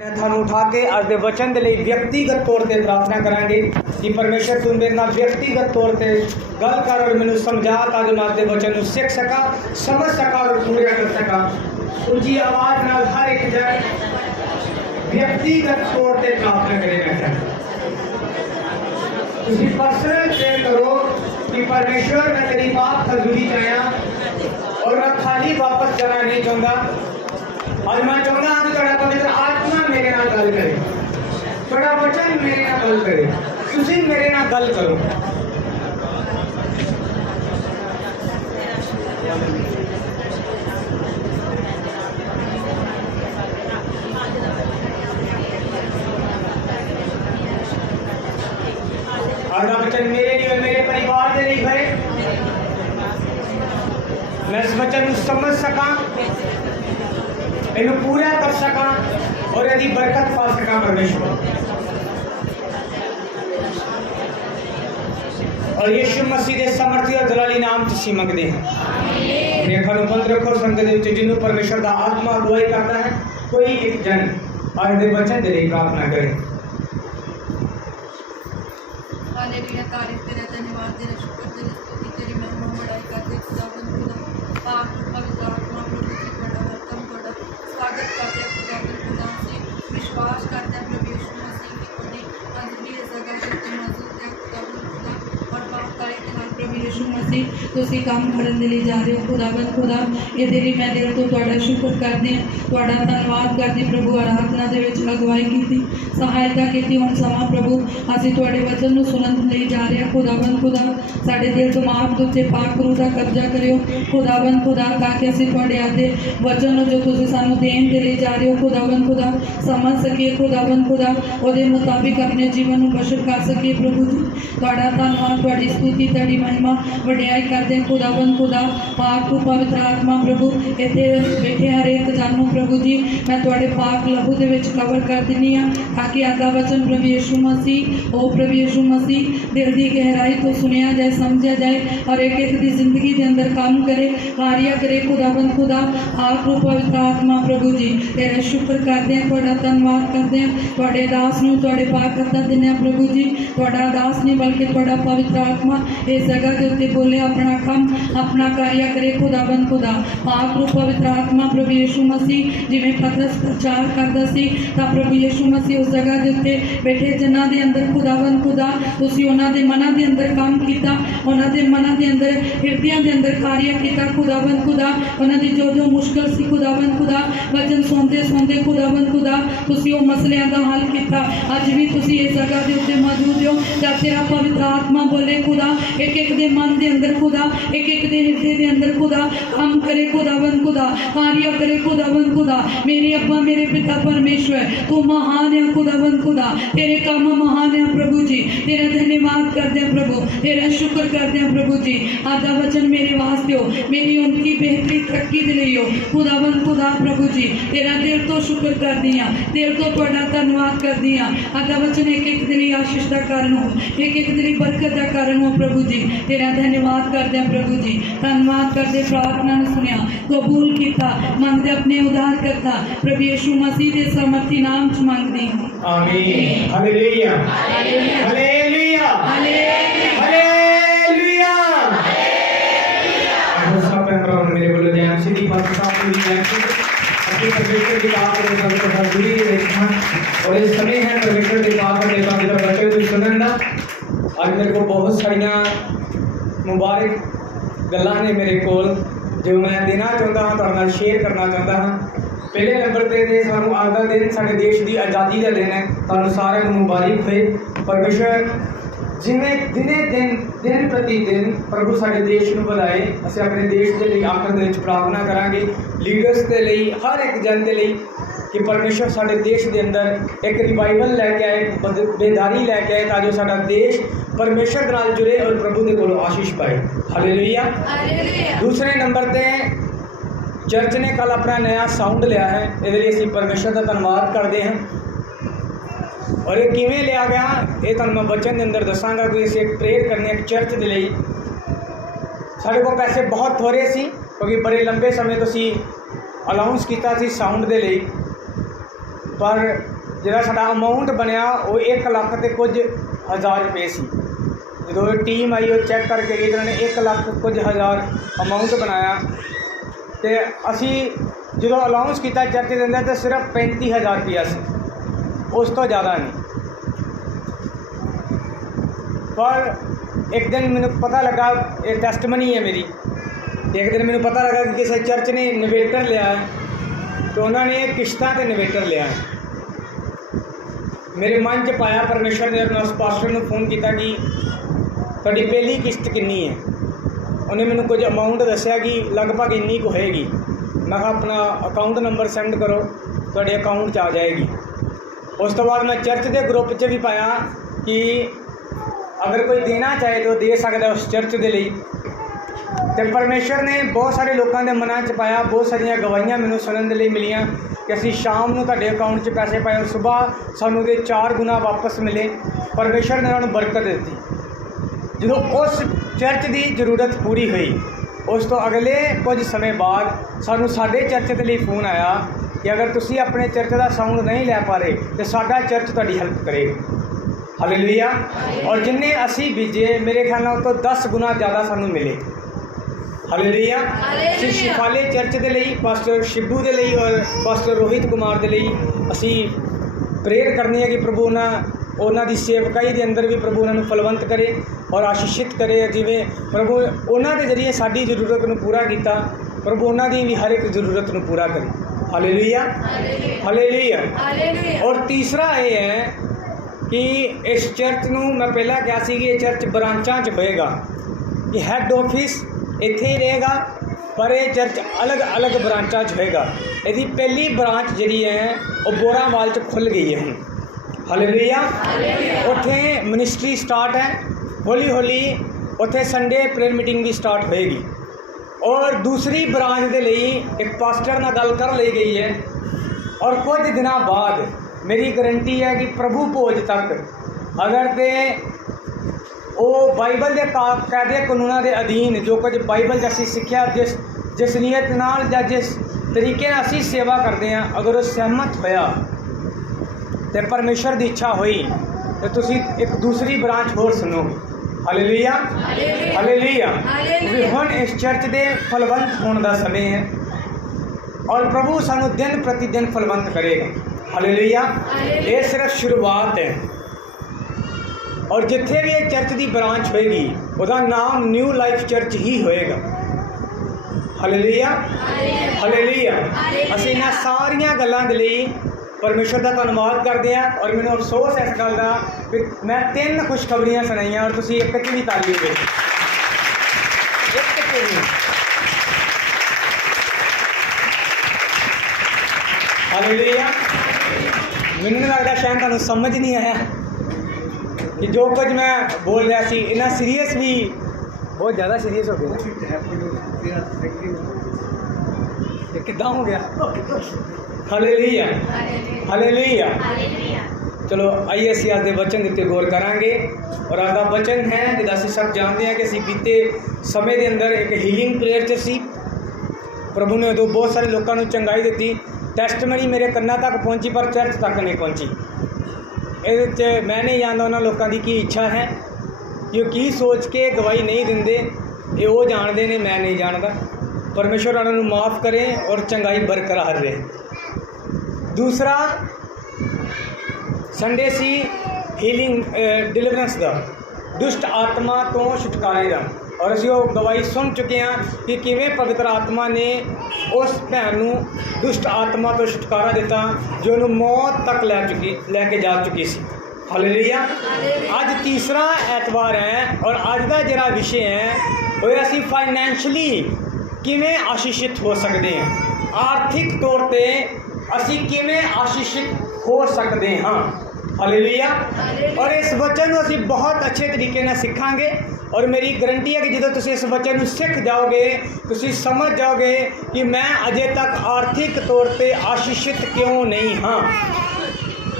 थानू उठा के अज दे वचन दे लई व्यक्तिगत तौर पर प्रार्थना करांगे कि परमेश्वर तू मेरे नाल व्यक्तिगत तौर पर गल कर और मैनू समझा ताकि मैं अज दे वचन नू सीख सका, समझ सका और पूरा कर सका। ऊंची आवाज नाल हर एक जन व्यक्तिगत तौर पर प्रार्थना करेगा। तुसी पर्सनल प्रेयर करो कि परमेश्वर मैं तेरी बात हजूरी चाहया और मैं खाली वापस जाना नहीं चाहता। और मैं चाहता हाँ कि तेरा पवित्र आत्मा मेरे नाल गल करे, तेरा वचन मेरे नाल गल करे, तुसी मेरे नाल गल करो। आज का वचन मेरे लिए और मेरे परिवार के लिए है। मैं इस वचन को समझ सका, इन्हें पूरा कर सका और यदि बरकत पा सका परमेश्वर। और यीशु मसीह के समर्थी और दलाली नाम तुसी मंगते हैं। रेखा नु बंद रखो संगत दे विच जिन्हों परमेश्वर का आत्मा अगुवाई करता है। कोई एक जन आज दे वचन दे लिए प्रार्थना करे। हालेलुया, तारीफ तेरा, धन्यवाद तेरा, शुक्र तेरा, स्तुति तेरी, महिमा बड़ाई करते खुदावन खुदा पाक पवित्र आत्मा प्रभु जी बड़ा वेलकम बड़ा स्वागत करते हैं खुदावन खुदा से विश्वास करते हैं प्रभु यीशु मसीह की कोने आज भी इस जगह से मौजूद है खुदावन खुदा और पाक करे के नाल प्रभु यीशु मसीह तुसी काम करन दे लई जा रहे हो खुदावन खुदा ये तेरी मैं दिल तो तुहाडा शुक्र करदी तुहाडा धन्यवाद करदी प्रभु आराधना दे विच अगुवाई कीती सहायता कीती। हुण समा प्रभु असीं तुहाडे वचन नूं सुनन लई जा रहे हैं खुदावन खुदा साडे दिल दिमाग दे उत्ते पाक रूह दा कब्जा करियो खुदावन खुदा ताकि असीं तुहाडे आदे वचन नूं जो तुसीं सानूं देण दे लई जा रहे हो खुदावन खुदा समझ सकीए खुदावन खुदा उहदे मुताबिक अपने जीवन नूं बशर कर सकीए प्रभु जी तुहाडा धन्नवाद तुहाडी स्तुति तुहाडी महिमा वडियाई करदे खुदावन खुदा पाक रूह पवित्र आत्मा प्रभु इत्थे बैठे हर एक जानू प्रभु जी मैं तुहाडे पाक लहू दे विच कवर कर दिनी हां ताकि आगा वचन प्रभु यीशु मसीह ओ प्रभु यीशु मसीह दिल की गहराई तो सुनिया जाए समझा जाए और एक एक की जिंदगी के अंदर काम करे कार्य करे खुदावन खुदा आप पवित्र आत्मा प्रभु जी तेरा शुक्र करते हैं थोड़ा धन्यवाद करते हैं थोड़े दास नूं थोड़े पाक करता दिने प्रभु जी थोड़ा दास नहीं बल्कि थोड़ा पवित्र आत्मा इस जगह के उत्ते बोले अपना काम अपना कार्य करे खुदावन खुदा पाक रूप पवित्र आत्मा प्रभु यीशु मसीह जिवें पतरस प्रचार करदा सी तां प्रभु यीशु मसीह उस जगह के उत्ते बैठे जिन्हां दे अंदर खुदावन खुदा तुसीं उन्हां दे मनां दे अंदर काम कीता उन्हां दे मनां दे अंदर हिरदियां दे अंदर कार्य कीता खुदावन खुदा उन्हां दी जो मुश्किल सी खुदावन खुदा वचन सुनते सुनते खुदावन खुदा तुसीं उह मसलियां दा हल कीता। अज भी तुसीं इस जगह दे उत्ते मौजूद हो जब तेरा पवित्र आत्मा बोले खुदा एक एक दे मन दे अंदर खुदा एक एक दे हिरदे दे अंदर खुदा काम करे खुदावन खुदा कार्य करे खुदावन खुदा मेरे अब्बा मेरे पिता परमेश्वर तू महान है खुदावन खुदा तेरे काम महान है प्रभु जी तेरा धन्यवाद करते हैं प्रभु तेरा शुक्र करते हैं प्रभु जी आधा वचन मेरे वास्ते हो मेरी उनकी बेहतरी तरक्की दे लई हो खुदावन खुदा प्रभु जी तेरा दिल तो शुक्र कर दिया दिल तो तुहाडा धन्यवाद कर दिया आधा वचन एक एक दिन आशीष का कारण हो एक एक दिन बरकत का कारण हो प्रभु जी तेरा धन्यवाद करते हैं प्रभु जी धन्यवाद करते प्रार्थना ने सुनिया कबूल किया मंगते अपने उद्धार करता प्रभु यीशु मसीह के सामर्थी नाम च मंगदी आमीन हालेलुया हालेलुया हालेलुया हालेलुया मेरे बोलो जय सीधी बात साफ हुई है अपनी परमेश्वर की बात करें तो हजूरी की देखना और ये समय है परमेश्वर की बात करने का मेरा बच्चे को सुनने का। आज मेरे को बहुत सारिया मुबारक गल्लां ने मेरे कोल जो मैं देना चाहता हाँ तुहाडे नाल शेयर करना चाहता हाँ। पहले नंबर पर सानू अज का दिन साडे देश की आज़ादी का दिन है तुहानू सारिਆਂ ਨੂੰ मुबारक होए। परमेश्वर जिमें दिने दिन प्रति दिन प्रभु साडे देश ਨੂੰ ਵਧਾਏ ਅਸੀਂ अपने देश के लिए आखिर ਦੇ ਵਿੱਚ प्रार्थना करांगे लीडर्स के लिए हर एक जन के लिए कि परमेश्वर साडे देश के अंदर एक रिवाइवल लैके आए बेदारी लैके आए ताकि साडा देश परमेश्वर के नाल जुड़े और प्रभु के कोलों आशीष पाए। हालेलुया। दूसरे नंबर पे चर्च ने कल अपना नया साउंड लिया है ये असीं परमेश्वर का धन्यवाद करते हैं और ये किवें लिया गया ये तुहानूं मैं वचन के अंदर दसांगा कि असीं एक प्रेयर करने एक चर्च के लिए साढ़े को पैसे बहुत थोड़े सी क्योंकि बड़े लंबे समय तो असी अलाउंस किया साउंड के लिए पर ਜਿਹੜਾ ਸਾਡਾ ਅਮਾਊਂਟ ਬਣਿਆ ਉਹ 1 ਲੱਖ ਤੇ ਕੁਝ ਹਜ਼ਾਰ ਰੁਪਏ ਸੀ। ਜਦੋਂ ਇਹ ਟੀਮ ਆਈ ਉਹ ਚੈੱਕ ਕਰਕੇ ਗਈ, ਇਹਨਾਂ ਨੇ 1 ਲੱਖ ਕੁਝ ਹਜ਼ਾਰ ਅਮਾਊਂਟ ਬਣਾਇਆ। ਤੇ ਅਸੀਂ ਜਦੋਂ ਅਲਾਊਂਸ ਕੀਤਾ ਚਰਚ ਦੇ ਅੰਦਰ ਤਾਂ ਸਿਰਫ 35,000 ਰੁਪਇਆ ਸੀ, ਉਸ ਤੋਂ ਜ਼ਿਆਦਾ ਨਹੀਂ। ਪਰ ਇੱਕ ਦਿਨ ਮੈਨੂੰ ਪਤਾ ਲੱਗਾ, ਇਹ ਟੈਸਟਮਨੀ ਹੈ ਮੇਰੀ, ਇੱਕ ਦਿਨ ਮੈਨੂੰ ਪਤਾ ਲੱਗਾ ਕਿ ਕਿਸੇ ਚਰਚ ਨੇ ਇਨਵੇਟਰ ਲਿਆ ਹੈ ਤੇ ਉਹਨਾਂ ਨੇ ਕਿਸ਼ਤਾਂ ਤੇ ਇਨਵੇਟਰ ਲਿਆ ਹੈ। ਮੇਰੇ ਮਨ 'ਚ ਪਾਇਆ ਪਰਮੇਸ਼ਰ ਨੇ, ਮੈਂ ਉਸ ਪਾਸਟਰ ਨੂੰ ਫੋਨ ਕੀਤਾ ਕਿ ਤੁਹਾਡੀ ਪਹਿਲੀ ਕਿਸ਼ਤ ਕਿੰਨੀ ਹੈ। ਉਹਨੇ ਮੈਨੂੰ ਕੁਝ ਅਮਾਊਂਟ ਦੱਸਿਆ ਕਿ ਲਗਭਗ ਇੰਨੀ ਕੁ ਹੋਏਗੀ। ਮੈਂ ਕਿਹਾ ਆਪਣਾ ਅਕਾਊਂਟ ਨੰਬਰ ਸੈਂਡ ਕਰੋ, ਤੁਹਾਡੇ ਅਕਾਊਂਟ 'ਚ ਆ ਜਾਏਗੀ। ਉਸ ਤੋਂ ਬਾਅਦ ਮੈਂ ਚਰਚ ਦੇ ਗਰੁੱਪ 'ਚ ਵੀ ਪਾਇਆ ਕਿ ਅਗਰ ਕੋਈ ਦੇਣਾ ਚਾਹੇ ਤਾਂ ਉਹ ਦੇ ਸਕਦਾ ਉਸ ਚਰਚ ਦੇ ਲਈ। ਤੇ ਪਰਮੇਸ਼ਰ ਨੇ ਬਹੁਤ ਸਾਰੇ ਲੋਕਾਂ ਦੇ ਮਨਾਂ 'ਚ ਪਾਇਆ, ਬਹੁਤ ਸਾਰੀਆਂ ਗਵਾਹੀਆਂ ਮੈਨੂੰ ਸੁਣਨ ਦੇ ਲਈ ਮਿਲੀਆਂ ਕਿ ਅਸੀਂ ਸ਼ਾਮ ਨੂੰ ਤੁਹਾਡੇ ਅਕਾਊਂਟ 'ਚ ਪੈਸੇ ਪਾਏ ਔਰ ਸੁਬਾਹ ਸਾਨੂੰ ਦੇ 4 ਗੁਣਾ ਵਾਪਸ ਮਿਲੇ। ਪਰਮੇਸ਼ਰ ਨੇ ਉਹਨਾਂ ਨੂੰ ਬਰਕਤ ਦਿੱਤੀ। ਜਦੋਂ ਉਸ ਚਰਚ ਦੀ ਜ਼ਰੂਰਤ ਪੂਰੀ ਹੋਈ, ਉਸ ਤੋਂ ਅਗਲੇ ਕੁਝ ਸਮੇਂ ਬਾਅਦ ਸਾਨੂੰ ਸਾਡੇ ਚਰਚ ਦੇ ਲਈ ਫੋਨ ਆਇਆ ਕਿ ਅਗਰ ਤੁਸੀਂ ਆਪਣੇ ਚਰਚ ਦਾ ਸਾਊਂਡ ਨਹੀਂ ਲੈ ਪਾ ਰਹੇ ਤਾਂ ਸਾਡਾ ਚਰਚ ਤੁਹਾਡੀ ਹੈਲਪ ਕਰੇਗਾ। ਹਾਲੇਲੂਇਆ। ਔਰ ਜਿੰਨੇ ਅਸੀਂ ਬੀਜੇ ਮੇਰੇ ਖਿਆਲ ਨਾਲ ਉਹ ਤੋਂ 10 ਗੁਣਾ ਜ਼ਿਆਦਾ ਸਾਨੂੰ ਮਿਲੇ। ਹਾਲੇਲੂਇਆ। ਅਸੀਂ ਸ਼ਿਫਾਲੇ ਚਰਚ ਦੇ ਲਈ, ਪਾਸਟਰ ਸ਼ਿਬੂ ਦੇ ਲਈ ਔਰ ਪਾਸਟਰ ਰੋਹਿਤ ਕੁਮਾਰ ਦੇ ਲਈ ਅਸੀਂ ਪ੍ਰੇਅਰ ਕਰਨੀ ਹੈ ਕਿ ਪ੍ਰਭੂ ਉਹਨਾਂ ਦੀ ਸੇਵਕਾਈ ਦੇ ਅੰਦਰ ਵੀ ਪ੍ਰਭੂ ਉਹਨਾਂ ਨੂੰ ਫਲਵੰਤ ਕਰੇ ਔਰ ਆਸ਼ੀਸ਼ਿਤ ਕਰੇ। ਜਿਵੇਂ ਪ੍ਰਭੂ ਉਹਨਾਂ ਦੇ ਜ਼ਰੀਏ ਸਾਡੀ ਜ਼ਰੂਰਤ ਨੂੰ ਪੂਰਾ ਕੀਤਾ, ਪ੍ਰਭੂ ਉਹਨਾਂ ਦੀ ਵੀ ਹਰ ਇੱਕ ਜ਼ਰੂਰਤ ਨੂੰ ਪੂਰਾ ਕਰੇ। Hallelujah, hallelujah. ਔਰ ਤੀਸਰਾ ਇਹ ਹੈ ਕਿ ਇਸ ਚਰਚ ਨੂੰ ਮੈਂ ਪਹਿਲਾਂ ਕਿਹਾ ਸੀ ਕਿ ਇਹ ਚਰਚ ਬ੍ਰਾਂਚਾਂ 'ਚ ਹੋਏਗਾ, ਕਿ ਹੈੱਡ ਆਫਿਸ ਇੱਥੇ ਹੀ ਰਹੇਗਾ ਪਰ ਇਹ ਚਰਚ ਅਲੱਗ ਬ੍ਰਾਂਚਾਂ 'ਚ ਹੋਏਗਾ। ਇਹਦੀ ਪਹਿਲੀ ਬ੍ਰਾਂਚ ਜਿਹੜੀ ਹੈ ਉਹ ਬੋਰਾਵਾਲ 'ਚ ਖੁੱਲ੍ਹ ਗਈ ਹੈ ਹੁਣ। ਹਾਲੇਲੂਇਆ। ਉੱਥੇ ਮਿਨਿਸਟਰੀ ਸਟਾਰਟ ਹੈ, ਹੌਲੀ ਹੌਲੀ ਉੱਥੇ ਸੰਡੇ ਪ੍ਰੇਅਰ ਮੀਟਿੰਗ ਵੀ ਸਟਾਰਟ ਹੋਏਗੀ। ਔਰ ਦੂਸਰੀ ਬ੍ਰਾਂਚ ਦੇ ਲਈ ਇੱਕ ਪਾਸਟਰ ਨਾਲ ਗੱਲ ਕਰ ਲਈ ਗਈ ਹੈ ਔਰ ਕੁਝ ਦਿਨਾਂ ਬਾਅਦ ਮੇਰੀ ਗਰੰਟੀ ਹੈ ਕਿ ਪ੍ਰਭੂ ਭੋਜ ਤੱਕ ਅਗਰ ਤੇ ਉਹ ਬਾਈਬਲ ਦੇ ਕਾਇਦੇ ਕਾਨੂੰਨਾਂ ਦੇ ਅਧੀਨ ਜੋ ਕੁਝ ਬਾਈਬਲ 'ਚ ਅਸੀਂ ਸਿੱਖਿਆ, ਜਿਸ ਨੀਅਤ ਨਾਲ ਜਾਂ ਜਿਸ ਤਰੀਕੇ ਨਾਲ ਅਸੀਂ ਸੇਵਾ ਕਰਦੇ ਹਾਂ, ਅਗਰ ਉਹ ਸਹਿਮਤ ਹੋਇਆ ਤੇ ਪਰਮੇਸ਼ਰ ਦੀ ਇੱਛਾ ਹੋਈ ਤੇ ਤੁਸੀਂ ਇੱਕ ਦੂਸਰੀ ਬ੍ਰਾਂਚ ਹੋਰ ਸੁਣੋਗੇ। Hallelujah, hallelujah. ਵੀ ਹੁਣ ਇਸ ਚਰਚ ਦੇ ਫਲਵੰਤ ਹੋਣ ਦਾ ਸਮੇਂ ਹੈ ਔਰ ਪ੍ਰਭੂ ਸਾਨੂੰ ਦਿਨ ਪ੍ਰਤੀ ਦਿਨ ਫਲਵੰਤ ਕਰੇਗਾ। ਹਾਲੇਲੂਇਆ। ਇਹ ਸਿਰਫ ਸ਼ੁਰੂਆਤ ਹੈ ਔਰ ਜਿੱਥੇ ਵੀ ਇਹ ਚਰਚ ਦੀ ਬ੍ਰਾਂਚ ਹੋਏਗੀ ਉਹਦਾ ਨਾਮ ਨਿਊ ਲਾਈਫ ਚਰਚ ਹੀ ਹੋਏਗਾ। Hallelujah, hallelujah. ਅਸੀਂ ਇਹਨਾਂ ਸਾਰੀਆਂ ਗੱਲਾਂ ਦੇ ਲਈ ਪਰਮੇਸ਼ਰ ਦਾ ਧੰਨਵਾਦ ਕਰਦੇ ਹਾਂ ਔਰ ਮੈਨੂੰ ਅਫਸੋਸ ਇਸ ਗੱਲ ਦਾ ਕਿ ਮੈਂ 3 ਖੁਸ਼ਖਬਰੀਆਂ ਸੁਣਾਈਆਂ ਔਰ ਤੁਸੀਂ ਇੱਕ 'ਚ ਵੀ ਤਾਲੀ ਦੇ ਇੱਕ 'ਚ ਵੀ। ਹਾਲੇਲੂਇਆ। ਮੈਨੂੰ ਲੱਗਦਾ ਸ਼ਾਇਦ ਤੁਹਾਨੂੰ ਸਮਝ ਨਹੀਂ ਆਇਆ ਕਿ ਜੋ ਕੁਝ ਮੈਂ ਬੋਲ ਰਿਹਾ ਸੀ ਇਹਨਾਂ ਸੀਰੀਅਸ ਵੀ ਬਹੁਤ ਜ਼ਿਆਦਾ ਸੀਰੀਅਸ ਹੋ ਗਿਆ। ਇਹ ਕਿੱਦਾਂ ਹੋ ਗਿਆ? Hallelujah, hallelujah. ਚਲੋ ਆइए ਅਸੀਂ ਅੱਜ ਦੇ ਵਚਨ ਉੱਤੇ ਗੌਰ ਕਰਾਂਗੇ ਔਰ ਅੱਜ ਦਾ ਵਚਨ ਹੈ ਜਿੱਦਾਂ ਅਸੀਂ ਸਭ ਜਾਣਦੇ ਹਾਂ ਕਿ ਅਸੀਂ ਬੀਤੇ ਸਮੇਂ ਦੇ ਅੰਦਰ ਇੱਕ ਹੀਲਿੰਗ ਪ੍ਰੇਅਰ 'ਚ ਸੀ। ਪ੍ਰਭੂ ਨੇ ਉਦੋਂ ਬਹੁਤ ਸਾਰੇ ਲੋਕਾਂ ਨੂੰ ਚੰਗਾਈ ਦਿੱਤੀ। ਟੈਸਟਮਨੀ ਮੇਰੇ ਕੰਨਾਂ ਤੱਕ ਪਹੁੰਚੀ ਪਰ ਚਰਚ ਤੱਕ ਨਹੀਂ ਪਹੁੰਚੀ। ਇਹਦੇ 'ਚ ਮੈਂ ਨਹੀਂ ਜਾਣਦਾ ਉਹਨਾਂ ਲੋਕਾਂ ਦੀ ਕੀ ਇੱਛਾ ਹੈ ਕਿ ਉਹ ਕੀ ਸੋਚ ਕੇ ਗਵਾਹੀ ਨਹੀਂ ਦਿੰਦੇ, ਇਹ ਉਹ ਜਾਣਦੇ ਨੇ, ਮੈਂ ਨਹੀਂ ਜਾਣਦਾ। ਪਰਮੇਸ਼ਰ ਉਹਨਾਂ ਨੂੰ ਮਾफ़ ਕਰੇ ਔਰ ਚੰਗਾਈ ਬਰਕਰਾਰ ਰਹੇ। ਦੂਸਰਾ ਸੰਡੇ ਸੀ ਹੀਲਿੰਗ ਡਿਲੀਵਰੈਂਸ ਦਾ, ਦੁਸ਼ਟ ਆਤਮਾ ਤੋਂ ਛੁਟਕਾਰੇ ਦਾ ਔਰ ਅਸੀਂ ਉਹ ਗਵਾਹੀ ਸੁਣ ਚੁੱਕੇ ਹਾਂ ਕਿ ਕਿਵੇਂ ਪਵਿੱਤਰ ਆਤਮਾ ਨੇ ਉਸ ਭੈਣ ਨੂੰ ਦੁਸ਼ਟ ਆਤਮਾ ਤੋਂ ਛੁਟਕਾਰਾ ਦਿੱਤਾ ਜੋ ਉਹਨੂੰ ਮੌਤ ਤੱਕ ਲੈ ਕੇ ਜਾ ਚੁੱਕੀ ਸੀ। ਹਾਲੇਲੂਇਆ। ਅੱਜ ਤੀਸਰਾ ਐਤਵਾਰ ਹੈ ਔਰ ਅੱਜ ਦਾ ਜਿਹੜਾ ਵਿਸ਼ੇ ਹੈ ਉਹ ਅਸੀਂ ਫਾਈਨੈਂਸ਼ਲੀ ਕਿਵੇਂ ਆਸ਼ੀਸ਼ਿਤ ਹੋ ਸਕਦੇ ਹਾਂ, ਆਰਥਿਕ ਤੌਰ 'ਤੇ ਅਸੀਂ ਕਿਵੇਂ ਆਸ਼ੀਸ਼ਿਤ ਹੋ ਸਕਦੇ ਹਾਂ। ਹਾਲੇਲੂਇਆ। ਔਰ ਇਸ ਵਚਨ ਨੂੰ ਅਸੀਂ ਬਹੁਤ ਅੱਛੇ ਤਰੀਕੇ ਨਾਲ ਸਿੱਖਾਂਗੇ ਔਰ ਮੇਰੀ ਗਰੰਟੀ ਹੈ ਕਿ ਜਦੋਂ ਤੁਸੀਂ ਇਸ ਵਚਨ ਨੂੰ ਸਿੱਖ ਜਾਓਗੇ ਤੁਸੀਂ ਸਮਝ ਜਾਓਗੇ ਕਿ ਮੈਂ ਅਜੇ ਤੱਕ ਆਰਥਿਕ ਤੌਰ 'ਤੇ ਆਸ਼ੀਸ਼ਿਤ ਕਿਉਂ ਨਹੀਂ ਹਾਂ।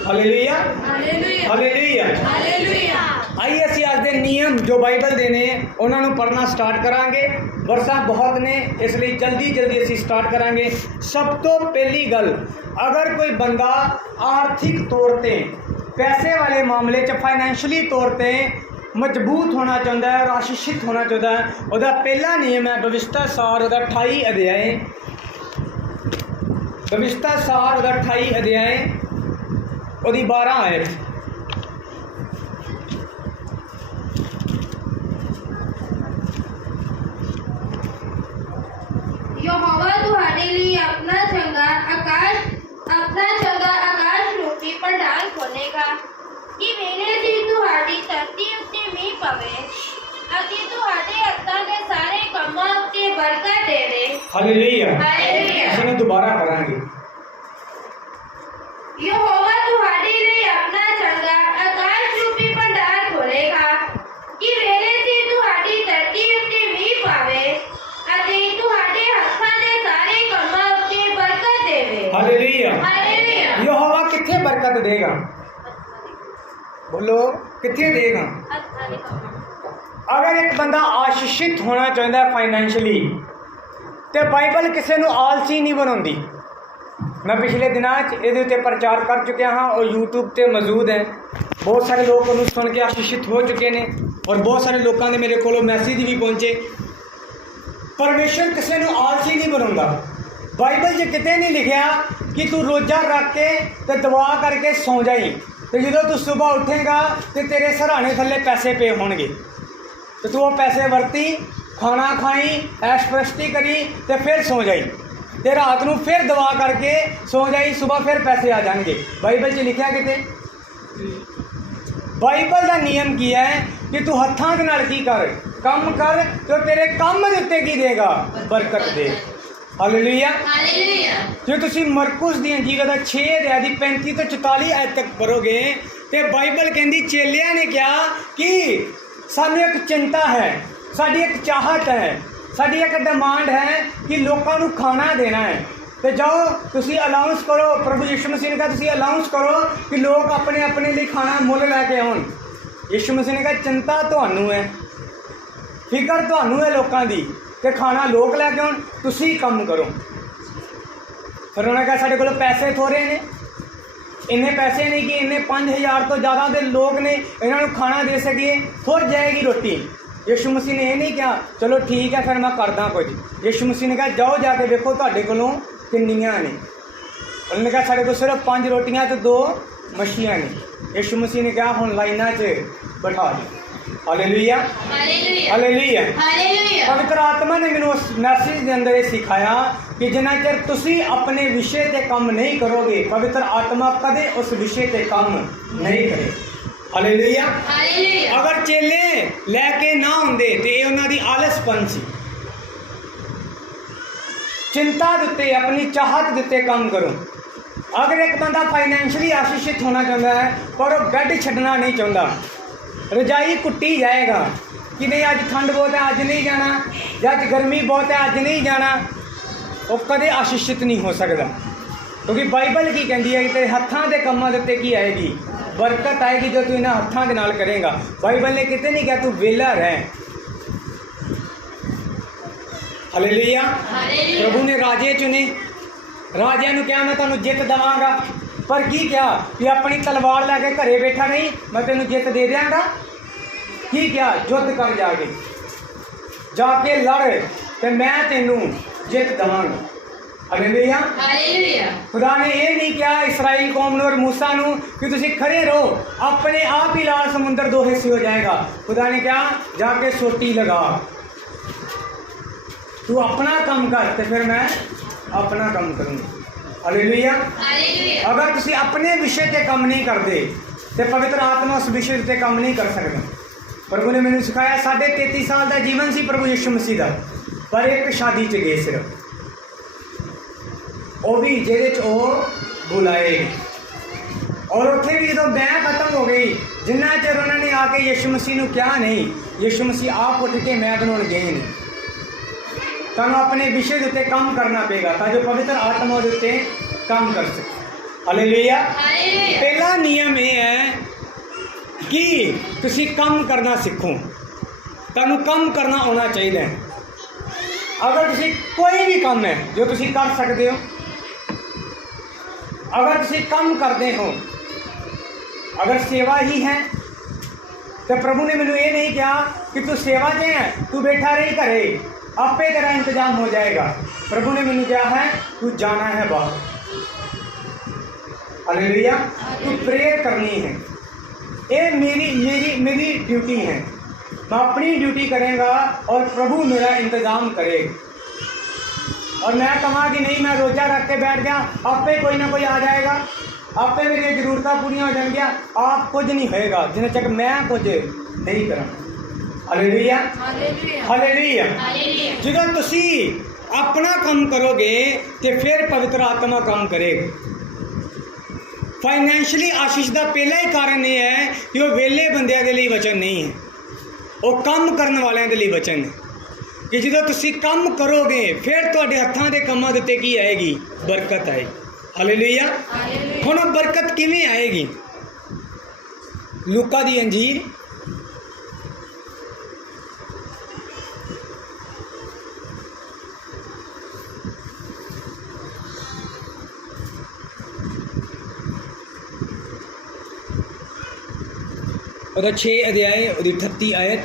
Hallelujah hallelujah hallelujah. ਹਾਲੇਲੂਇਆ। ਆइए ਅਸੀਂ ਅੱਜ ਦੇ ਨਿਯਮ ਜੋ ਬਾਈਬਲ ਦੇ ਨੇ ਉਹਨਾਂ ਨੂੰ ਪੜ੍ਹਨਾ ਸਟਾਰਟ ਕਰਾਂਗੇ। ਵਰਸਾਂ ਬਹੁਤ ਨੇ, ਇਸ ਲਈ ਜਲਦੀ ਅਸੀਂ ਸਟਾਰਟ ਕਰਾਂਗੇ। ਸਭ ਤੋਂ ਪਹਿਲੀ ਗੱਲ, ਅਗਰ ਕੋਈ ਬੰਦਾ ਆਰਥਿਕ ਤੌਰ ਤੇ ਪੈਸੇ ਵਾਲੇ ਮਾਮਲੇ 'ਚ ਫਾਈਨੈਂਸ਼ਲੀ ਤੌਰ ਤੇ ਮਜ਼ਬੂਤ ਹੋਣਾ ਚਾਹੁੰਦਾ ਹੈ, ਆਸ਼ੀਸ਼ਿਤ ਹੋਣਾ ਚਾਹੁੰਦਾ ਹੈ, ਉਹਦਾ ਪਹਿਲਾ ਨਿਯਮ ਹੈ ਬਵਿਸ਼ਤਾ ਸਾਰ ਉਹਦਾ 28 ਅਧਿਆਏ, ਬਵਿਸ਼ਤਾ ਸਾਰ ਉਹਦਾ 28 ਅਧਿਆਏ ਉਹਦੀ 12 ਆਇਤ। यहोवा तुम्हारे लिए अपना चंगा आकाश रूपी पंडाल खोलेगा कि मेरे जी तुम्हारी धरती उत्ते मींह पवे अति तुम्हारे हत्थां दे सारे कामां उत्ते बरकत देवे। हालेलुया। हालेलुया। इसमें दोबारा करेंगे। यहोवा तुम्हारे लिए अपना चंगा आकाश रूपी पंडाल खोलेगा कि मेरे जी तुम्हारी धरती उत्ते मींह पावे अति तुम्हारे हत्थां दे सारे कामां उत्ते बरकत देवे। हालेलुया। हालेलुया। यहोवा किथे बरकत देगा? बोलो, किथे देगा? हत्थां दे कामां। अगर एक बंदा आशीषित होना चाहता है फाइनैंशली, तो बाइबल किसी को आलसी नहीं बनाती। मैं पिछले दिनों ये प्रचार कर चुका हाँ और यूट्यूब पर मौजूद है। बहुत सारे लोग उन्हें सुन के आशीषित हो चुके हैं और बहुत सारे लोगों ने मेरे को मैसेज भी पहुँचे। परमेश्वर किसी को आलसी नहीं बनाता। बाइबल च कितने नहीं लिखा कि तू रोजा रख के तो दुआ करके सौ जाई, तो जो तू सुबह उठेगा तो तेरे सराहने थले पैसे पे होंगे, तो तू वो पैसे वरती, खाना खाई, ऐश प्रस्ती करी तो फिर सौ जाई, तो रात को फिर दुआ करके सौ जाई, सुबह फिर पैसे आ जाएंगे। बाइबल च लिखा कितने? बाइबल का नियम की है कि तू हत्थां दे नाल की कर, कम कर तो तेरे काम दे उत्ते की देगा? बरकत दे। हालेलुया। हालेलुया। जो तुसी मरकुस दी इंजील दा 6 अध्याय दी 35 तो 44 आयत तक पढ़ोगे तो बाइबल कहती चेलिया ने क्या कि सानू एक चिंता है, साड़ी एक चाहत है, साड़ी एक डिमांड है कि लोगों को खाना देना है। तो जाओ तुसी अलाउंस करो, प्रभु यीशु मसीह ने कहा तुसी अलाउंस करो कि लोग अपने अपने लिए खाना मुल लैके आउन। यीशु मसीह ने कहा चिंता तुहानू है, फिकर तुहानू है लोगों की, कि खाना लोग लैके आउन, तुसी कम करो। फिर उन्होंने कहा साढ़े को पैसे थोड़े ने, इन्ने पैसे नहीं कि इन्ने 5000 तो ज़्यादा दे लोग ने इन्होंने खाना दे सकिए, थोड़ जाएगी रोटी। यीशु मसीह ने यह नहीं कहा चलो ठीक है फिर मैं करदा कुछ। यीशु मसीह ने कहा जाओ जाके देखो तुहाडे कोलों किन्नियां ने। उन्होंने कहा साढ़े को सिर्फ 5 रोटियां तो 2 मछलियां ने। यीशु मसीह ने कहा हुण लाइना च बैठा दो। हालेलुया। हालेलुया। हालेलुया। हालेलुया। पवित्र आत्मा ने मैंने उस मैसेज के अंदर ये सिखाया कि जिन्ना चਿਰ तुसी अपने विषय ते काम नहीं करोगे, पवित्र आत्मा कदे उस विषय ते काम नहीं करे। हालेलुया। हालेलुया। अगर चेले लैके ना होंदे ते ये उन्हां दी आलसपन सी। चिंता दे उत्ते, अपनी चाहत दे उत्ते काम करो। अगर एक बंदा फाइनैंशली आशीषित होना चाहता है पर वो बैड छड्डना नहीं चाहता, रजाई कुट्टी जाएगा कि नहीं अज ठंड बहुत है अज नहीं जाना, या अज गर्मी बहुत है अज नहीं जाना, वो कदे आशीषित नहीं हो सकता। क्योंकि बाइबल की कहती है कि तेरे हत्थां दे कामां दे उत्ते की आएगी? बरकत आएगी जो तू इन्हां हत्थां दे नाल करेगा। बाइबल ने किते नहीं कहा तू वेला रह। हालेलुया। प्रभु ने राजे चुने, राजे ने कहा मैं तुहानू जित देवांगा, पर की क्या कि अपनी तलवार लैके घरे बैठा नहीं, मैं तेनू जित दे देंगा। की क्या युद्ध कर जाके लड़ तो मैं तेनू जित देवांगा। हालेलुया। हालेलुया। खुदा ने यह नहीं कहा इसराइल कौम और मूसा नू कि तुसी खड़े रहो, अपने आप ही लाल समुंदर 2 हिस्से हो जाएगा। खुदा ने कहा जाके सोटी लगा, तू अपना काम कर तो फिर मैं अपना काम करूँगा। हालेलुया। हालेलुया। अगर तुसी अपने विषय ते काम नहीं करते तो पवित्र आत्मा उस विषय ते काम नहीं कर सकता। प्रभु ने मैंने सिखाया 33.5 साल का जीवन सी प्रभु यीशु मसीह का, पर एक शादी च गए सिर्फ, वो भी जिहदे च वो बुलाए, और उत्थे भी जो बैं खत्म हो गई, जिन्ना चਿਰ उन्होंने आके यीशु मसीह नू क्या नहीं, यीशु मसीह आप उठ के मैं बनाने गए नहीं। तुहानू अपने विषय के उत्ते काम करना पेगा ताकि पवित्र आत्मा के उत्ते काम कर सके। ਹਾਲੇਲੂਇਆ। ਹਾਲੇਲੂਇਆ। ਪਹਿਲਾ ਨਿਯਮ ਇਹ ਹੈ ਕਿ ਤੁਸੀਂ ਕੰਮ ਕਰਨਾ ਸਿੱਖੋ। ਤੁਹਾਨੂੰ ਕੰਮ ਕਰਨਾ ਆਉਣਾ ਚਾਹੀਦਾ ਹੈ। अगर तुसी कोई भी काम है जो तुसी कर सकते हो, अगर तुसी काम करते हो, अगर सेवा ही है तो प्रभु ने मैनू ये नहीं कहा कि तू सेवा च है तू बैठा रही करे आपे तेरा इंतजाम हो जाएगा। प्रभु ने मैनू कहा है तू जाना है बाहर। हालेलुया। तू प्रेयर करनी है। ये मेरी मेरी मेरी ड्यूटी है। मैं अपनी ड्यूटी करेगा और प्रभु मेरा इंतज़ाम करेगा। और मैं कहा कि नहीं मैं रोज़ा रख के बैठ गया आपे कोई ना कोई आ जाएगा, आपे मेरी ज़रूरतां पूरियां हो जाएंगियां, आप कुछ नहीं होएगा जिन्ने तक मैं कुछ नहीं करा। हालेलुया। हालेलुया। ਜਦੋਂ ਤੁਸੀਂ अपना काम करोगे तो फिर पवित्र आत्मा काम करेगा। फाइनैंशियली आशीष का पहला ही कारण यह है कि वो वेले बंदियां दे लिए वचन नहीं है, वो काम करने वाले के लिए वचन है कि जो तुसी काम करोगे फिर तुहाडे हत्थां दे कामां दे उत्ते की आएगी? बरकत आएगी। हालेलुया। हुण बरकत किवें आएगी? लूका दी अंजीर ਉਹਦਾ 6 ਅਧਿਆਏ ਉਹਦੀ 38 ਆਇਤ।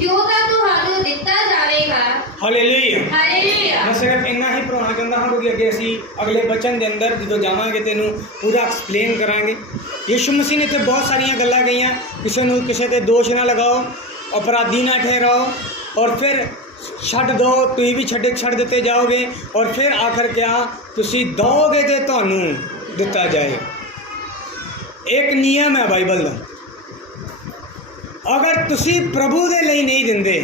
ਜੋ ਤਾਂ ਤੁਹਾਨੂੰ ਦਿੱਤਾ ਜਾਵੇਗਾ। ਹਾਲੇਲੂਇਆ। ਹਾਲੇਲੂਇਆ। मैं सिर्फ इन्ना ही पढ़ाना चाहता हाँ क्योंकि अगे असी अगले बचन के अंदर जो जावांगे तेनू पूरा एक्सप्लेन करांगे। यीशु मसीह ने तो बहुत सारिया गल्लां कहीआं, किसी ते दोष ना लगाओ, अपराधी ना ठहराओ और फिर छड्ड दो तुसीं भी छड्ड दिते जाओगे और फिर आखिर क्या तुसीं दोगे तो तुहानू दिता जाए। एक नियम है बाइबल का, अगर तुसी प्रभु दे लिए नहीं दिंदे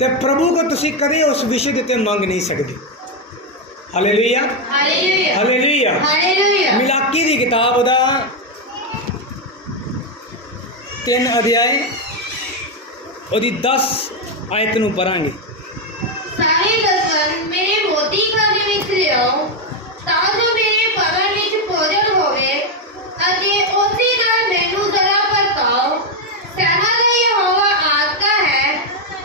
तो प्रभु को तुसी कदे उस विषय के मंग नहीं सकते। हालेलुया। हालेलुया। हालेलुया। हालेलुया। मिलाकी की किताब दा 3 अध्याय ਉਹਦੀ 10 आयत नूं पढ़ांगे। ਸਾਰੇ ਦਸਵੰਧ ਮੇਰੇ ਮੋਤੀ ਖਾਨੇ ਵਿੱਚ ਲਿਆਓ ਤਾਂ ਜੋ ਮੇਰੇ ਭਵਨ ਵਿੱਚ ਭੋਜਨ ਹੋਵੇ ਅਤੇ ਉਸੇ ਨਾਲ ਮੈਨੂੰ ਜ਼ਰਾ ਵਰਤਾਓ। ਸੈਨਾ ਦਾ ਯਹੋਵਾ ਆਖਦਾ ਹੈ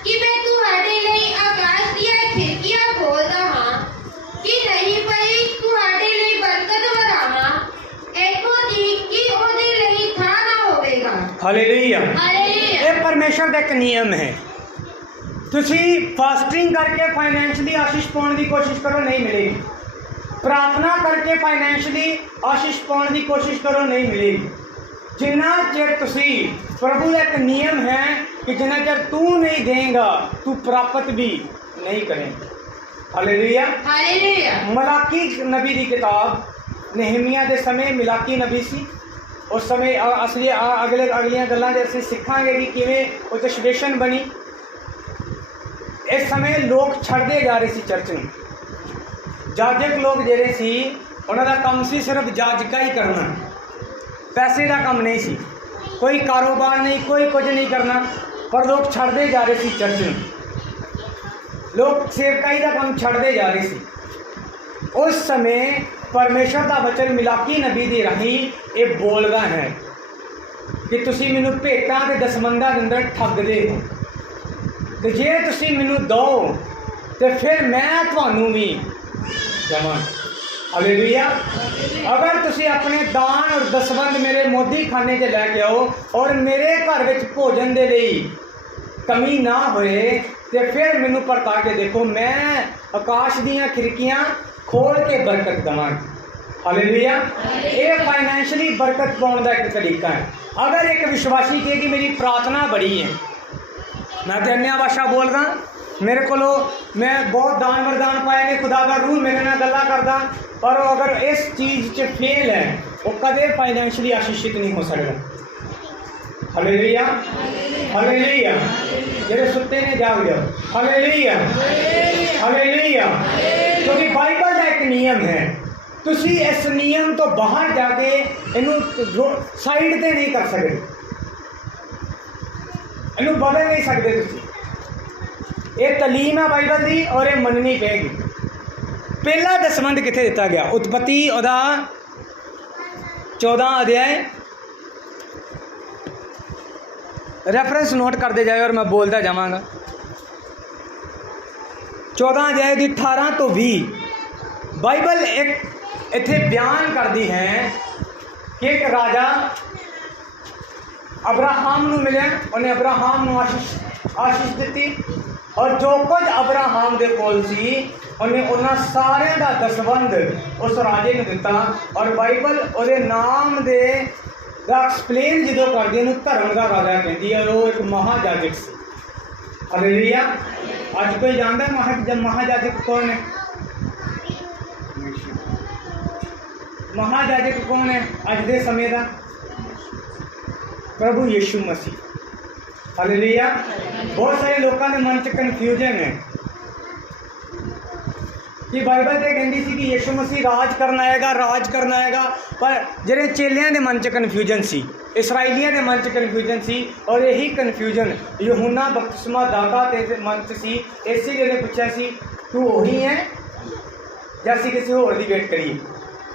ਕਿ ਮੈਂ ਤੁਹਾਡੇ ਲਈ ਆਕਾਸ਼ ਦੀਆਂ ਖਿੜਕੀਆਂ ਖੋਲ੍ਹਦਾ ਹਾਂ ਕਿ ਨਹੀਂ ਪਈ ਤੁਹਾਡੇ ਲਈ ਬਰਕਤ ਵਧਾਵਾਂ, ਇੱਥੋਂ ਤੀਕ ਕਿ ਉਹਦੇ ਲਈ ਥਾਂ ਨਾ ਹੋਵੇਗਾ। हालेलुया। ਹਾਲੇਲੂਇਆ। ये परमेश्वर का एक नियम है। तुसी फास्टिंग करके फाइनैंशियली आशीष पाने की कोशिश करो, नहीं मिलेगी। प्रार्थना करके फाइनैंशियली आशीष पाने की कोशिश करो, नहीं मिलेगी। जिन्ना चਿਰ तुसी प्रभु का एक नियम है कि जिन्ना चਿਰ तू नहीं देगा तू प्राप्त भी नहीं करेगा। हालेलुया। ਹਾਲੇਲੂਇਆ। मलाकी नबी की किताब नेहमिया के समय मिलाकी नबी सी। उस समय असली अगलियां गल्लां दे असीं सिखांगे कि किवें वो सिचुएशन बनी। इस समय लोग छड्डदे जा रहे सी चर्च नूं। जाजक लोग जिहड़े सी उन्हां दा काम सी सिर्फ जाजका ही करना, पैसे का काम नहीं सी, कोई कारोबार नहीं, कोई कुछ नहीं करना। पर लोग छड्डदे जा रहे सी चर्च नूं, लोग सेवकाई का काम छड्डदे जा रहे सी। उस समय परमेश्वर का वचन मिलाकी नबी दे राही ये बोलदा है कि तुसी मैनू भेटां ते दसमंदां दे अंदर ठगदे हो, तो जे तुसी मैनू दो तो फिर मैं तुहानू भी देवां। हालेलुया। अगर तुसी अपने दान और दसवंध मेरे मोदी खाने च लैके आओ और मेरे घर विच भोजन दे लई कमी ना होए तो फिर मैनू परता के देखो, मैं आकाश दीयां खिड़कियां खोल के बरकत देवांगा। हालेलुया। ये फाइनैंशियली बरकत पाने का एक तरीका है। अगर एक विश्वासी कहे कि मेरी प्रार्थना बड़ी है, मैं तो अन्य भाषा बोल रहा, मेरे को मैं बहुत दान वरदान पाए ने, खुदा का रूह मेरे नाल गल्लां करदा, पर वो अगर इस चीज़ च फेल है वो कदे फाइनैंशियली आशीषित नहीं हो सकता। हालेलुया। हालेलुया। जेड़े सुत्ते ने जाग जाओ। हालेलुया। हालेलुया। क्योंकि बाइबल का एक नियम है, तुसी इस नियम तो बाहर जाके इनू साइड ते नहीं कर सकते, इनू बदल नहीं सकते तुसी। ये तलीम है बाइबल की और ये मननी पेगी। पहला दसवंध कितने दिता गया? उत्पत्ति उहदा 14 अध्याय, रेफरेंस नोट करते जाए और मैं बोलता जावांगा। 14 अध्याय की 18 तो 20 बाइबल एक इत्थे बयान करती है कि एक राजा अब्राहम नूं मिलिया, उन्हें अब्राहम नूं आशीष दी और जो कुछ अब्राहम दे कोल सी उन्हें उन्हां सारिਆਂ ਦਾ दसवंध उस राजे ने दिता। और बाइबल ਉਹਦੇ नाम दे दा एक्सप्लेन जो करती है धर्म का राजा कहती है, और वो एक महाजाजक सी। हालेलुया। अज कोई जानता है महाजाजक कौन है? महाजाजक कौन है अज के समय का? प्रभु यीशु मसीह। हालेलुया। बहुत सारे लोगों के मन च कन्फ्यूजन है कि बाइबल तो कहती सी कि यीशु मसीह राज करना आएगा, पर ਜਿਹੜੇ ਚੇਲਿਆਂ ਦੇ ਮਨ 'ਚ ਕਨਫਿਊਜ਼ਨ ਸੀ, ਇਸਰਾਈਲੀਆਂ ਦੇ ਮਨ 'ਚ ਕਨਫਿਊਜ਼ਨ ਸੀ, और यही कन्फ्यूजन यूहन्ना बपतिस्मा दाता के मन 'ਚ ਸੀ। ਇਸੇ ਲਈ ਨੇ ਪੁੱਛਿਆ ਸੀ ਤੂੰ ਉਹੀ ਹੈ ਜਾਂ ਅਸੀਂ ਕਿਸੇ ਹੋਰ ਦੀ ਵੇਟ ਕਰੀਏ।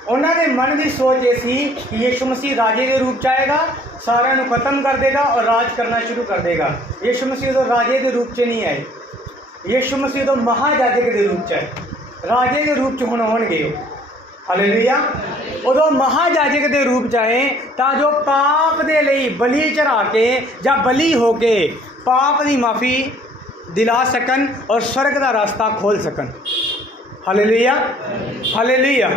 ਉਹਨਾਂ ਦੇ ਮਨ ਦੀ ਸੋਚ ਇਹ ਸੀ ਕਿ ਯीशु मसीह राजे के रूप 'ਚ ਆਏਗਾ, ਸਾਰਿਆਂ ਨੂੰ ਖਤਮ ਕਰ ਦੇਗਾ और राज करना शुरू कर देगा। यीशु मसीह तो राजे के रूप 'ਚ नहीं आए, यीशु मसीह तो महाजाजक के रूप 'ਚ आए, राजे के रूप 'ਚ ਹੁਣ ਆਉਣਗੇ। हालेलुया। उदों महाजाजक के रूप 'ਚ आए ਤਾਂ ਜੋ पाप ਦੇ ਲਈ बलि चढ़ा के ਜਾਂ बलि हो के पाप की माफ़ी दिला सकन और स्वर्ग का रास्ता खोल सकन। हालेलुया। हालेलुया।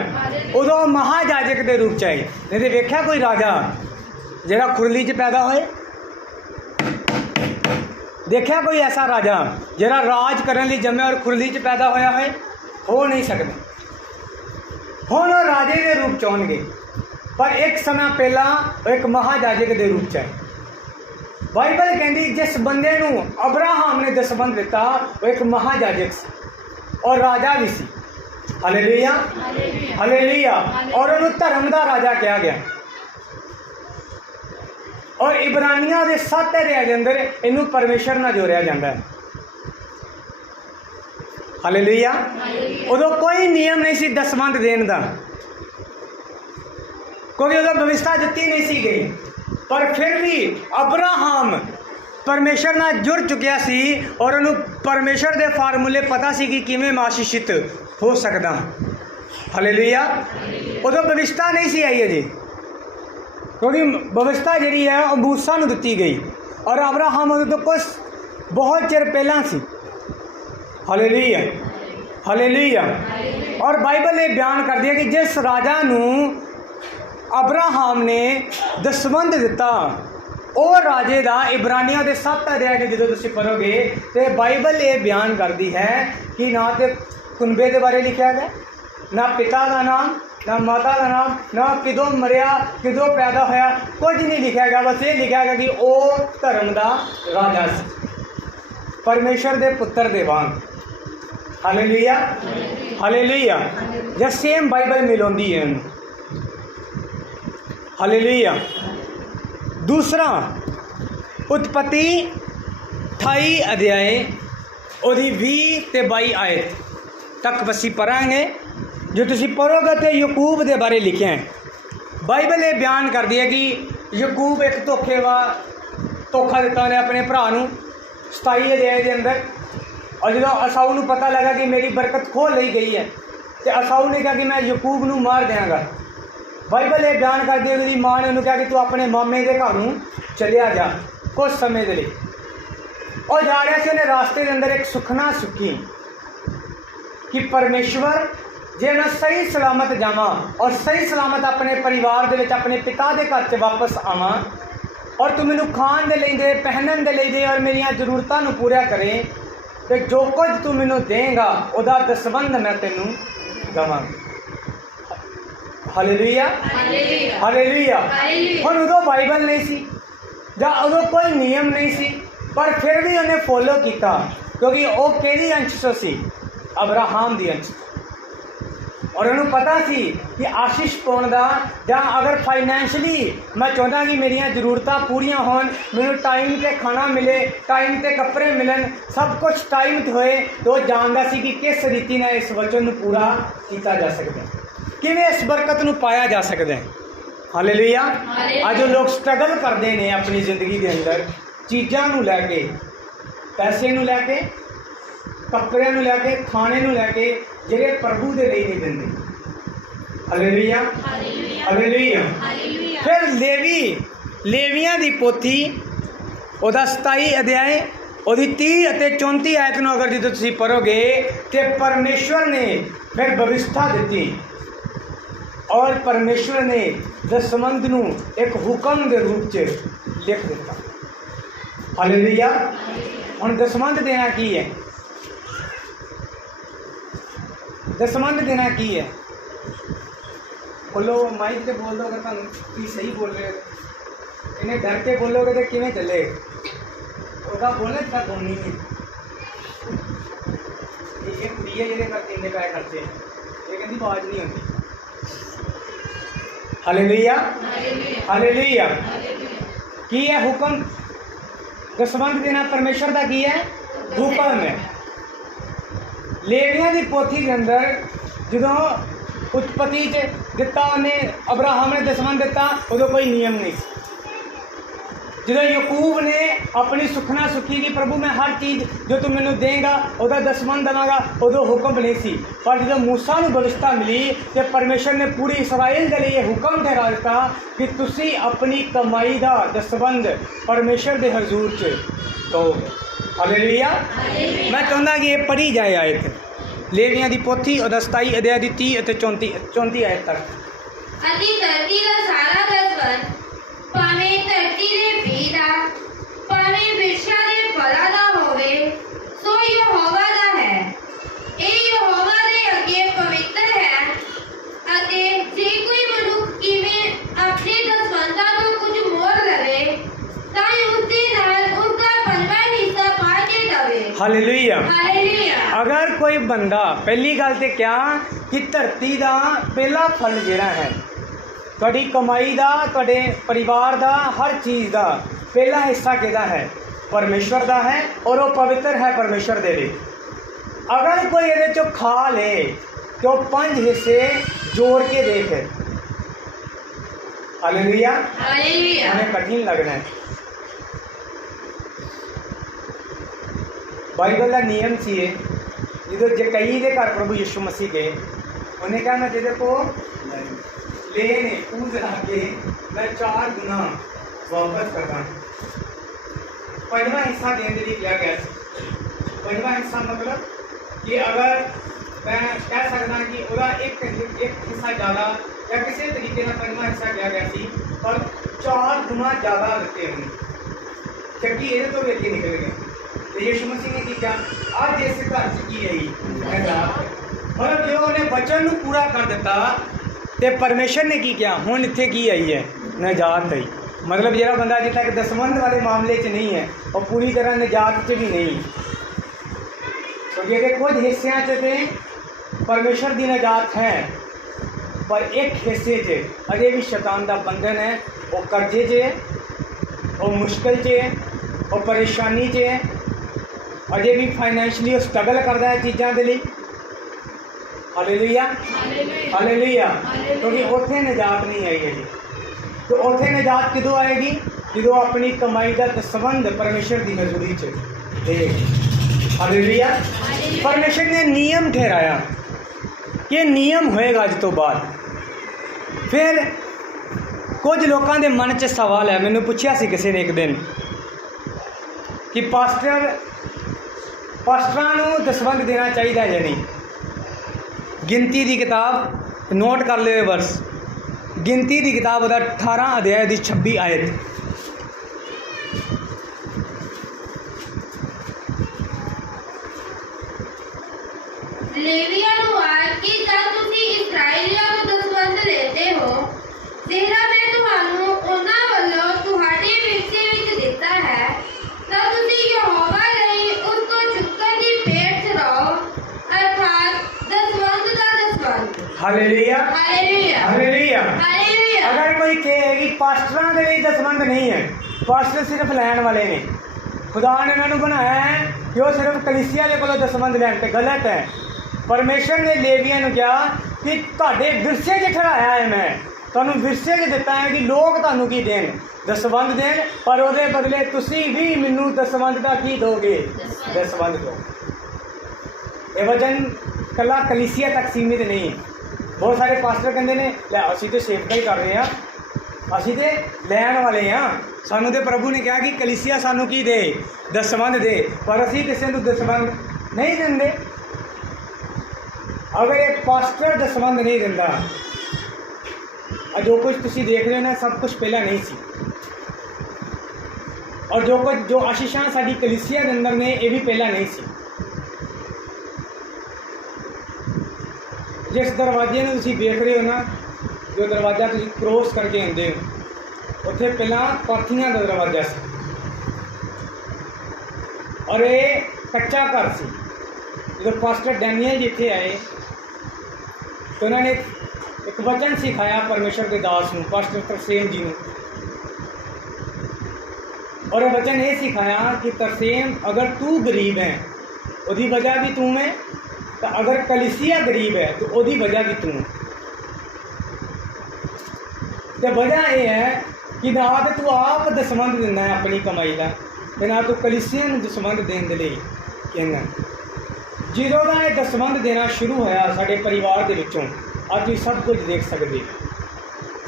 उदों महाजाजक के रूप 'ਚ आए। नहीं तो वेख्या कोई राजा जिहड़ा खुरली 'ਚ पैदा होए? देखा कोई ऐसा राजा जिहड़ा राज करने लई जम्मे और खुरली 'ਚ पैदा होया होए? हो नहीं सकता। हुण राजे के रूप 'ਚ आउणगे, पर एक समय पहला एक महाजाजक के रूप 'ਚ आए। बाइबल कहती जिस बंदे नूं अब्राहम ने दसवंध दिता वो एक महाजाजक सी और राजा भी सी। हालेलुया। हालेलुया। और उन्होंने धर्म का राजा कहा गया। और इब्रानियां दे 7 अध्याय के अंदर इनू परमेश्वर नाल जोड़िया जाता है। हालेलुया। उदों कोई नियम नहीं सी दसवंध देने का, क्योंकि उदों व्यवस्था दी नहीं सी गई, पर फिर भी अब्राहम परमेश्वर नाल जुड़ चुकिया सी और उन्होंने परमेश्वर के फार्मूले पता सी कि किवें मैं आशीषित हो सकदा। हालेलुया। उदों व्यवस्था नहीं सी आई अजे, क्योंकि व्यवस्था जी है वह मूसा नूं दिती गई और अब्राहम उदों तो कुछ बहुत चिर पहला सी। हालेलुया। हालेलुया। और बाइबल ये बयान कर दिया कि जिस राजा नूं अब्राहम ने दसवंध दिता ਉਹ राजे का इब्रानिया के 7 अध्याय के जो तुम पढ़ोगे तो बाइबल ये बयान करती है कि ना तो कुनबे के बारे लिखा गया, ना पिता का नाम, ना माता का नाम, ना किदों मरिया किदों पैदा होया, कुछ नहीं लिखा गया। बस ये लिखा गया कि वो धर्म का राजा से परमेश्वर के पुत्र दे वांग। हालेलुया। हालेलुया। या सेम बाइबल मिलाती है। हालेलुया। दूसरा उत्पत्ति 28 अध्याय ਉਹਦੀ 20 ਤੇ 22 आयत तक बसी पढ़ांगे। जो तुसी पढ़ोगे तो यकूब के बारे लिखे हैं। बाइबल ये बयान कर दी है कि यकूब एक धोखा दिता ने अपने भरा नूं 27 अध्याय के अंदर। और जो असाऊ नूं पता लगा कि मेरी बरकत खो ली गई है तो असाऊ ने कहा कि मैं यकूब नूं मार देंगा। बाइबल ये बयान कर दी उसकी माँ ने उन्होंने कहा कि तू अपने मामे के घर नूं चलिया जा कुछ समय के लिए। और जा रहा से उन्हें रास्ते के अंदर एक सुखना सुखी कि परमेश्वर जे मैं सही सलामत जावां और सही सलामत अपने परिवार दे विच अपने पिता के घर से वापस आवां और तू मैनू खाण दे लई दे, पहनण दे लई दे और मेरिया जरूरतां नूं पूरा करे तो जो कुछ तू मैनू देगा उहदा दसवंध मैं तैनूं देवांगा। हालेलुया। हालेलुया। हुण उदों बाइबल नहीं सी जां उदों कोई नियम नहीं सी, पर फिर भी उन्हें फॉलो किया क्योंकि वो किहदी अंश सी? अब्राहम दी अंश। और उन्होंने पता सी कि आशीष पाने का या अगर फाइनैंशली मैं चाहता कि मेरिया जरूरतां पूरियां होन, मैनू टाइम ते खाना मिले, टाइम ते कपड़े मिलन, सब कुछ टाइम ते होए, तो जानता सी कि किस रीति ने इस वचन नू पूरा किया जा सकता है, किवें इस बरकत नू पाया जा सकता है। हालेलुया। अज लोग स्ट्रगल करते हैं अपनी जिंदगी के अंदर चीज़ों नू लैके, पैसे नू लैके, कपड़े नू लैके, खाने नू लैके, जिहड़े प्रभु दे लिए नहीं दिंदे। Hallelujah hallelujah. फिर लेवियां दी पोथी ओदा 27 अध्याय ओदी 30 अते 34 आयत नूं अगर जो तुसीं पढ़ोगे तो परमेश्वर ने फिर व्यवस्था दी और परमेश्वर ने दसमंद नूं एक हुक्म के रूप च लिख दिता। हालेलुया। हुण दसमंद देना की है? दसमंद देना की है? बोलो माइक से बोल दो अगर तुम सही बोल रहे हो। इन्हें डर के बोलोगे तो किमें चले? ओदा बोलने का बोलनी नहीं। ये कुड़ी है जिहदे करके इन्ने पैसे खर्चे, ये कहती आवाज़ नहीं होती। Hallelujah hallelujah. की है हुक्म? दसवंध देना परमेश्वर का की है हुक्म है। लेवियां की पोथी के अंदर जो उत्पत्ति च दिता उन्हें, अब्राहम ने दसवंध दिता, उदों कोई नियम नहीं। जो यकूब ने अपनी सुखना सुखी कि प्रभु मैं हर चीज़ जो तू मैनू देगा वह दसवंध देवागा, उदों हुक्म नहीं सी। पर जो मूसा नूं व्यवस्था मिली तो परमेश्वर ने पूरी इसराइल के लिए हुक्म ठहरा दिता कि तुसी अपनी कमाई का दसवंध परमेश्वर के हजूर च दोगे। हालेलुया। मैं चाहता कि ये पढ़ी जाए आयत लेवियां की पोथी और 27 अध्याय की 30 और 34 आयत तक। अति धरती का सारा दसवंध भावें धरती दे बीज दा, भावें बिरछां दे फलां दा होवे, सो यहोवा दा है। ਇਹ ਯਹੋਵਾ ਦੇ ਅੱਗੇ ਪਵਿੱਤਰ ਹੈ ਅਤੇ ਜੇ ਕੋਈ ਮਨੁੱਖ ਕਿਵੇਂ ਆਪਣੇ ਦਸਵੰਧਾਂ ਤੋਂ ਕੁਝ ਮੋਲ ਲਵੇ ਤਾਂ ਉਸ ਦੇ ਨਾਲ ਉਸ ਦਾ ਪੰਜਵਾਂ ਹਿੱਸਾ ਪਾ ਕੇ ਦੇਵੇ। हालेलुया। ਹਾਲੇਲੂਇਆ। अगर कोई बंदा, पहली गल तो क्या कि धरती का पहला फल जिहड़ा है तुहाडी कमाई का, तुहाडे परिवार का, हर चीज़ का पहला हिस्सा किहदा है? परमेश्वर का है और वो पवित्र है परमेश्वर दे लिए। अगर कोई ये चो खा ले तो 5 हिस्से जोड़ के दे फिर। हालेलुया। हालेलूया। हमें कठिन लगना है। बाइबल का नियम सी है, जो जकई के घर प्रभु यीशु मसीह गए, उन्हें कहा मैं तेरे को लेने पूज के मैं 4 गुना वापस करता। 5वां हिस्सा देने के लिए क्या गया? 5वां हिस्सा मतलब कि अगर मैं कह सकता कि वह एक हिस्सा ज़्यादा या किसी तरीके का 5वां हिस्सा क्या गया सी, पर 4 गुना ज़्यादा लगते हैं जबकि ये तो व्यक्ति निकल गया। तो यीशु मसीह ने किया आज इस घर की है मतलब जो उन्हें वचन को पूरा कर दिता तो परमेश्वर ने की किया हुण इत्थे की आई है निजात आई। मतलब जो बंदा अजे तक दसवंध वाले मामले च नहीं है और पूरी तरह निजात च भी नहीं, तो ये कुछ हिस्सों से परमेश्वर की निजात है, पर एक हिस्से च अजे भी शैतान का बंधन है। वो कर्जे च है, वो मुश्किल च है, वो परेशानी च है, अजे भी फाइनैंशली स्ट्रगल करता है चीज़ों के लिए। Hallelujah hallelujah. क्योंकि उत्थे निजात नहीं आई है जी। तो उत्थे निजात किदों आएगी? जो अपनी कमाई का दसवंध परमेश्वर की हजूरी च देगा। हालेलुया। परमेश्वर ने नियम ठहराया कि नियम होएगा अज तो बाद। फिर कुछ लोगों के मन च सवाल है, मैंने पूछा सी किसी ने एक दिन कि पास्टरां नूं दसवंध देना चाहिए या नहीं। गिनती की किताब नोट कर ले वर्स, गिनती की किताब 18 अध्याय की 26 आयत। लेविया नूं आख कि जद तुसीं इस्राएलियां नूं दसवंध लेते हो, जेहड़ा मैं तुहानूं उन्हां वल्लों तुहाडे विरसे विच दिता है, तां तुसीं यहोवा लई उस तों चुक्कण दी भेंट चढ़ाओ, अर्थात दसवंध का दसवंध। Hallelujah hallelujah hallelujah. ਹਾਲੇਲੂਇਆ ਅਗਰ ਕੋਈ ਕਹੇ ਕਿ ਪਾਸਟਰਾਂ ਦੇ ਲਈ ਦਸਵੰਧ ਨਹੀਂ ਹੈ, ਪਾਸਟਰ ਸਿਰਫ ਲੈਣ ਵਾਲੇ ਨੇ, ਖੁਦਾ ਨੇ ਇਹਨਾਂ ਨੂੰ ਬਣਾਇਆ ਹੈ ਕਿ ਉਹ ਸਿਰਫ ਕਲੀਸਿਆ ਦੇ ਕੋਲੋਂ ਦਸਵੰਧ ਲੈਣ, ਤੇ ਗਲਤ ਹੈ। ਪਰਮੇਸ਼ਰ ਨੇ ਲੇਵੀਆਂ ਨੂੰ ਕਿਹਾ ਕਿ ਤੁਹਾਡੇ ਵਿਰਸੇ 'ਚ ਠਹਿਰਾਇਆ ਹੈ, ਮੈਂ ਤੁਹਾਨੂੰ ਵਿਰਸੇ 'ਚ ਦਿੱਤਾ ਹੈ ਕਿ ਲੋਕ ਤੁਹਾਨੂੰ ਕੀ ਦੇਣ, ਦਸਵੰਧ ਦੇਣ, ਪਰ ਉਹਦੇ ਬਦਲੇ ਤੁਸੀਂ ਵੀ ਮੈਨੂੰ ਦਸਵੰਧ ਦਾ ਕੀ ਦੋਗੇ, ਦਸਵੰਧ ਦਿਓ। ਇਹ ਵਚਨ ਕੱਲਾ ਕਲੀਸਿਆ ਤੱਕ ਸੀਮਿਤ ਨਹੀਂ ਹੈ। ਬਹੁਤ ਸਾਰੇ ਪਾਸਟਰ ਕਹਿੰਦੇ ਨੇ ਲੈ ਅਸੀਂ ਤਾਂ ਸੇਵਕਾ ਹੀ ਕਰ ਰਹੇ ਹਾਂ, ਅਸੀਂ ਤੇ ਲੈਣ ਵਾਲੇ ਹਾਂ, ਸਾਨੂੰ ਤੇ ਪ੍ਰਭੂ ਨੇ ਕਿਹਾ ਕਿ ਕਲੀਸਿਆ ਸਾਨੂੰ ਕੀ ਦੇ, ਦਸਵੰਧ ਦੇ, ਪਰ ਅਸੀਂ ਕਿਸੇ ਨੂੰ ਦਸਵੰਧ ਨਹੀਂ ਦਿੰਦੇ। ਅਗਰ ਇੱਕ ਪਾਸਟਰ ਦਸਵੰਧ ਨਹੀਂ ਦਿੰਦਾ, ਜੋ ਕੁਝ ਤੁਸੀਂ ਦੇਖ ਰਹੇ ਹੋ ਨਾ, ਸਭ ਕੁਝ ਪਹਿਲਾਂ ਨਹੀਂ ਸੀ, ਔਰ ਜੋ ਆਸ਼ੀਸ਼ਾਂ ਸਾਡੀ ਕਲੀਸਿਆ ਦੇ ਅੰਦਰ ਨੇ, ਇਹ ਵੀ ਪਹਿਲਾਂ ਨਹੀਂ ਸੀ। ਜਿਸ ਦਰਵਾਜ਼ੇ ਨੂੰ ਤੁਸੀਂ ਵੇਖ ਰਹੇ ਹੋ ਨਾ, ਜੋ ਦਰਵਾਜ਼ਾ ਤੁਸੀਂ ਕ੍ਰੋਸ ਕਰਕੇ ਆਉਂਦੇ ਹੋ, ਉੱਥੇ ਪਹਿਲਾਂ ਪਾਥੀਆਂ ਦਾ ਦਰਵਾਜ਼ਾ ਸੀ, ਔਰ ਇਹ ਕੱਚਾ ਘਰ ਸੀ। ਜਦੋਂ ਪਾਸਟਰ ਡੈਨੀਅਲ ਜੀ ਇੱਥੇ ਆਏ ਤਾਂ ਉਹਨਾਂ ਨੇ ਇੱਕ ਵਚਨ ਸਿਖਾਇਆ ਪਰਮੇਸ਼ਰ ਦੇ ਦਾਸ ਨੂੰ, ਪਾਸਟਰ ਤਰਸੇਮ ਜੀ ਨੂੰ, ਔਰ ਇਹ ਵਚਨ ਇਹ ਸਿਖਾਇਆ ਕਿ ਤਰਸੇਮ ਅਗਰ ਤੂੰ ਗਰੀਬ ਹੈ ਉਹਦੀ ਵਜ੍ਹਾ ਵੀ ਤੂੰ ਹੈ, ਤਾਂ ਅਗਰ ਕਲੀਸਿਆ ਗਰੀਬ ਹੈ ਤਾਂ ਉਹਦੀ ਵਜ੍ਹਾ ਵੀ ਤੂੰ। ਤੇ ਵਜ੍ਹਾ ਇਹ ਹੈ ਕਿ ਨਾ ਤਾਂ ਤੂੰ ਆਪ ਦਸਵੰਧ ਦਿੰਦਾ ਹੈ ਆਪਣੀ ਕਮਾਈ ਦਾ, ਤੇ ਨਾ ਤੂੰ ਕਲੀਸਿਆ ਨੂੰ ਦਸਵੰਧ ਦੇਣ ਦੇ ਲਈ ਕਹਿੰਦਾ। ਜਦੋਂ ਦਾ ਇਹ ਦਸਵੰਧ ਦੇਣਾ ਸ਼ੁਰੂ ਹੋਇਆ ਸਾਡੇ ਪਰਿਵਾਰ ਦੇ ਵਿੱਚੋਂ, ਅੱਜ ਤੁਸੀਂ ਸਭ ਕੁਝ ਦੇਖ ਸਕਦੇ,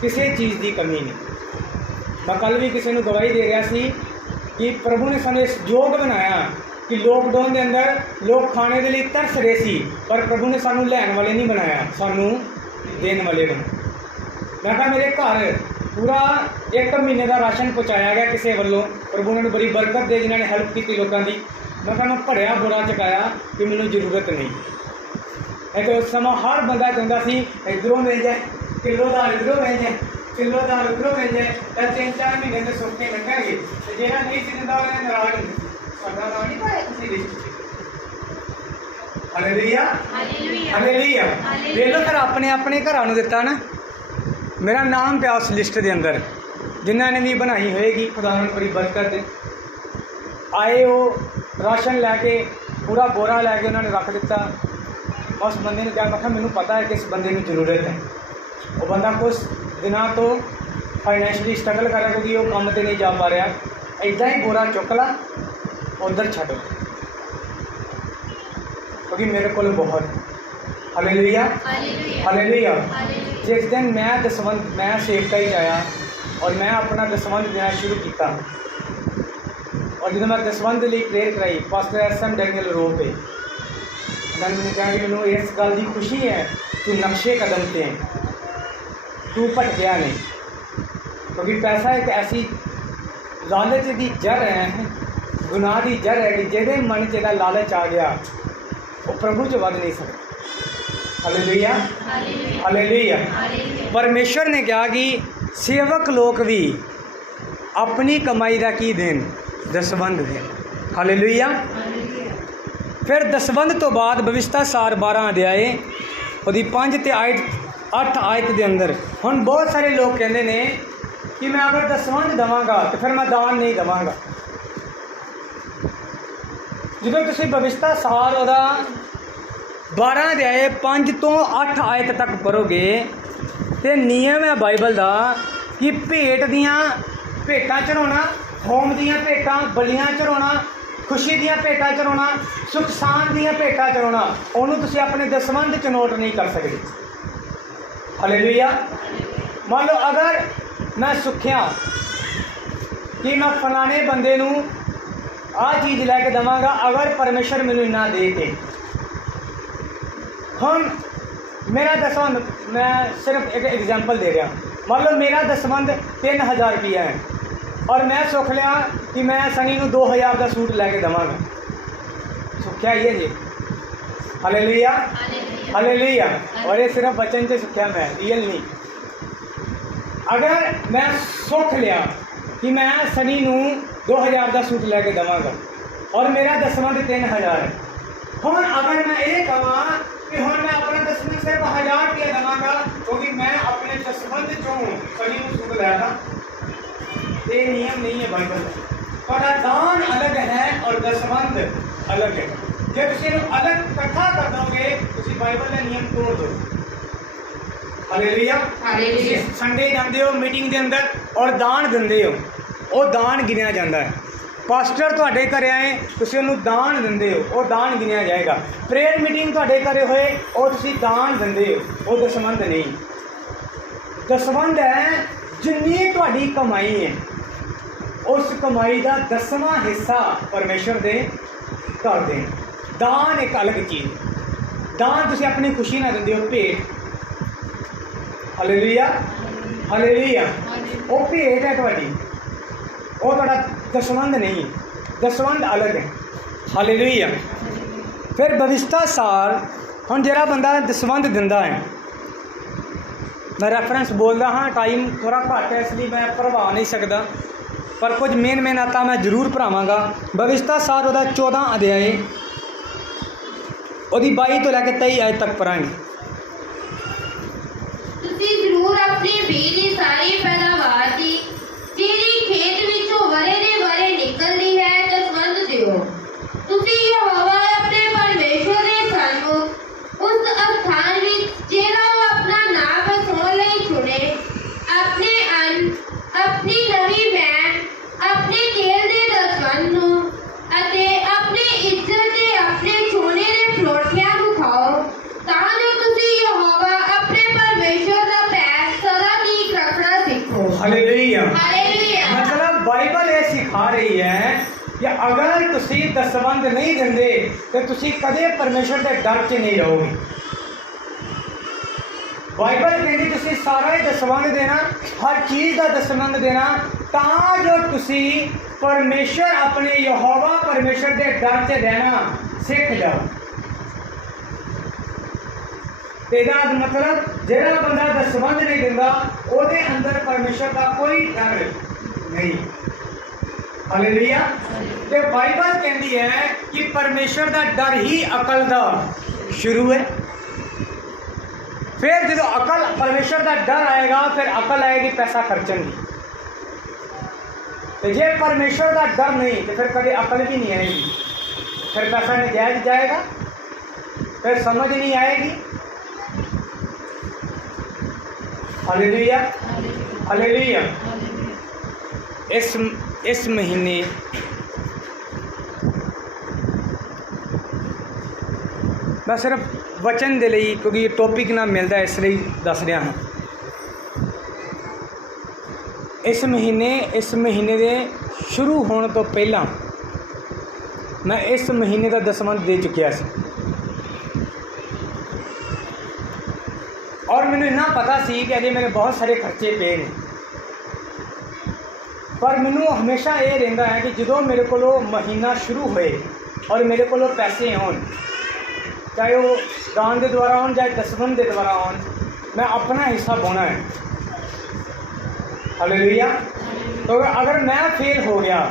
ਕਿਸੇ ਚੀਜ਼ ਦੀ ਕਮੀ ਨਹੀਂ। ਮੈਂ ਕੱਲ੍ਹ ਵੀ ਕਿਸੇ ਨੂੰ ਗਵਾਹੀ ਦੇ ਰਿਹਾ ਸੀ ਕਿ ਪ੍ਰਭੂ ਨੇ ਸਾਨੂੰ ਇਸ ਯੋਗ ਬਣਾਇਆ ਕਿ ਲੋਕਡਾਊਨ ਦੇ ਅੰਦਰ ਲੋਕ ਖਾਣੇ ਦੇ ਲਈ ਤਰਸ ਰਹੇ ਸੀ, ਪਰ ਪ੍ਰਭੂ ਨੇ ਸਾਨੂੰ ਲੈਣ ਵਾਲੇ ਨਹੀਂ ਬਣਾਇਆ, ਸਾਨੂੰ ਦੇਣ ਵਾਲੇ ਬਣਾਇਆ। ਮੈਂ ਕਿਹਾ ਮੇਰੇ ਘਰ ਪੂਰਾ 1 ਮਹੀਨੇ ਦਾ ਰਾਸ਼ਨ ਪਹੁੰਚਾਇਆ ਗਿਆ ਕਿਸੇ ਵੱਲੋਂ, ਪ੍ਰਭੂ ਨੇ ਬੜੀ ਬਰਕਤ ਦੇ, ਜਿਨ੍ਹਾਂ ਨੇ ਹੈਲਪ ਕੀਤੀ ਲੋਕਾਂ ਦੀ। ਮੈਂ ਕਿਹਾ ਮੈਂ ਭਰਿਆ ਬੁਰਾ ਚੁਕਾਇਆ ਕਿ ਮੈਨੂੰ ਜ਼ਰੂਰਤ ਨਹੀਂ। ਇਹ ਤਾਂ ਉਸ ਸਮਾਂ ਹਰ ਬੰਦਾ ਚਾਹੁੰਦਾ ਸੀ ਇੱਧਰੋਂ ਮਿਲ ਜਾਏ, ਕਿਲੋ ਦਾ ਇੱਧਰੋਂ ਮਿਲ ਜਾਏ, ਕਿਲੋ ਦਾ ਉੱਧਰੋਂ ਮਿਲ ਜਾਏ, ਤਾਂ 3-4 ਮਹੀਨੇ ਦੇ ਸੁੱਕੇ ਲੰਘਣਗੇ। ਤੇ ਜਿਹੜਾ ਨਹੀਂ ਸੀ ਦਿੰਦਾ ਉਹਨੇ ਨਾਰਾਜ਼ ਹੁੰਦਾ, ਸਾਡਾ ਨਾਂ ਨਹੀਂ ਪਾਇਆ ਤੁਸੀਂ ਲਿਸਟ 'ਚ। Hallelujah hallelujah. ਵੇਖ ਲਓ ਫਿਰ ਆਪਣੇ ਆਪਣੇ ਘਰਾਂ ਨੂੰ ਦਿੱਤਾ ਨਾ, ਮੇਰਾ ਨਾਮ ਪਿਆ ਉਸ ਲਿਸਟ ਦੇ ਅੰਦਰ, ਜਿਨ੍ਹਾਂ ਨੇ ਵੀ ਬਣਾਈ ਹੋਏਗੀ, ਖੁਦਾ ਨੂੰ ਬੜੀ ਬਰਕਤ ਦੇ। ਆਏ ਉਹ ਰਾਸ਼ਨ ਲੈ ਕੇ, ਪੂਰਾ ਬੋਰਾ ਲੈ ਕੇ ਉਹਨਾਂ ਨੇ ਰੱਖ ਦਿੱਤਾ। ਉਸ ਬੰਦੇ ਨੇ ਕਿਹਾ, ਮੈਂ ਕਿਹਾ ਮੈਨੂੰ ਪਤਾ ਹੈ ਕਿ ਇਸ ਬੰਦੇ ਨੂੰ ਜ਼ਰੂਰਤ ਹੈ। ਉਹ ਬੰਦਾ ਕੁਝ ਦਿਨਾਂ ਤੋਂ ਫਾਈਨੈਂਸ਼ਲੀ ਸਟਰਗਲ ਕਰ ਰਿਹਾ, ਕਿਉਂਕਿ ਉਹ ਕੰਮ 'ਤੇ ਨਹੀਂ ਜਾ ਪਾ ਰਿਹਾ। ਇੱਦਾਂ ਹੀ ਬੋਰਾ ਚੁੱਕ ਲਾ, ਉੱਧਰ ਛੱਡ, ਕਿਉਂਕਿ ਮੇਰੇ ਕੋਲ ਬਹੁਤ। Hallelujah hallelujah. ਜਿਸ ਦਿਨ ਮੈਂ ਸੇਵਕਾ ਹੀ ਆਇਆ ਔਰ ਮੈਂ ਆਪਣਾ ਦਸਵੰਧ ਦੇਣਾ ਸ਼ੁਰੂ ਕੀਤਾ, ਔਰ ਜਦੋਂ ਮੈਂ ਦਸਵੰਧ ਲਈ ਪ੍ਰੇਅਰ ਕਰਾਈ, ਪਾਸਟਰ SM ਡੈਨੀਅਲ ਰੋਡ 'ਤੇ, ਉਹਨਾਂ ਨੇ ਮੈਨੂੰ ਕਿਹਾ ਕਿ ਮੈਨੂੰ ਇਸ ਗੱਲ ਦੀ ਖੁਸ਼ੀ ਹੈ ਤੂੰ ਨਕਸ਼ੇ ਕਦਮ 'ਤੇ ਹੈ, ਤੂੰ ਭਟਕਿਆ ਨਹੀਂ, ਕਿਉਂਕਿ ਪੈਸਾ ਇੱਕ ਐਸੀ ਲਾਲਚ ਦੀ ਜੜ ਹੈ, ਗੁਨਾਹ ਦੀ ਜੜ ਹੈ ਕਿ ਜਿਹਦੇ ਮਨ 'ਚ ਇਹਦਾ ਲਾਲਚ ਆ ਗਿਆ ਉਹ ਪ੍ਰਭੂ 'ਚ ਵੱਧ ਨਹੀਂ ਸਕਦਾ। Hallelujah hallelujah. ਪਰਮੇਸ਼ਰ ਨੇ ਕਿਹਾ ਕਿ ਸੇਵਕ ਲੋਕ ਵੀ ਆਪਣੀ ਕਮਾਈ ਦਾ ਕੀ ਦੇਣ, ਦਸਵੰਧ ਦੇਣ। ਹਾਲੇਲੂਇਆ। ਫਿਰ ਦਸਵੰਧ ਤੋਂ ਬਾਅਦ ਬਵਿਸ਼ਤਾ ਸਾਰ 12 ਅਧਿਆਏ ਉਹਦੀ 5 ਤੇ 8 ਆਇਤ ਦੇ ਅੰਦਰ, ਹੁਣ ਬਹੁਤ ਸਾਰੇ ਲੋਕ ਕਹਿੰਦੇ ਨੇ ਕਿ ਮੈਂ ਅਗਰ ਦਸਵੰਧ ਦੇਵਾਂਗਾ ਤਾਂ ਫਿਰ ਮੈਂ ਦਾਨ ਨਹੀਂ ਦੇਵਾਂਗਾ। ਜਦੋਂ ਤੁਸੀਂ ਬਵਿਸ਼ਤਾ ਸਾਰ ਉਹਦਾ 12 ਅਧਿਆਏ 5 ਤੋਂ 8 ਆਇਤ ਤੱਕ ਪੜ੍ਹੋਗੇ ਤੇ ਨਿਯਮ ਹੈ ਬਾਈਬਲ ਦਾ ਕਿ ਭੇਟਾਂ ਚੜਾਉਣਾ, ਹੋਮ ਦੀਆਂ ਭੇਟਾਂ, ਬਲੀਆਂ ਚੜਾਉਣਾ, ਖੁਸ਼ੀ ਦੀਆਂ ਭੇਟਾਂ ਚੜਾਉਣਾ, ਸੁਖ ਸਾਂਦ ਦੀਆਂ ਭੇਟਾਂ ਚੜਾਉਣਾ, ਉਹਨੂੰ ਤੁਸੀਂ ਆਪਣੇ ਦਸਵੰਧ 'ਚ ਨੋਟ ਨਹੀਂ ਕਰ ਸਕਦੇ। ਹਾਲੇਲੂਇਆ। ਮੰਨ ਲਓ ਅਗਰ ਮੈਂ ਸੁੱਖਿਆ ਕਿ ਮੈਂ ਫਲਾਣੇ ਬੰਦੇ ਨੂੰ ਆਹ ਚੀਜ਼ ਲੈ ਕੇ ਦੇਵਾਂਗਾ, ਅਗਰ ਪਰਮੇਸ਼ਰ ਮੈਨੂੰ ਇੰਨਾ ਦੇ ਕੇ, ਹੁਣ ਮੇਰਾ ਦਸਵੰਧ, ਮੈਂ ਸਿਰਫ ਇੱਕ ਐਗਜ਼ਾਮਪਲ ਦੇ ਰਿਹਾ, ਮੰਨ ਲਓ ਮੇਰਾ ਦਸਵੰਧ 3000 ਰੁਪਈਆ ਹੈ ਔਰ ਮੈਂ ਸੁੱਖ ਲਿਆ ਕਿ ਮੈਂ ਸਨੀ ਨੂੰ 2000 ਦਾ ਸੂਟ ਲੈ ਕੇ ਦੇਵਾਂਗਾ, ਸੁੱਖਿਆ ਹੀ ਹੈ ਜੀ। Hallelujah hallelujah. ਔਰ ਇਹ ਸਿਰਫ ਬਚਨ 'ਚ ਸੁੱਖਿਆ, ਮੈਂ ਰੀਅਲ ਨਹੀਂ। ਅਗਰ ਮੈਂ ਸੁੱਖ ਲਿਆ ਕਿ ਮੈਂ ਸਨੀ ਨੂੰ 2000 ਦਾ ਸੂਟ ਲੈ ਕੇ ਦੇਵਾਂਗਾ ਔਰ ਮੇਰਾ ਦਸਵੰਧ 3000 ਹੈ, ਹੁਣ ਅਗਰ ਮੈਂ ਇਹ ਕਹਾਂ ਕਿ ਹੁਣ ਮੈਂ ਆਪਣਾ ਦਸਵੰਧ सिर्फ 1000 रुपया देवांगा क्योंकि मैं अपने दसवंध चों सभी को सुख लिया था। ये नियम नहीं है बाइबल का। दान अलग है और दसवंध अलग है। जे तुसीं अलग इकट्ठा कर दोगे तुसीं बाइबल के नियम तोड़ दो। हालेलुया। हालेलुया। संडे जाते हो मीटिंग के अंदर और दान दिंदे हो, वो दान गिनिया जाता है। पास्टर तुहाडे घरे आए तुसीं उहनूं दान दिंदे हो, वो दान गिनिया जाएगा। प्रेयर मीटिंग तुहाडे घरे होए वो तुसीं दान दिंदे हो, वो दसवंध नहीं। दसवंध है जिन्नी तुहाडी कमाई है उस कमाई का 10वां हिस्सा परमेश्वर दे कर दें। दान एक अलग चीज़। दान तुसीं अपनी खुशी ना दिंदे हो, भेंट। Hallelujah hallelujah. वो भेंट है तुहाडी, वो तुहाडा दसवंध नहीं, दसवंध अलग है। हालेलुया। फिर बविस्ता साल हुण जिहड़ा बंदा दसवंध दिंदा है, मैं रेफरेंस बोलदा हाँ, टाइम थोड़ा घट है इसलिए मैं भरवा नहीं सकता, पर कुछ मेन आता मैं जरूर भरावांगा। बविस्ता साल उहदा 14 अध्याय उहदी 22 तो लैके 23 आयत तक पढ़ांगे। ਤੁਸੀਂ ਜ਼ਰੂਰ ਆਪਣੀ ਬੀਜ ਦੀ ਸਾਰੀ ਪੈਦਾਵਾਰ ਦੀ ਜਿਹੜੀ ਖੇਤ ਵਿੱਚੋਂ ਵਰੇ ਦੇ ਵਰੇ ਨਿਕਲਦੀ ਹੈ ਦਸਵੰਧ ਦਿਓ। ਤੁਸੀਂ ਯਹੋਵਾ ਆਪਣੇ ਪਰਮੇਸ਼ਵਰ ਦੇ ਸਨਮੁਖ ਉਸ ਅਸਥਾਨ ਵਿੱਚ ਜਿਹੜਾ ਉਹ ਆਪਣਾ ਨਾਮ ਬਸਾਉਣ ਲਈ ਚੁਣੇ ਆਪਣੇ ਅੰਨ, ਆਪਣੀ ਨਵੀਂ ਮੈਣ, ਆਪਣੇ ਤੇਲ ਦੇ ਦਸਵੰਧ ਨੂੰ ਅਤੇ ਆਪਣੀ ਇੱਜ਼ਤ ਤੇ ਆਪਣੇ ਸੋਨੇ ਦੇ ਪਰੌਠਿਆਂ ਨੂੰ ਖਾਓ ਤਾਂ ਜੋ ਤੁਸੀਂ ਯਹੋਵਾ ਆਪਣੇ परमेश्वर का पैर सदा ठीक रखना सीखो। हालेलुया। हालेलुया। मतलब बाइबल ये सिखा रही है कि अगर तुसी दसवंध नहीं देंगे तो तुसी कदे परमेश्वर के डर च नहीं रहोगे। बाइबल कहती तुसी सारा ही दसवंध देना, हर चीज़ का दसवंध देना जो तुसी परमेश्वर अपने यहोवा परमेश्वर के डर च रहना सीख जाओ। तेरा मतलब जिहड़ा बंदा दसवंध नहीं दिंदा ਉਹਦੇ अंदर परमेश्वर का कोई डर नहीं। हालेलुया। ते बाइबल कहती है कि परमेश्वर का डर ही अकल का शुरू है। फिर जो अकल परमेश्वर का डर आएगा फिर अकल आएगी पैसा खर्चन की। तो जे परमेश्वर का डर नहीं तो फिर कभी अकल भी नहीं आएगी, फिर पैसा नजायज जाएगा, फिर समझ नहीं आएगी। Hallelujah hallelujah. इस महीने मैं सिर्फ वचन दे लई क्योंकि टॉपिक ना मिलता इसलिए दस रहा हाँ। इस महीने दे शुरू होने तो पहला मैं इस महीने का दसवंध दे चुकिया सी और मैंने इन्ना पता सी कि अजे मेरे बहुत सारे खर्चे पे ने, पर मैनू हमेशा ये रहिंदा है कि जो मेरे को महीना शुरू होए और मेरे को पैसे होन, चाहे वो दान के द्वारा होन चाहे दसवंध के द्वारा होन, मैं अपना हिस्सा पाना है। हालेलुया। तो अगर मैं फेल हो गया,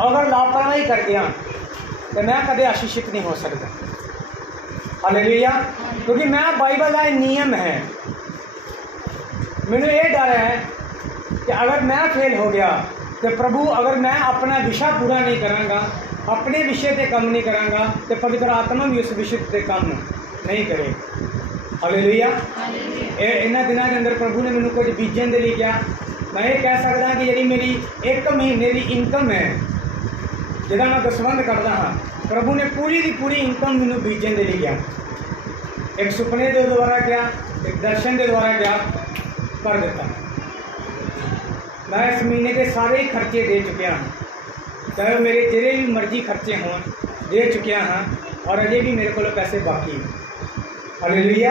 अगर लापरवाही कर गया तो मैं कदे आशीषित नहीं हो सकता। हालेलुया। क्योंकि मैं बाइबल का नियम है, मैंने ये डर है कि अगर मैं फेल हो गया तो प्रभु अगर मैं अपना विषय पूरा नहीं करांगा, अपने विषय पे काम नहीं करांगा तो पवित्र आत्मा भी उस विषय पे काम नहीं करे। हालेलुया। इन्होंने दिनों के अंदर प्रभु ने मैंने कुछ बीजन के लिए क्या, मैं ये कह सकता कि जी मेरी एक महीने की इनकम है जिदा मैं दसवंध करता हाँ, प्रभु ने पूरी की पूरी इनकम मैंने बीजन के लिए क्या, एक सुपने के द्वारा क्या, एक दर्शन के द्वारा क्या कर देता। मैं इस महीने के सारे ही खर्चे दे चुकिया हाँ, चाहे मेरे जिहड़े भी मर्जी खर्चे हों दे चुकिया हाँ, और अजे भी मेरे को पैसे बाकी हैं। Hallelujah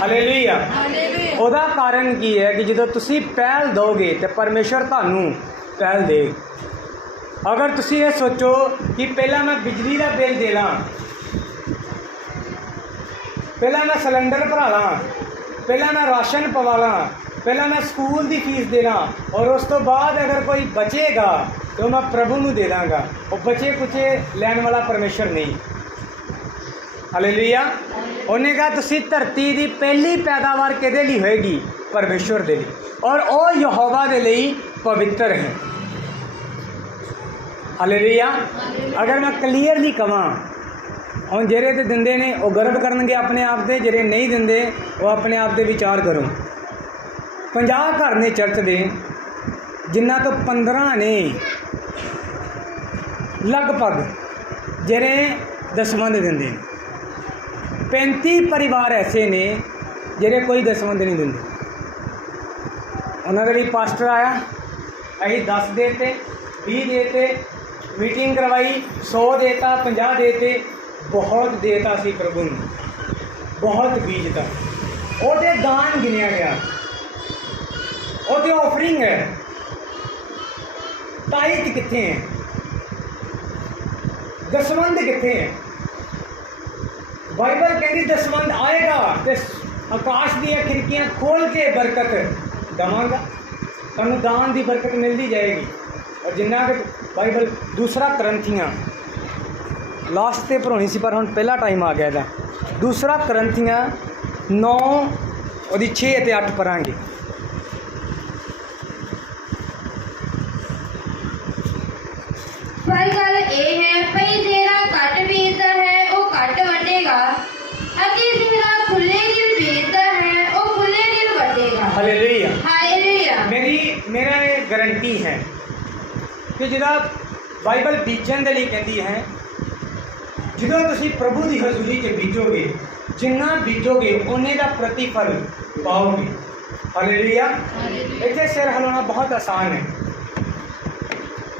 hallelujah. ਉਹਦਾ कारण की है कि जो तुसी पहल दोगे तो परमेश्वर तुहानू पहल दे। अगर तुसी ये सोचो कि पहला मैं बिजली का बिल दे ला, पहला मैं सिलेंडर भरा ला, पहला मैं राशन पवा ला, पहला मैं स्कूल की फीस दे ला और उस तो बाद अगर कोई बचेगा तो मैं प्रभु नू दे दांगा, और बचे कुचे लैन वाला परमेश्वर नहीं। हालेलुया। ਉਹਨੇ ਕਿਹਾ ਤੁਸੀਂ ਧਰਤੀ ਦੀ ਪਹਿਲੀ ਪੈਦਾਵਾਰ ਕਿਹਦੇ ਲਈ ਹੋਏਗੀ? ਪਰਮੇਸ਼ਵਰ ਦੇ ਲਈ, ਔਰ ਉਹ ਯਹੋਵਾ ਦੇ ਲਈ ਪਵਿੱਤਰ ਹੈ। ਹਾਲੇਲੂਇਆ। ਅਗਰ ਮੈਂ ਕਲੀਅਰਲੀ ਕਹਾਂ, ਹੁਣ ਜਿਹੜੇ ਤੇ ਦਿੰਦੇ ਨੇ ਉਹ ਗਰਵ ਕਰਨਗੇ ਆਪਣੇ ਆਪ ਦੇ, ਜਿਹੜੇ ਨਹੀਂ ਦਿੰਦੇ ਉਹ ਆਪਣੇ ਆਪ ਦੇ ਵਿਚਾਰ ਕਰੋ। 50 ਘਰ ਨੇ ਚਰਚ ਦੇ, ਜਿਨ੍ਹਾਂ ਤੋਂ 15 ਨੇ ਲਗਭਗ ਜਿਹੜੇ ਦਸਵੰਧ ਦਿੰਦੇ ਨੇ। 35 ਪਰਿਵਾਰ ਐਸੇ ਨੇ ਜਿਹੜੇ ਕੋਈ ਦਸਵੰਧ ਨਹੀਂ ਦਿੰਦੇ। ਉਹਨਾਂ ਦੇ ਲਈ ਪਾਸਟਰ ਆਇਆ, ਅਸੀਂ 10 ਦੇਤੇ, 20 ਦੇਤੇ, ਮੀਟਿੰਗ ਕਰਵਾਈ, 100 ਦੇਤਾ, 50 ਦੇਤੇ, ਬਹੁਤ ਦੇਤਾ ਸੀ ਪ੍ਰਭੂ ਨੂੰ, ਬਹੁਤ ਬੀਜਤਾ। ਉਹਦੇ ਦਾਨ ਗਿਣਿਆ ਗਿਆ, ਉਹਦੇ ਆਫਰਿੰਗ ਹੈ। ਤਾਇਤ ਕਿੱਥੇ ਹੈ? ਦਸਵੰਧ ਕਿੱਥੇ ਹੈ? ਬਾਈਬਲ ਕਹਿੰਦੀ ਦਸਵੰਧ ਆਏਗਾ ਤੇ ਆਕਾਸ਼ ਦੀਆਂ ਖਿੜਕੀਆਂ ਖੋਲ ਕੇ ਬਰਕਤ ਦੇਵਾਂਗਾ, ਤੁਹਾਨੂੰ ਦਾਨ ਦੀ ਬਰਕਤ ਮਿਲਦੀ ਜਾਏਗੀ। ਔਰ ਜਿੰਨਾ ਕਿ ਬਾਈਬਲ ਦੂਸਰਾ ਕਰੰਥੀਆਂ ਲਾਸਟ ਤੇ ਪੜ੍ਹਾਉਣੀ ਸੀ, ਪਰ ਹੁਣ ਪਹਿਲਾ ਟਾਈਮ ਆ ਗਿਆ ਇਹਦਾ। ਦੂਸਰਾ ਕਰੰਥੀਆਂ 9 ਉਹਦੀ 6 ਅਤੇ 8 ਪੜ੍ਹਾਂਗੇ। ਪਰ ਗੱਲ ਇਹ ਹੈ ਭਈ ਜਿਹੜਾ ਘੱਟ ਬੀਜਦਾ ਹੈ ਉਹ ਘੱਟ ਵੱਢੇਗਾ, ਅਤੇ ਜਿਹੜਾ ਖੁੱਲੇ ਦਿਲ ਬੀਜਦਾ ਹੈ ਉਹ ਖੁੱਲੇ ਦਿਲ ਵੱਢੇਗਾ। ਹਾਲੇਲੂਇਆ। ਹਾਲੇਲੂਇਆ। ਮੇਰਾ ਇਹ ਗਰੰਟੀ ਹੈ ਕਿ ਜਿਹੜਾ ਬਾਈਬਲ ਬੀਜਣ ਦੇ ਲਈ ਕਹਿੰਦੀ ਹੈ, ਜਦੋਂ ਤੁਸੀਂ ਪ੍ਰਭੂ ਦੀ ਹਜ਼ੂਰੀ 'ਚ ਬੀਜੋਗੇ, ਜਿੰਨਾ ਬੀਜੋਗੇ ਉਹਨੇ ਦਾ ਪ੍ਰਤੀਫਲ ਪਾਓਗੇ। ਹਾਲੇਲੂਇਆ। ਇੱਥੇ ਸਿਰ ਹਿਲਾਉਣਾ ਬਹੁਤ ਆਸਾਨ ਹੈ,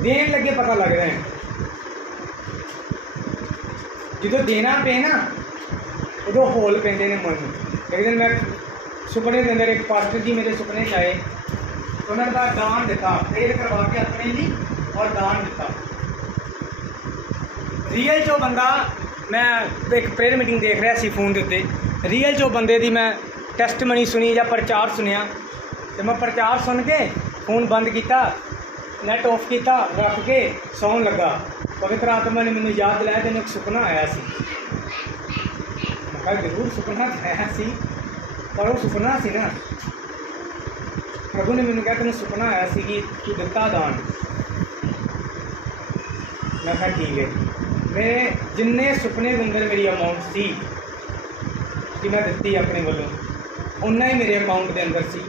ਦੇਣ ਲੱਗੇ ਪਤਾ ਲੱਗਦਾ ਹੈ। ਜਦੋਂ ਦੇਣਾ ਪਏ ਨਾ, ਉਦੋਂ ਹੋਲ ਪੈਂਦੇ ਨੇ ਮਨ ਨੂੰ। ਇੱਕ ਦਿਨ ਮੈਂ ਸੁਪਨੇ ਦੇ ਅੰਦਰ ਇੱਕ ਪਾਸਟਰ ਜੀ ਮੇਰੇ ਸੁਪਨੇ 'ਚ ਆਏ, ਉਹਨਾਂ ਦਾ ਦਾਨ ਦਿੱਤਾ, ਪ੍ਰੇਰ ਕਰਵਾ ਕੇ ਆਪਣੇ ਲਈ, ਔਰ ਦਾਨ ਦਿੱਤਾ। ਰੀਅਲ 'ਚੋਂ ਬੰਦਾ, ਮੈਂ ਇੱਕ ਪ੍ਰੇਅਰ ਮੀਟਿੰਗ ਦੇਖ ਰਿਹਾ ਸੀ ਫੋਨ ਦੇ ਉੱਤੇ, ਰੀਅਲ 'ਚੋਂ ਬੰਦੇ ਦੀ ਮੈਂ ਟੈਸਟਮਨੀ ਸੁਣੀ ਜਾਂ ਪ੍ਰਚਾਰ ਸੁਣਿਆ, ਅਤੇ ਮੈਂ ਪ੍ਰਚਾਰ ਸੁਣ ਕੇ ਫੋਨ ਬੰਦ ਕੀਤਾ, ਨੈਟ ਆਫ ਕੀਤਾ, ਰੱਖ ਕੇ ਸੌਣ ਲੱਗਾ। ਪਵਿੱਤਰ ਆਤਮਾ ਨੇ ਮੈਨੂੰ ਯਾਦ ਦਿਲਾਇਆ, ਤੈਨੂੰ ਇੱਕ ਸੁਪਨਾ ਆਇਆ ਸੀ। ਮੈਂ ਕਿਹਾ ਜ਼ਰੂਰ ਸੁਪਨਾ ਆਇਆ ਸੀ, ਪਰ ਉਹ ਸੁਪਨਾ ਸੀ ਨਾ, ਪ੍ਰਭੂ ਨੇ ਮੈਨੂੰ ਕਿਹਾ ਤੈਨੂੰ ਸੁਪਨਾ ਆਇਆ ਸੀ ਕਿ ਤੂੰ ਦਿੱਤਾ ਦਾਨ। ਮੈਂ ਕਿਹਾ ਠੀਕ ਹੈ। ਮੇਰੇ ਜਿੰਨੇ ਸੁਪਨੇ ਦੇ ਅੰਦਰ ਮੇਰੀ ਅਮਾਊਂਟ ਸੀ ਕਿ ਮੈਂ ਦਿੱਤੀ ਆਪਣੇ ਵੱਲੋਂ, ਉਨਾ ਹੀ ਮੇਰੇ ਅਕਾਊਂਟ ਦੇ ਅੰਦਰ ਸੀ।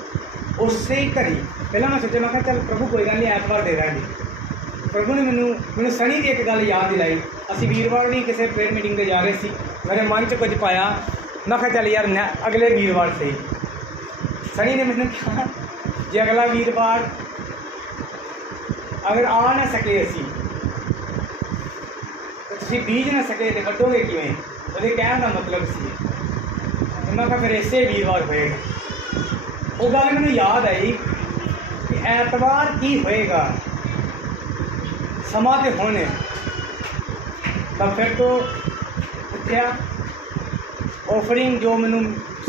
ਉਸੇ ਹੀ ਘੜੀ ਪਹਿਲਾਂ ਮੈਂ ਸੋਚਿਆ, ਮੈਂ ਕਿਹਾ ਚੱਲ ਪ੍ਰਭੂ ਕੋਈ ਗੱਲ ਨਹੀਂ, ਐਤਵਾਰ ਦੇ ਦਾਂਗੇ। ਪ੍ਰਭੂ ਨੇ ਮੈਨੂੰ ਸਨੀ ਦੀ ਇੱਕ ਗੱਲ ਯਾਦ ਦਿਲਾਈ। ਅਸੀਂ ਵੀਰਵਾਰ ਦੀ ਕਿਸੇ ਪ੍ਰੇਅਰ ਮੀਟਿੰਗ 'ਤੇ ਜਾ ਰਹੇ ਸੀ, ਮੇਰੇ ਮਨ 'ਚ ਕੁਝ ਪਾਇਆ, ਮੈਂ ਕਿਹਾ ਚੱਲ ਯਾਰ ਅਗਲੇ ਵੀਰਵਾਰ ਸਹੀ। ਸਨੀ ਨੇ ਮੈਨੂੰ ਕਿਹਾ ਜੇ ਅਗਲਾ ਵੀਰਵਾਰ ਅਗਰ ਆ ਨਾ ਸਕੇ ਅਸੀਂ, ਤੁਸੀਂ ਬੀਜ ਨਾ ਸਕੇ ਤੇ ਵੱਢੋਗੇ ਕਿਵੇਂ? ਉਹਦੇ ਕਹਿਣ ਦਾ ਮਤਲਬ ਸੀ। ਮੈਂ ਕਿਹਾ ਫਿਰ ਇਸੇ ਵੀਰਵਾਰ ਹੋਏਗਾ। ਉਹ ਗੱਲ ਮੈਨੂੰ ਯਾਦ ਆਈ ਕਿ ਐਤਵਾਰ ਕੀ ਹੋਏਗਾ, ਸਮਾਂ ਤੇ ਹੁਣ ਹੈ। ਤਾਂ ਫਿਰ ਤੋਂ ਉੱਠਿਆ, ਆਫਰਿੰਗ ਜੋ ਮੈਨੂੰ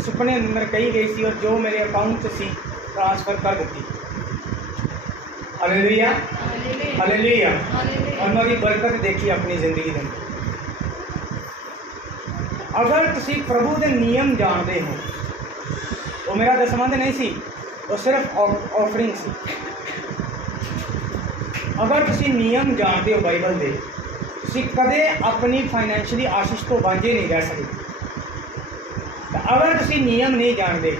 ਸੁਪਨੇ ਅੰਦਰ ਕਹੀ ਗਈ ਸੀ ਔਰ ਜੋ ਮੇਰੇ ਅਕਾਊਂਟ 'ਚ ਸੀ, ਟ੍ਰਾਂਸਫਰ ਕਰ ਦਿੱਤੀ। ਹਾਲੇਲੂਇਆ। ਹਾਲੇਲੂਇਆ। ਔਰ ਮੈਂ ਉਹਦੀ ਬਰਕਤ ਦੇਖੀ ਆਪਣੀ ਜ਼ਿੰਦਗੀ ਦੇ ਅੰਦਰ। ਅਗਰ ਤੁਸੀਂ ਪ੍ਰਭੂ ਦੇ ਨਿਯਮ ਜਾਣਦੇ ਹੋ, ਉਹ ਮੇਰਾ ਦਸਵੰਧ ਨਹੀਂ ਸੀ, ਉਹ ਸਿਰਫ ਆਫਰਿੰਗ ਸੀ। ਅਗਰ ਤੁਸੀਂ ਨਿਯਮ ਜਾਣਦੇ ਹੋ ਬਾਈਬਲ ਦੇ, ਤੁਸੀਂ ਕਦੇ ਆਪਣੀ ਫਾਈਨੈਂਸ਼ੀਅਲੀ ਆਸ਼ੀਸ਼ ਤੋਂ ਵਾਂਝੇ ਨਹੀਂ ਰਹਿ ਸਕਦੇ। ਅਗਰ ਤੁਸੀਂ ਨਿਯਮ ਨਹੀਂ ਜਾਣਦੇ,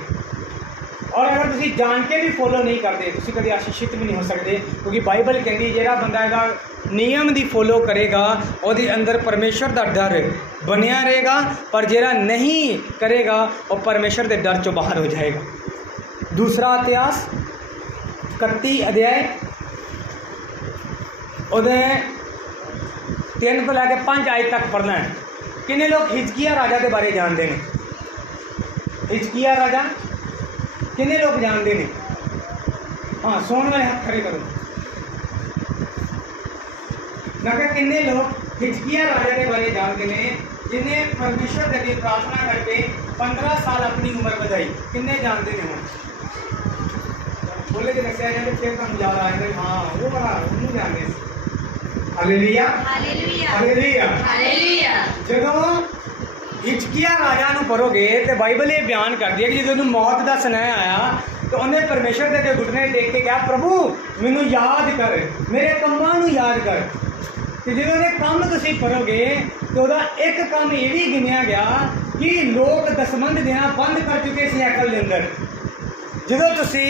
ਔਰ ਅਗਰ ਤੁਸੀਂ ਜਾਣ ਕੇ ਵੀ ਫੋਲੋ ਨਹੀਂ ਕਰਦੇ, ਤੁਸੀਂ ਕਦੇ ਆਸ਼ੀਸ਼ਿਤ ਵੀ ਨਹੀਂ ਹੋ ਸਕਦੇ। ਕਿਉਂਕਿ ਬਾਈਬਲ ਕਹਿੰਦੀ ਜਿਹੜਾ ਬੰਦਾ ਇਹਦਾ ਨਿਯਮ ਦੀ ਫੋਲੋ ਕਰੇਗਾ, ਉਹਦੇ ਅੰਦਰ ਪਰਮੇਸ਼ਰ ਦਾ ਡਰ ਬਣਿਆ ਰਹੇਗਾ, ਪਰ ਜਿਹੜਾ ਨਹੀਂ ਕਰੇਗਾ ਉਹ ਪਰਮੇਸ਼ਰ ਦੇ ਡਰ 'ਚੋਂ ਬਾਹਰ ਹੋ ਜਾਏਗਾ। ਦੂਸਰਾ ਇਤਿਹਾਸ 31 ਅਧਿਆਇ ਉਹਦੇ 3 ਤੋਂ ਲੈ ਕੇ 5 ਆਇਤ ਤੱਕ ਪੜ੍ਹਨਾ ਹੈ। ਕਿੰਨੇ ਲੋਕ ਹਿਜਕੀਆ ਰਾਜਾ ਦੇ ਬਾਰੇ ਜਾਣਦੇ ਨੇ? ਹਿਜਕੀਆ ਰਾਜਾ ਕਿੰਨੇ ਲੋਕ ਜਾਣਦੇ ਨੇ? ਹਾਂ, ਸੋਣ ਵਾਲੇ ਹੱਥ ਖੜੇ ਕਰੋ। ਮੈਂ ਕਿਹਾ ਕਿੰਨੇ ਲੋਕ ਹਿਜਕੀਆ ਰਾਜਾ ਦੇ ਬਾਰੇ ਜਾਣਦੇ ਨੇ, ਜਿਹਨੇ ਪਰਮੇਸ਼ਰ ਦੇ ਅੱਗੇ ਪ੍ਰਾਰਥਨਾ ਕਰਕੇ 15 ਸਾਲ ਆਪਣੀ ਉਮਰ ਵਧਾਈ? ਕਿੰਨੇ ਜਾਣਦੇ ਨੇ? ਹੁਣ ਬੋਲੇ ਕਿ ਦੱਸਿਆ ਜਾਂਦੇ ਫਿਰ ਤੁਹਾਨੂੰ ਯਾਦ ਆ ਜਾਂਦਾ, ਹਾਂ ਉਹ ਬੜਾ ਉਹਨੂੰ ਜਾਣਦੇ ਸੀ। ਹਾਲੇਲੂਇਆ। ਹਾਲੇਲੂਇਆ। ਹਾਲੇਲੂਇਆ। ਹਾਲੇਲੂਇਆ। ਜਦੋਂ हिजकिय्याह राजा नूं पढ़ोगे तो बाइबल ये बयान करती है कि जो मौत का स्नेह आया तो उन्हें परमेश्वर के अगे घुटने टेक के कहा, प्रभु मैनू याद कर, मेरे कम्मां नूं याद कर। तो जो काम तुसीं पढ़ोगे तो वह एक काम ये भी गिनिया गया कि लोग दसमंध देना बंद कर चुके सी हैकल के अंदर। जो तुसी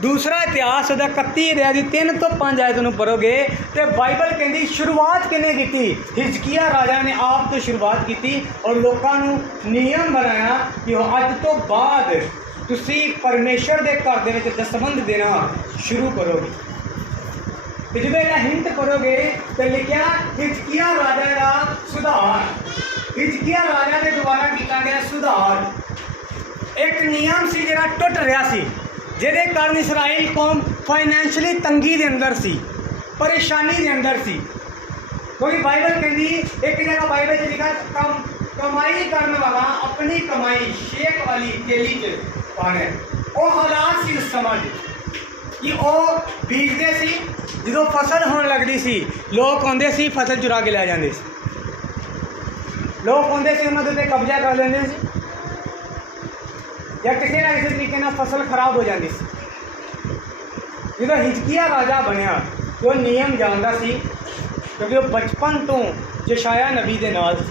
दूसरा इतिहास 31 अध्याय की 3 ਤੋਂ 5 आयत नूं पढ़ोगे तो बाइबल कहती शुरुआत किने की, हिजकिय्याह राजा ने आप तो शुरुआत की और लोगों नूं नियम बनाया कि अज तो बाद तुसी परमेश्वर के घर दे विच दसमंध देना शुरू करोगे। तो जब यह हिंट पढ़ोगे तो लिखा हिजकिय्याह राजा का सुधार, हिजकिय्याह राजा के द्वारा किया गया सुधार। एक नियम सी जिहड़ा टुट रहा सी, जिहदे कारण इसराइल कौम फाइनैंशियली तंगी के अंदर सी, परेशानी के अंदर सी। क्योंकि बाइबल कहती एक जगह बाइबल च लिखा कमाई करने वाला अपनी कमाई शेक वाली थैली च पाने। वो हालात सी उस समय कि वो बीजते सी, जो फसल होने लगती सी लोग आते सी फसल चुरा के लै जाते सी, लोग आते सी उन्होंने उत्ते कब्जा कर लेंदे सी या किसी ना किसी तरीके नाल फसल खराब हो जाती सी। जो हिजकिय्याह राजा बनया तो नियम जानता सी क्योंकि वो बचपन तो यशायाह नबी के नाल सी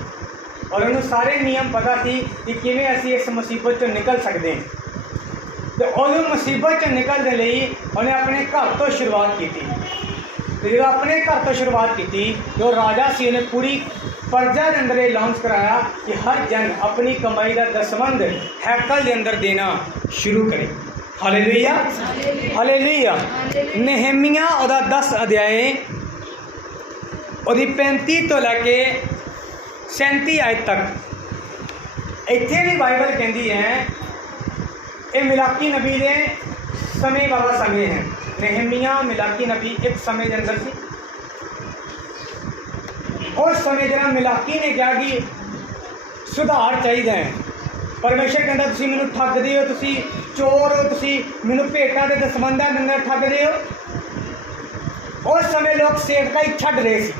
और उन्होंने सारे नियम पता सी कि किवें असीं इस मुसीबत चों निकल सकते हैं। तो उस मुसीबत च निकलने लिए उन्हें अपने घर तो शुरुआत की। तो जो अपने घर तो शुरुआत की तो राजा सी उन्हें पूरी प्रजा के अंदर अनाउंस कराया कि हर जन अपनी कमाई का दसमंध हैकल के अंदर देना शुरू करे। Hallelujah hallelujah. नहमिया उहदा 10 अध्याय उहदी 35 तो लैके 37 आयत तक इत्थे भी बाइबल कहती है ये मिलाकी नबी के समय वाला समय है। नहमिया मिलाकी नबी एक समय के अंदर सी। उस समय जरा मिलाकी ने कहा कि सुधार चाहिए है। परमेश्वर कहता तुसीं मैनूं ठगदे हो, तुसीं चोर हो, तुसीं मैनूं भेटां ते दसमंधां दिंदे ठगदे हो। उस समय लोग सेवकाई छड्ड रहे सी,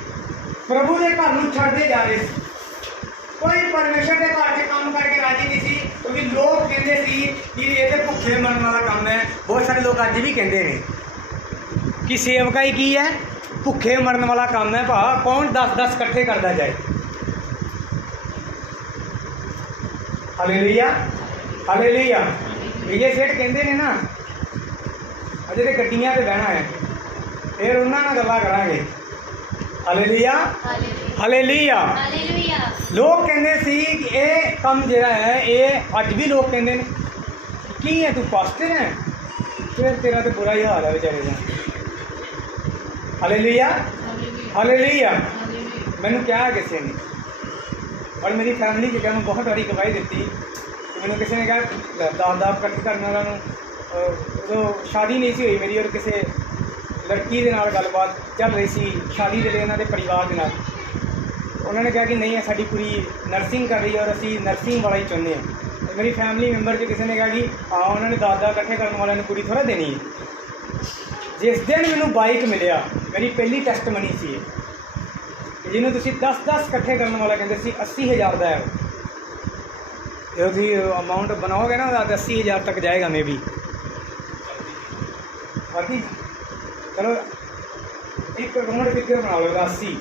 प्रभु के घर नूं छड्डदे जा रहे सी। कोई परमेश्वर के घर से काम करके राजी नहीं सी क्योंकि लोग कहते सी कि ये तो भुखे मरने वाला काम है। बहुत सारे लोग अज भी कहते हैं कि सेवकाई की है, भुखे मरने वाला काम है। भा कौन 10-10 इकट्ठे करता जाए। Hallelujah hallelujah. विजय सेठ कहते हैं ना अजे तो गड्डियां ते बहना है, फिर उन्होंने नाल गल्लां करांगे। Hallelujah hallelujah. लोग कहते सी कि ये काम जिहड़ा है ये अज भी लोग कहते हैं की है तू पास्टर है, फिर तेरा तो बुरा ही हाल है बेचारे का। Hallelujah hallelujah. मैंने क्या किसी ने और मेरी फैमिली की मैं बहुत बड़ी गवाही दी। मैंने किसी ने कहा दादा इकट्ठे करने वालों तो शादी नहीं सी हुई मेरी और किसी लड़की के नाल गलबात चल रही सी शादी के लिए उन्होंने परिवार के नाल। उन्होंने कहा कि नहीं साड़ी कुड़ी नर्सिंग कर रही है और असी नर्सिंग वाला ही चाहते हैं। तो मेरी फैमिली मैंबर च किसी ने कहा कि हाँ उन्होंने दादा इकट्ठे करने वाले ने कुड़ी थोड़ा देनी है। जिस दिन मैनू बाइक मिलिया मेरी पहली टेस्टमनी सी जिन्होंने तुम 10-10 इकट्ठे करने वाला कहते सी 80,000 का है। जो अमाउंट बनाओगे ना 80,000 तक जाएगा मे भी। बाकी चलो एक अकाउंट फिक्र बना लो 80।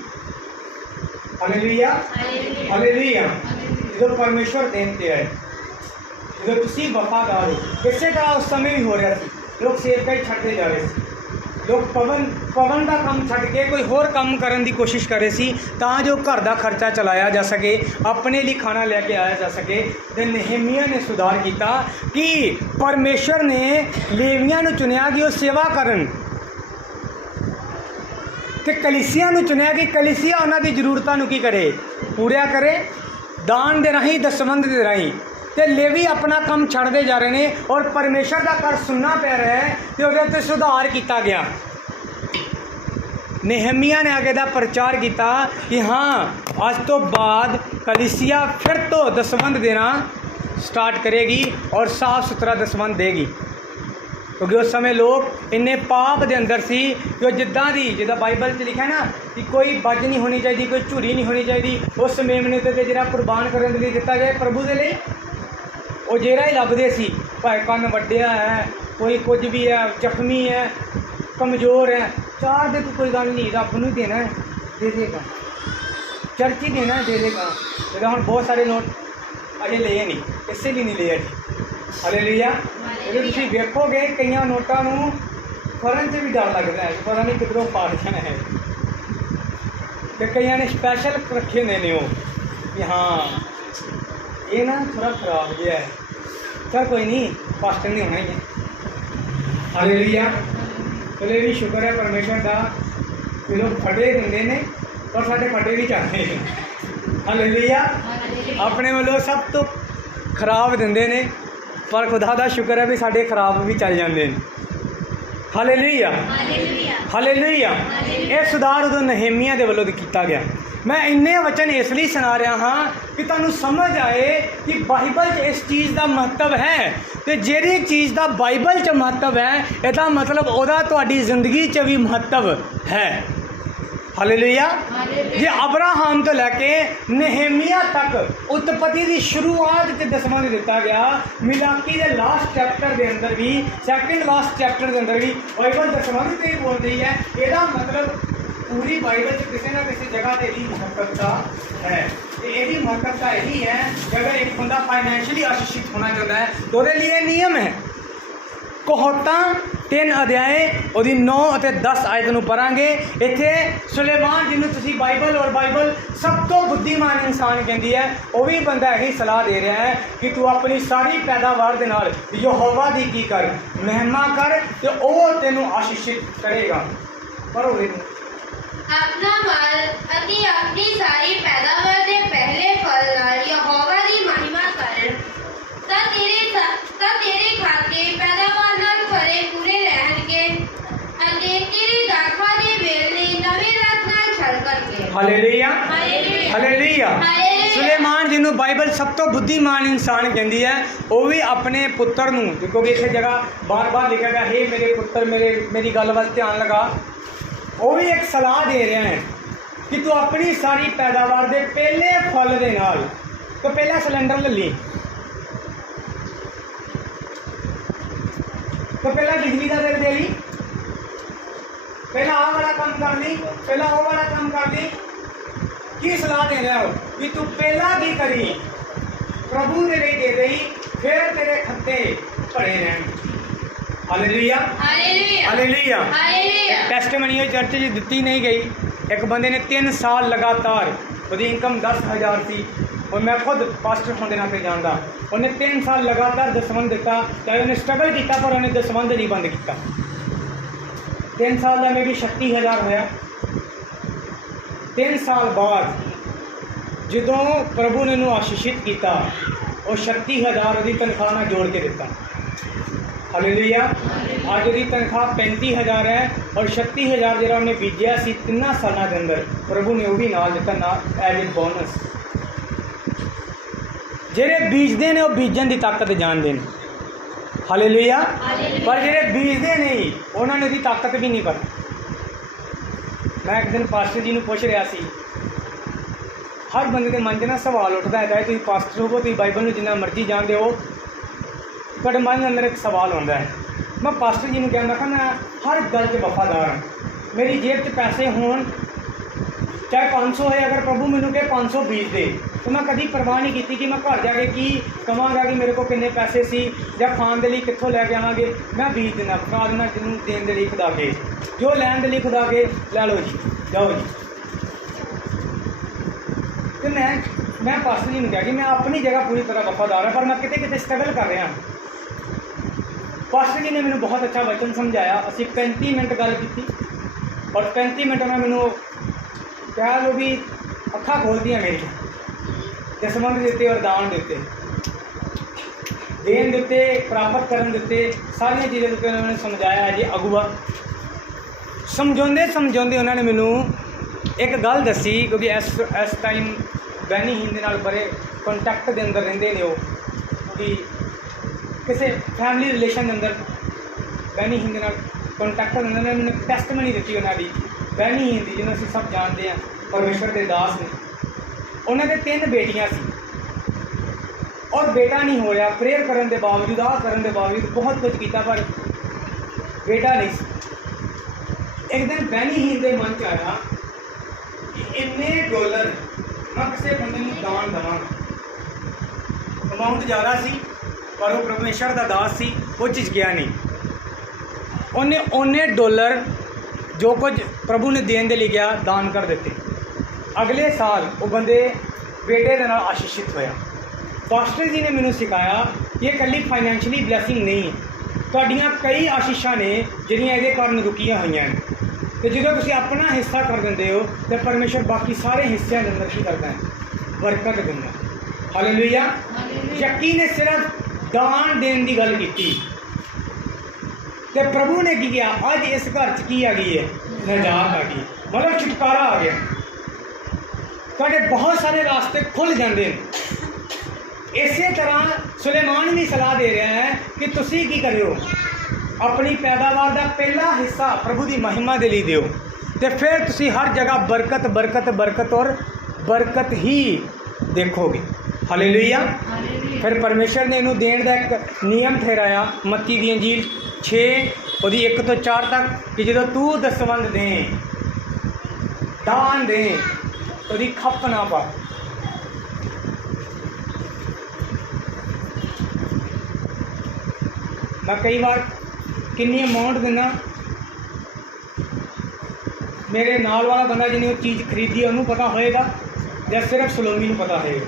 Hallelujah hallelujah. जो परमेश्वर देनते है जो तुम वफादार हो। इस तरह उस समय भी हो रहा था लोग सेवकाई छड्डते जा रहे थे। लोग पवन का काम छड्ड के कोई होर काम करने की कोशिश कर रहे सी तां जो घर का खर्चा चलाया जा सके, अपने लिए खाना लैके आया जा सके। तो नहमिया ने सुधार किया कि परमेश्वर ने लेवियां नूं चुनिया कि वो सेवा करन ते कलीसिया नूं चुनिया कि कलीसिया उन्हां दी जरूरतां नूं की करे, पूरा करे दान दे राहीं दसमंध दे राहीं। तो लेवी अपना काम छड्डदे जा रहे हैं और परमेश्वर का घर सुनना पै रहा है तो उहदे सुधार किया गया। नहमिया ने आगे का प्रचार किया कि हाँ आज तो बाद कलीसिया फिर तो दसमंध देना स्टार्ट करेगी और साफ सुथरा दसमंध देगी। क्योंकि उस समय लोग इन्ने पाप के अंदर सी कि वो जिदा बाइबल च लिखा ना कि कोई बज नहीं होनी चाहिए, कोई झूरी नहीं होनी चाहिए, उस मेमने ते जिहड़ा कुर्बान करने के लिए दिता जाए प्रभु के लिए, वो जेरा ही लभदे सी, भाई कन्न वड्डिया है, कोई कुछ भी है, जख्मी है, कमज़ोर है, चार दे तो कोई गल नहीं, रब नूं देना है दे देगा, चर्च ही देना है दे देगा। जिदा हुण बहुत सारे नोट अजे ले नहीं, इसे लिए नहीं ले अजे। हालेलुया। जो तुसीं वेखोगे कई नोटां नूं फड़न च भी डर लगता है, पता नहीं किधरों फाड़ जाना है, तो कई ने स्पैशल रखे होंदे ने कि हाँ ये ना थोड़ा खराब गया है, चल कोई नहीं पास्टर नहीं होना ही है। हालेलुया। चलो भी शुक्र है परमेश्वर का कि लोग फटे दिंदे ने पर साडे फटे भी चाहते हैं। हालेलुया। अपने वालों सब तो खराब दिंदे ने पर खुदा का शुक्र है भी साडे खराब भी चल जाते हैं। हालेलुया। हालेलुया। ये सुधार उदों नहेमिया के वालों किया गया। मैं इन्ने वचन इसलिए सुना रहा हाँ कि तुहानूं समझ आए कि बाइबल च इस चीज़ का महत्व है, तो जिहड़ी चीज़ का बाइबल च महत्व है इसका मतलब उहदा तुहाडी जिंदगी च भी महत्व है। हालेलुया। जे अब्राहम तो लैके नहेमिया तक उत्पत्ति की शुरुआत के दसवां दिता गया, मिलाकी के लास्ट चैप्टर के अंदर भी, सैकेंड लास्ट चैप्टर के अंदर भी बाइबल दसवां भी बोल रही है। यदा मतलब पूरी बाइबल किसी ना किसी जगह पर यही महत्वता है। यही महत्वता यही है कि अगर एक बंदा फाइनैशियली आशीषित होना चाहता है तो उसके लिए नियम है। कहोता 3 अध्याय उसकी 9 और 10 आयत नूं पढ़ांगे। इत्थे सुलेमान जिन्होंने तुसीं बाइबल और बाइबल सब तो बुद्धिमान इंसान कहती है, वो भी बंदा यही सलाह दे रहा है कि तू अपनी सारी पैदावार के नाल यहोवा दी की कर, महिमा कर, तो वो तेनों आशीषित करेगा। पढ़ो अपना माल अति अपनी सारी पैदावार के पहले फल नाल यहोवा दी महिमा कर, ता तेरे खाते पैदावार नाल भरे पूरे रहणगे अते तेरी दाखा दे वेले नवे रत नाल छलकणगे। हालेलुया। हालेलुया। सुलेमान जिन्होंने बाइबल सब तो बुद्धिमान इंसान कहती है, वो भी अपने पुत्र नूं, क्योंकि इस जगह बार बार लिखा गया हे मेरे पुत्र मेरी गल वल ध्यान लगा, वो भी एक सलाह दे रहे हैं कि तू अपनी सारी पैदावार के पहले फल के नाल, तो पहला सिलेंडर ले ली, तो पहला बिजली का बिल दे ली, पहला आ वाला काम कर ली, पहला वो वाला काम कर ली। की सलाह दे रहे हो कि तू पहला भी करी प्रभु के लिए दे दई, फिर तेरे खत्ते भरे रहन। हालेलुया। हालेलुया। टेस्टिमनी चर्च च दी नहीं गई। एक बंदे ने 3 साल लगातार, उसकी इनकम 10,000 थी, और मैं खुद पास्टर होने नाते जानता, उन्हें 3 साल लगातार दसवंध दिता, चाहे उन्हें स्ट्रगल किया पर उन्हें दसवंध नहीं बंद किया। 3 साल का मे भी 36,000 होया। 3 साल बाद जदों प्रभु ने उन्हें आशीषित किया, और 36,000 उसकी तनख्वाह में जोड़ के दिता। हालेलुया। आज उसकी तनख्वाह 35,000 है, और 36,000 जो उन्हें बीजा सी 3 सालों के अंदर प्रभु ने वह भी नाल दिता ना एज ए बोनस। जेरे बीजते ने वो बीजन की ताकत जानते हैं। हालेलुया। पर जेरे बीजते नहीं उन्होंने उसकी ताकत भी नहीं पता। मैं एक दिन पास्टर जी ने पूछ रहा सी, हर बंदे के मन च ना सवाल उठता है, चाहे तुम पास्टर हो, तुम बाइबल में जिन्ना मर्जी जानते हो, पर मन के अंदर एक सवाल आता है। मैं पास्टर जी ने कहना मैं हर गल च वफादार हाँ, मेरी जेब च पैसे होन चाहे 500 है, अगर प्रभु मैनू कहे 500 बीज दे, तो मैं कभी परवाह नहीं की कि मैं घर जाके की कहांगा कि मेरे को किन्ने पैसे सी या खाने के लिए कितों लैके आवांगे। मैं बीज देना, फड़ा देना, जिन्होंने देने के लिए खुदा के, जो लैन के लिए खुदा के लै लो जी, जाओ जी। तो मैं पास्टर जी ने कहा कि मैं अपनी जगह पूरी तरह वफादार हाँ, पर मैं कितने कितने स्ट्रगल कर रहा। पास्टर जी ने मैंने बहुत अच्छा वचन समझाया। असी 35 मिनट गल की, और 35 मिनट में मैनू कह लो भी अखा खोल दी मेरी, दसवंध दिते, वरदान दिते, देन दिते, प्राप्त करन दिते, सारिया चीज़ों दिते उन्होंने समझाया जी अगुआ। समझाते समझाते उन्होंने मैनू एक गल दसी, क्योंकि इस टाइम बैनी हिंद के नाल बड़े कॉन्टैक्ट के अंदर रेंदे ने, वो कि किसी फैमिली रिलेशन के अंदर ਬਹਿਨੀ ਹਿੰਦ ਨਾਲ ਕੰਟੈਕਟ ਉਹਨਾਂ ਨੇ ਮੈਨੂੰ ਟੈਸਟਮਨੀ ਦਿੱਤੀ ਉਹਨਾਂ ਦੀ ਬਹਿਨੀ ਹਿੰਦ ਜਿਹਨੂੰ ਅਸੀਂ ਸਭ ਜਾਣਦੇ ਹਾਂ ਪਰਮੇਸ਼ਰ ਦੇ ਦਾਸ ਨੇ। ਉਹਨਾਂ ਦੇ 3 ਬੇਟੀਆਂ ਸੀ ਔਰ ਬੇਟਾ ਨਹੀਂ ਹੋ ਰਿਹਾ। ਪ੍ਰੇਅਰ ਕਰਨ ਦੇ ਬਾਵਜੂਦ ਆਹ ਕਰਨ ਦੇ ਬਾਵਜੂਦ ਬਹੁਤ ਕੁਝ ਕੀਤਾ ਪਰ ਬੇਟਾ ਨਹੀਂ ਸੀ। ਇੱਕ ਦਿਨ ਬਹਿਨੀ ਹਿੰਦ ਦੇ ਮਨ 'ਚ ਆਇਆ ਕਿ ਇੰਨੇ ਡਾਲਰ ਮੈਂ ਕਿਸੇ ਬੰਦੇ ਨੂੰ ਦਾਨ ਦੇਵਾਂਗਾ। ਅਮਾਊਂਟ ਜ਼ਿਆਦਾ ਸੀ ਪਰ ਉਹ ਪਰਮੇਸ਼ਰ ਦਾ ਦਾਸ ਸੀ, ਉਹ ਝਿਜਕਿਆ ਨਹੀਂ। ਉਹਨੇ ਉਹਨੇ ਡਾਲਰ ਜੋ ਕੁਝ ਪ੍ਰਭੂ ਨੇ ਦੇਣ ਦੇ ਲਈ ਗਿਆ ਦਾਨ ਕਰ ਦਿੱਤੇ। ਅਗਲੇ ਸਾਲ ਉਹ ਬੰਦੇ ਬੇਟੇ ਦੇ ਨਾਲ ਆਸ਼ੀਸ਼ਿਤ ਹੋਇਆ। ਪਾਸਟਰ ਜੀ ਨੇ ਮੈਨੂੰ ਸਿਖਾਇਆ ਕਿ ਇਹ ਇਕੱਲੀ ਫਾਈਨੈਂਸ਼ੀਅਲੀ ਬਲੈਸਿੰਗ ਨਹੀਂ ਹੈ, ਤੁਹਾਡੀਆਂ ਕਈ ਆਸ਼ੀਸ਼ਾਂ ਨੇ ਜਿਹੜੀਆਂ ਇਹਦੇ ਕਾਰਨ ਰੁਕੀਆਂ ਹੋਈਆਂ ਨੇ। ਅਤੇ ਜਦੋਂ ਤੁਸੀਂ ਆਪਣਾ ਹਿੱਸਾ ਕਰ ਦਿੰਦੇ ਹੋ ਤਾਂ ਪਰਮੇਸ਼ਰ ਬਾਕੀ ਸਾਰੇ ਹਿੱਸਿਆਂ ਦੇ ਅੰਦਰ ਕੀ ਕਰਦਾ ਹੈ? ਬਰਕਤ ਦਿੰਦਾ। ਹਾਲੇਲੂਇਆ। ਯਕੀ ਨੇ ਸਿਰਫ ਦਾਨ ਦੇਣ ਦੀ ਗੱਲ ਕੀਤੀ ਤੇ ਪ੍ਰਭੂ ਨੇ ਕੀ ਕਿਹਾ? ਅੱਜ ਇਸ ਘਰ 'ਚ ਕੀ ਆ ਗਈ ਹੈ? ਨਜਾਤ ਆ ਗਈ, ਮਤਲਬ ਛੁਟਕਾਰਾ ਆ ਗਿਆ। ਤੁਹਾਡੇ ਬਹੁਤ ਸਾਰੇ ਰਾਸਤੇ ਖੁੱਲ੍ਹ ਜਾਂਦੇ ਨੇ। ਇਸੇ ਤਰ੍ਹਾਂ ਸੁਲੇਮਾਨ ਵੀ ਸਲਾਹ ਦੇ ਰਿਹਾ ਹੈ ਕਿ ਤੁਸੀਂ ਕੀ ਕਰਿਓ? ਆਪਣੀ ਪੈਦਾਵਾਰ ਦਾ ਪਹਿਲਾ ਹਿੱਸਾ ਪ੍ਰਭੂ ਦੀ ਮਹਿਮਾ ਦੇ ਲਈ ਦਿਓ ਤੇ ਫਿਰ ਤੁਸੀਂ ਹਰ ਜਗ੍ਹਾ ਬਰਕਤ ਬਰਕਤ ਬਰਕਤ ਔਰ ਬਰਕਤ ਹੀ ਦੇਖੋਗੇ। ਹਾਲੇਲੂਇਆ। ਫਿਰ ਪਰਮੇਸ਼ਰ ਨੇ ਇਹਨੂੰ ਦੇਣ ਦਾ ਇੱਕ ਨਿਯਮ ਠਹਿਰਾਇਆ। ਮੱਤੀ ਦੀ ਅੰਜੀਲ 6 ਉਹਦੀ 1 ਤੋਂ 4 ਤੱਕ ਕਿ ਜਦੋਂ ਤੂੰ ਦਸਵੰਧ ਦੇ ਦਾਨ ਦੇ ਉਹਦੀ ਖੱਪ ਨਾ ਪਾ। ਮੈਂ ਕਈ ਵਾਰ ਕਿੰਨੀ ਅਮਾਊਂਟ ਦਿੰਦਾ, ਮੇਰੇ ਨਾਲ ਵਾਲਾ ਬੰਦਾ ਜਿਹਨੇ ਉਹ ਚੀਜ਼ ਖਰੀਦੀ ਉਹਨੂੰ ਪਤਾ ਹੋਏਗਾ ਜਾਂ ਸਿਰਫ ਸਲੋਮੀ ਨੂੰ ਪਤਾ ਹੋਏਗਾ।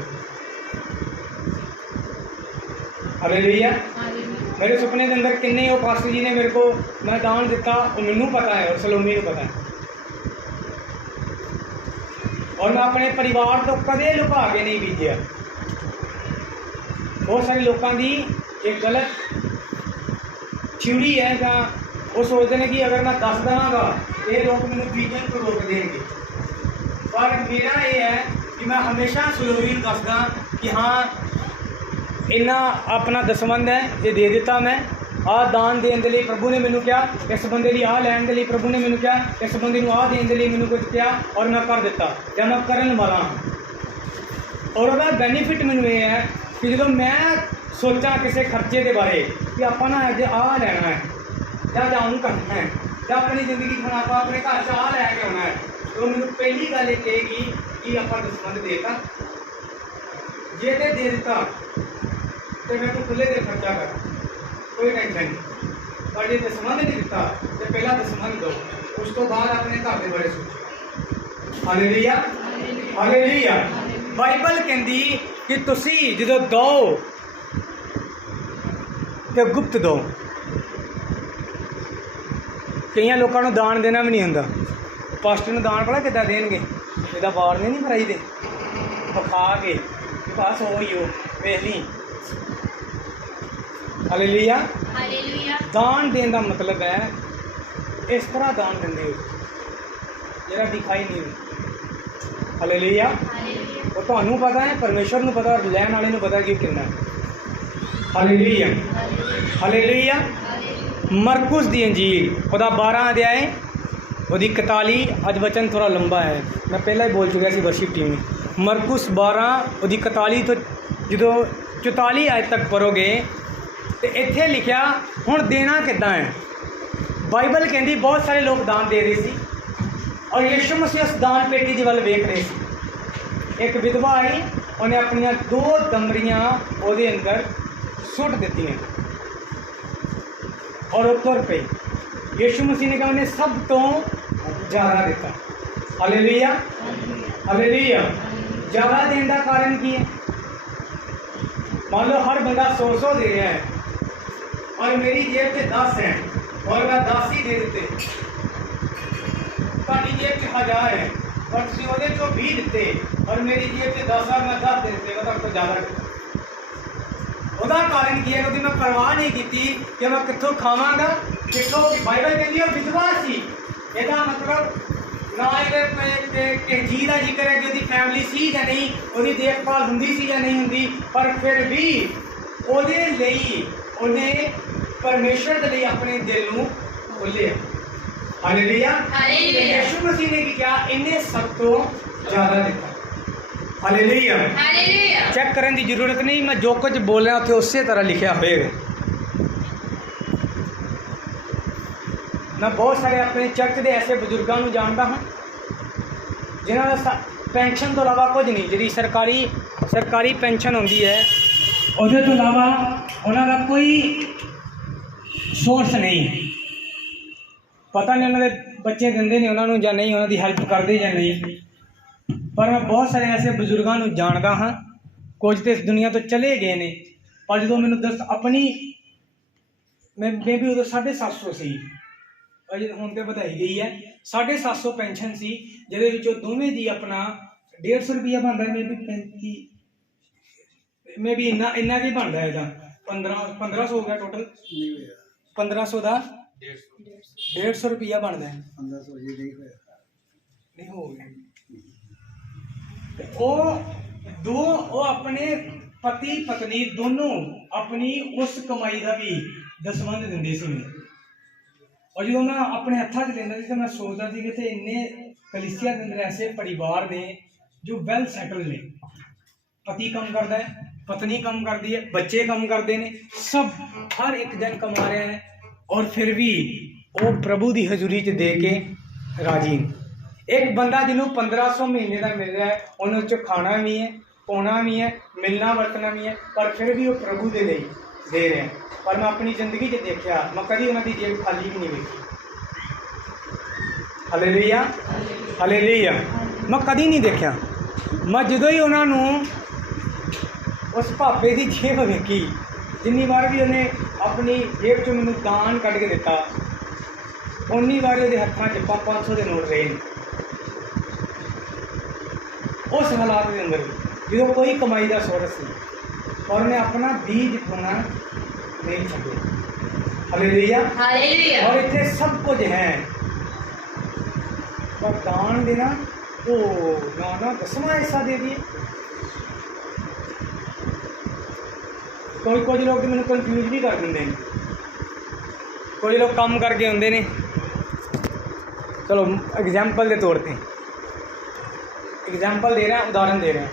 ਹਾਲੇਲੂਇਆ। मेरे सुपने के अंदर किन्ने वो पास्टर जी ने मेरे को मैं दान दिता वो मैनू पता है और सलोमी को पता है। और मैं अपने परिवार तो कदे लुका के नहीं भेजा। बहुत सारे लोगों की एक गलत थ्योरी है कि वो सोचते हैं कि अगर मैं दस देवागा ये लोग मैंने बीजन को रोक देंगे। पर मेरा ये है कि मैं हमेशा सलोमी को दसदा कि हाँ इन्ना अपना दसवंध है ये दे दिता। मैं आ दान देने के लिए प्रभु ने मैनू क्या, इस बंदे लिए आ लैन के लिए प्रभु ने मैनू क्या, इस बंदे को आ देने के लिए मैनू कुछ क्या और मैं कर दिता या मैं करन वाला हाँ। और वह बेनीफिट मैनू ये है कि जो मैं सोचा किसी खर्चे के बारे कि आप ना अज आ लैना है या जाऊँ करना है या अपनी जिंदगी में आप अपने घर से आ लैके आना है, तो मैनू पहली गल ये कहेगी कि आप दसवंध देता जे दे दिता तो मैं तो खुले दे खर्चा कर, कोई टेंशन नहीं। पर जो दसवंध नहीं दिता तो पहला दसवंध दो, उस तो बाद अपने घर के बारे सोचो। हालेलुया। हालेलुया। बाइबल कहती कि तुसी जो दो तो गुप्त दो। कई लोगों को दान देना भी नहीं होंदा। पास्टर ने दान पता कितना देंगे? ਇਹਦਾ ਵਾਰ नहीं भराई दे बखा के बस हो ही हो वेख ली। हालेलुया। हालेलुया। दान देने का मतलब है इस तरह दान देंगे जरा दिखाई नहीं देता। हालेलुया। वो तो पता है, परमेश्वर को पता और लैन वाले को पता कि कितना। हालेलुया। हालेलुया। मरकुस दी अंजील ਉਹਦਾ 12 अध्याय ਉਹਦੀ 41 ਅੱਜ वचन थोड़ा लंबा है, मैं पहला ही बोल चुका सी वर्शिप टीम में। मरकुस 12 ਉਹਦੀ 41 तो जो 44 आयत तक पढ़ोगे तो इत्थे लिखा हुण देना किद्दां है। बाइबल कहती बहुत सारे लोग दान दे रहे सी और यीशु मसीह उस दान पेटी दे वल वेख रहे सी। एक विधवा आई, उन्हें अपनियां 2 दमरियां ਉਹਦੇ अंदर सुट दित्तियां और वो तुर पई। यीशु मसीह ने कहा उन्हें सब तो ज़्यादा दिता। हालेलुया। हालेलुया। ज़्यादा देने का कारण की है? मान लो हर बंदा 100 दे रहा है और मेरी जेब से 10 हैं और मैं 10 ही दे देते, ਤੁਹਾਡੀ जेब से 1000 है और ਤੁਸੀਂ ਉਹਦੇ ਚੋਂ 20 ਦਿੱਤੇ और मेरी जेब से 10 और मैं 10 दे देते, मैं तो ज़्यादा ਦਿੱਤਾ। ਉਹਦਾ ਕਾਰਨ ਕੀ ਹੈ? ਕਿਉਂਕਿ ਮੈਂ ਪਰਵਾਹ ਨਹੀਂ ਕੀਤੀ ਕਿ ਮੈਂ ਕਿੱਥੋਂ ਖਾਵਾਂਗਾ ਕਿੱਥੋਂ। ਬਾਈਬਲ ਕਹਿੰਦੀ ਉਹ ਵਿਧਵਾ ਸੀ, ਇਹਦਾ ਮਤਲਬ ਨਾ ਇਹਦੇ ਕਿਸੇ ਚੀਜ਼ ਦਾ ਜ਼ਿਕਰ ਹੈ ਕਿ ਉਹਦੀ ਫੈਮਿਲੀ ਸੀ ਜਾਂ ਨਹੀਂ, ਉਹਦੀ ਦੇਖਭਾਲ ਹੁੰਦੀ ਸੀ ਜਾਂ ਨਹੀਂ ਹੁੰਦੀ, ਪਰ ਫਿਰ ਵੀ ਉਹਦੇ ਲਈ ਉਹਨੇ परमेश्वर के लिए अपने दिल को खोले। हालेलुया। हालेलुया। यीशु मसीह ने क्या इन्हें सब तो ज़्यादा दिता। हालेलुया। हालेलुया। चेक करने की जरूरत नहीं, मैं जो कुछ बोल रहा उत्थे उस तरह लिखा होएगा। मैं बहुत सारे अपने चर्च के ऐसे बजुर्गों को जानता हाँ जिन्हों का पेंशन तो अलावा कुछ नहीं, जी सरकारी पेंशन होती है उसके तो अलावा उन्होंने कोई सोर्स नहीं। पता नहीं उन्होंने बच्चे देंगे नहीं उन्होंने या नहीं, उन्होंने हेल्प करते या नहीं। पर मैं बहुत सारे ऐसे बजुर्गों को जानता हाँ, कुछ तो इस दुनिया तो चले गए ने, पर जो मैंने दस अपनी मैं भी उदो 750 सी, हूँ तो बढ़ाई गई है 750 पेंशन सी, जिहदे दोवें दी अपना 150 रुपया बनता है, मे भी इन्ना इन्ना की बनता है, 1500 हो गया टोटल, 1500 का 150 रुपया बनता है, 1500 नहीं हो गया। वो अपने पति पत्नी दोनों अपनी उस कमाई का भी दसवंध देंगे सी। और जो मैं अपने हथा च लेना तो मैं सोचता कि इन्ने कलीसिया के अंदर ऐसे परिवार ने जो वेल सैटल ने, पति कम करता है, पत्नी कम करती है, बच्चे कम करते हैं, सब हर एक दिन कमा रहे हैं और फिर भी वो प्रभु की हजूरी च दे के राजी। एक बंदा जिन्होंने 1500 महीने का मिल रहा है, उन्होंने खाना भी है, पाना भी है, मिलना वरतना भी है, पर फिर भी वो प्रभु के लिए दे रहे हैं। पर मैं अपनी जिंदगी च देखा, मैं कभी उन्होंने जेब खाली भी नहीं देखी। हालेलुया। हालेलुया। मैं कभी नहीं देखा। मैं जो ही उन्होंने उस भापे की जेब वेखी, जिन्नी बार भी उन्हें अपनी जेब चो मैंने दान कढ़ के दिता, उन्नी बार वो हथों च 500 के नोट रहे। उस हालात के अंदर जो कोई कमाई का सोर्स नहीं, और उन्हें अपना बीज बोना नहीं छड़े। हालेलुया। हालेलुया। और इतने सब कुछ है, पर दान देना तो ना 10वां हिस्सा दे दिए। कुछ लोग तो मैंने कन्फ्यूज भी कर देंगे। कोई लोग काम करके आते हैं, चलो एग्जाम्पल के तौर पर एग्जाम्पल दे रहे हैं, उदाहरण दे रहे हैं।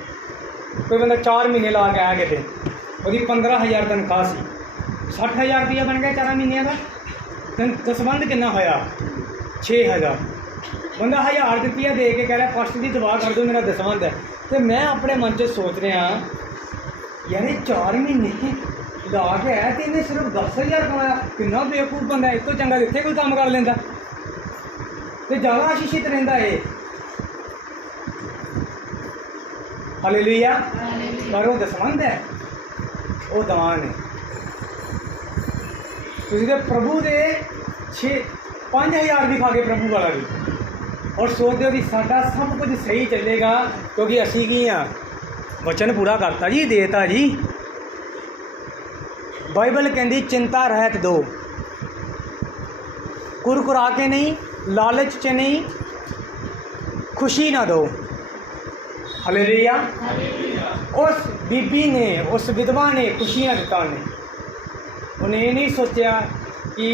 कोई बंदा 4 महीने ला के आया कितने, वो 15,000 तनख्वाह सी, 60,000 रुपया बन गया 4 महीनों का। दसवंध कितना होया 6,000। बंदा 1000 रुपया दे के कह रहा फस्ट की दवा कर दो, मेरा दसवंध है। तो मैं अपने मन से सोच रहा यार 4 महीने ला के आया तो इन्हें सिर्फ 10,000 कमाया, कितना बेवकूफ बंदा है। इस तो चंगा इतने कोई काम कर लेंदा तो ज़्यादा आशीषित रहिंदा है। हालेलुया। पर वो दसवंध है, वो दान है। तुझे प्रभु के 5,000 भी खा के प्रभु वाला भी, और सोचते हो कि साडा सब कुछ सही चलेगा क्योंकि असी की हाँ वचन पूरा करता जी, देता जी। बाइबल कहती चिंता रहत दो, कुरकुरा के नहीं, लालच च नहीं, खुशी ना दो। हालेलुया। उस बीबी ने, उस विधवा ने खुशी ना दिता। उन्हें ये नहीं सोचा कि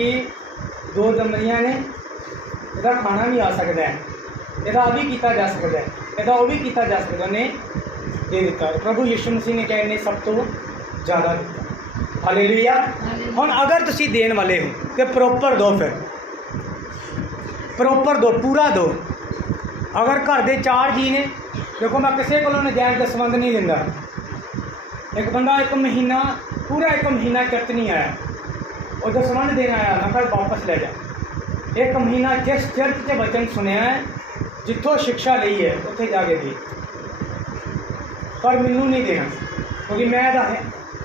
2 दंपतियां ने इसका खाना भी आ सकता है, इसका भी किया जा सकता है, इसका वो भी किया जा सकता है। उन्हें दे दिता। प्रभु यीशु मसीह ने क्या इन्हें सब तो ज़्यादा दिता। हालेलुया। हम अगर तुसी देन वाले हो तो प्रॉपर दो, फिर प्रॉपर दो, पूरा दो। अगर घर के 4 जी ने, देखो मैं किसी को नजायज़ दसवंध नहीं दिंदा। एक बंदा 1 महीना पूरा 1 महीना चर्च नहीं आया, और दसवंध देना आया, मैं कल वापस ले जा। 1 महीना जिस चर्च के वचन सुनया है, जितों शिक्षा ली है, उत्थे जाके दे, पर मैनू नहीं देना क्योंकि मैं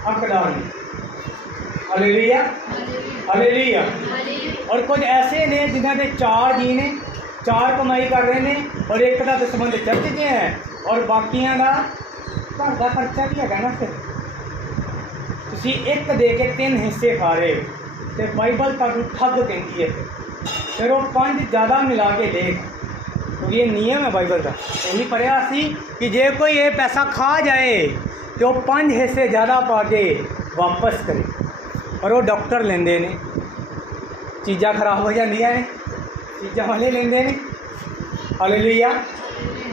हकदार नहीं। हालेलुया। हालेलुया। और कुछ ऐसे ने जिन्हों के 4 जी ने, 4 कमाई कर रहे हैं, और एक का दसवंध चर्च च है, और बाकियां का घर का खर्चा भी है ना। फिर तुसी 1 दे के 3 हिस्से खा रहे हो, तो बाइबल तुहानू ठग कहती है। फिर वो 5 ज़्यादा मिला के देख, क्योंकि ये नियम है बाइबल का। यही पढ़िया सी कि जे कोई ये पैसा खा जाए तो 5 हिस्से ज़्यादा पा के वापस करे। पर वो डॉक्टर लेंदे ने चीज़ां खराब हो जांदियां ने चीज़ां वाले लेंदे ने हालेलुया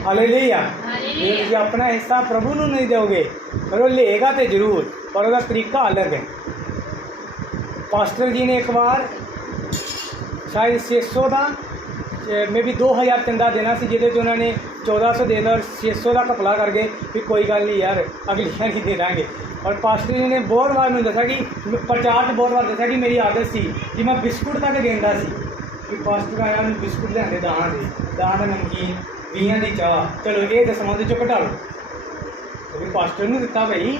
हालेलुया जे तुसीं अपना हिस्सा प्रभु नूं नहीं दोगे पर वो लेगा तो जरूर पर उसका तरीका अलग है। पास्टर जी ने एक बार शायद 600 का मे भी 2000 चंदा देना सी जिहदे च उन्होंने 1400 देना और 600 का घपला करके भी कोई गल नहीं यार अगली नहीं दे देंगे। और पास्टर जी ने बहुत बार मैंने दसा कि प्रचार बहुत बार दसा कि मेरी आदत सी कि मैं बिस्कुट तक देंदा सी कि पास्टर आया उन्हें बिस्कुट लिआंदे दान नमकीन 20 की चाह चलो ये दसवंध चो घटा लो क्योंकि पास्टर ने दिता भाई।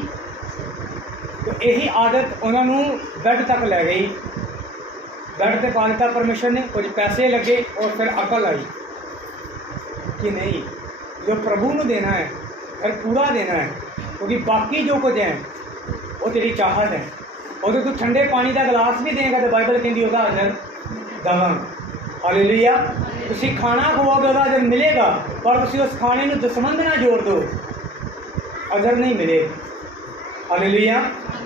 तो यही आदत उन्होंने बेड तक लै गई। बेड पर पा दिता परमेश्वर ने कुछ पैसे लगे और फिर अकल आई कि नहीं जो प्रभु को देना है फिर पूरा देना है क्योंकि बाकी जो कुछ है वो तेरी चाहत है। और तू ठंडे पानी का गिलास भी देगा तो बाइबल कहती वह हाजर देवांगे। हालेलुया तुसीं खाना खवाओगे वह अजर मिलेगा पर तुसीं उस खाने में दसवंध ना जोड़ दो अजर नहीं मिलेगा। हालेलुया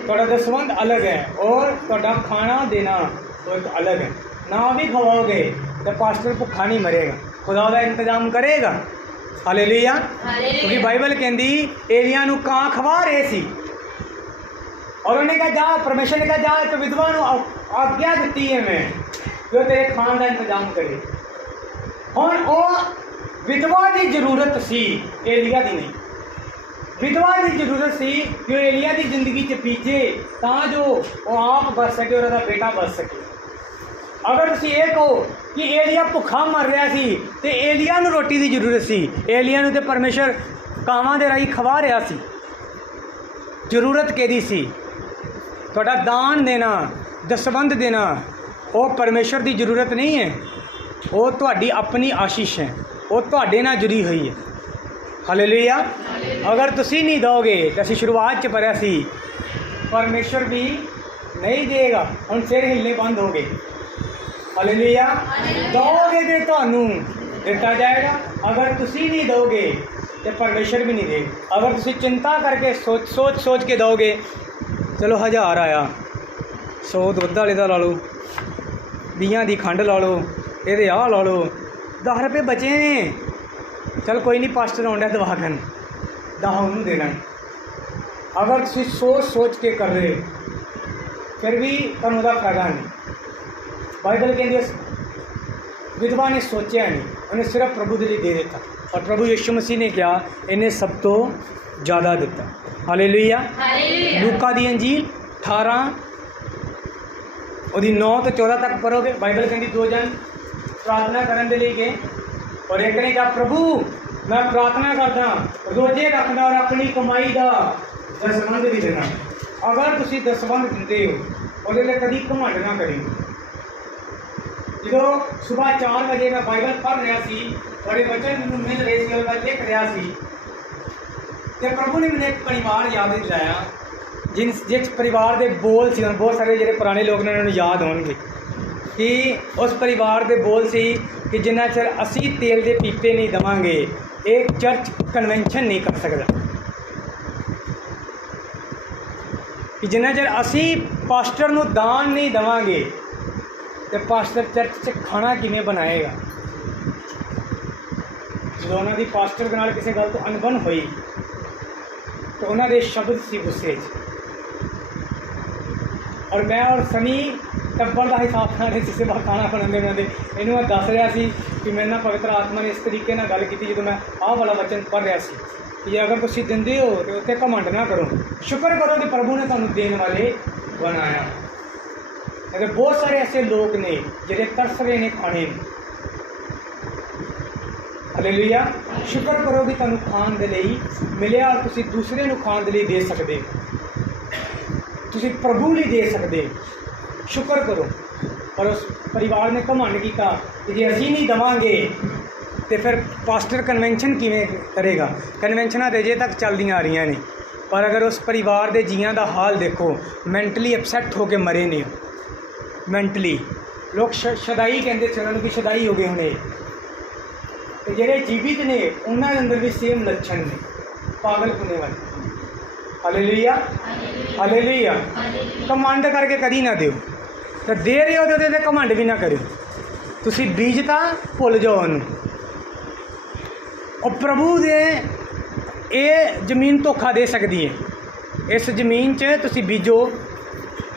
थोड़ा दसवंध अलग है और थोड़ा खाना देना तो एक अलग है। ना भी खवाओगे तो पास्टर भुखा नहीं मरेगा खुदा का इंतजाम करेगा। हालेलुया क्योंकि बाइबल कहती एलिया नूं कां खवा रहे सी और उन्हें कहा जा परमेश्वर ने कहा जा तो विधवा नूं आज्ञा दी है मैं जो तेरे खान का इंतजाम करे। हुण वो विधवा की जरूरत सी एलिया की नहीं। विधवा की जरूरत सी जो एलिया की जिंदगी च बीजे तां जो वो आप बच सके और उसका बेटा बच सके। अगर तुसीं ये कहो कि एलिया भुखा मर रहा सी तो एलिया नूं रोटी की जरूरत सी एलिया नूं ते परमेश्वर कावां दे राही खवा रहा सी। जरूरत केदी सी तुहाडा दान देना दसवंध देना वो परमेश्वर की जरूरत नहीं है वो तुहाडी अपनी आशीष है वो तुहाडे नाल जुड़ी हुई है। हालेलुया अगर तुसीं नहीं दोगे तो असीं शुरुआत च पढ़िया सी परमेश्वर भी नहीं देगा हुण सिर हिलने बंद हो गए। हालेलुया दोगे तो तुहानूं दिता जाएगा अगर तुसीं नहीं दोगे तो परमेश्वर भी नहीं देगा। अगर तुसीं चिंता करके सोच के दोगे चलो 1000 आया 100 दुध वाले का ला लो 20 की खंड ला लो ये आ ला लो 10 रुपये बचे ने चल कोई नहीं पास्टर आउंदा दवा करन 10 उन्होंने देना। अगर तुम सोच के कर रहे फिर भी तुहानूं उहदा फायदा नहीं। बाइबल कहती विधवा ने सोचा नहीं उन्हें सिर्फ प्रभु के लिए दे दिता और प्रभु यीशु मसीह ने क्या इन्हें सब तो ज़्यादा दिता। हालेलुया लूका दी अंजील 18 9 तो 14 तक पढ़ोगे। बाइबल कहती 2 जन प्रार्थना करने के लिए गए और एक ने कहा प्रभु मैं प्रार्थना करदा रोजे रखना और अपनी कमाई का दसवंध भी देना। अगर तुसीं दसवंध दिंदे हो और कभी घमंड ना करियो। जो सुबह 4 बजे मैं बाइबल पढ़ रहा सी बड़े बच्चे मैनूं मिल रहे थे और मैं लिख रहा सी तो प्रभु ने मैंने एक परिवार याद दिलाया जिस परिवार के बोल सी बहुत सारे जो पुराने लोग ने उन्होंने याद होंगे कि उस परिवार के बोल सी कि जिन्ना चਿਰ असी तेल के पीपे नहीं देवांगे एक चर्च कन्वेंशन नहीं कर सकता कि जिन्ना चਿਰ असी पास्टर नूं दान नहीं देवांगे तो पास्टर चर्च च खाना किवें बनाएगा। जो उन्होंने पास्टर के नाल किसी गल तो अनबन हुई तो उन्होंने शब्द सी गुस्से और मैं और सनी टब्बर का हिसाब खाने जिसे बाहर खाना बनाते इन्हों मैं दस रहा सी कि मेरे ना पवित्र आत्मा ने इस तरीके ना गल की जो मैं आह वाला वचन पढ़ रहा सी कि अगर तुम देंदे हो तो उत्ते घमंड ना करो शुक्र करो कि प्रभु ने तुहानूं देने वाले बनाया। अगर बहुत सारे ऐसे लोग ने जिहड़े तरस रहे ने खाने। हालेलुया शुक्र करो कि तुहानूं खाण दे लई मिलिया और तुसीं दूसरे नूं खाण दे लई दे सकदे तुसीं प्रभु लई दे सकदे। शुक्र करो। पर उस परिवार ने घमंड किया कि जे असीं नहीं देवांगे तो फिर पास्टर कन्वेंशन किवें करेगा। कन्वेंशनां तो अजे तक चलदियां आ रही ने पर अगर उस परिवार के जियां का हाल देखो मैंटली अपसैट होकर मरे ने मैंटली लोग शदाई कहते चलन कि शदाई हो गए होने तो जोड़े जीवित ने उन्होंने अंदर भी सेम लक्षण ने पागल होने वाले ਹਾਲੇਲੂਇਆ, ਹਾਲੇਲੂਇਆ। ਕਮੰਡ ਕਰਕੇ ਕਦੀ ਨਾ ਦਿਓ, ਤੇ ਦੇ ਰਹੇ ਹੋ ਤੇ ਕਮੰਡ ਵੀ ਨਾ ਕਰਿਓ। ਤੁਸੀਂ ਬੀਜਤਾ ਭੁੱਲ ਜਾਓ ਉਹਨੂੰ। ਉਹ ਪ੍ਰਭੂ ਦੇ ਇਹ ਜ਼ਮੀਨ ਧੋਖਾ ਦੇ ਸਕਦੀ ਹੈ। ਇਸ ਜ਼ਮੀਨ 'ਚ ਤੁਸੀਂ ਬੀਜੋ।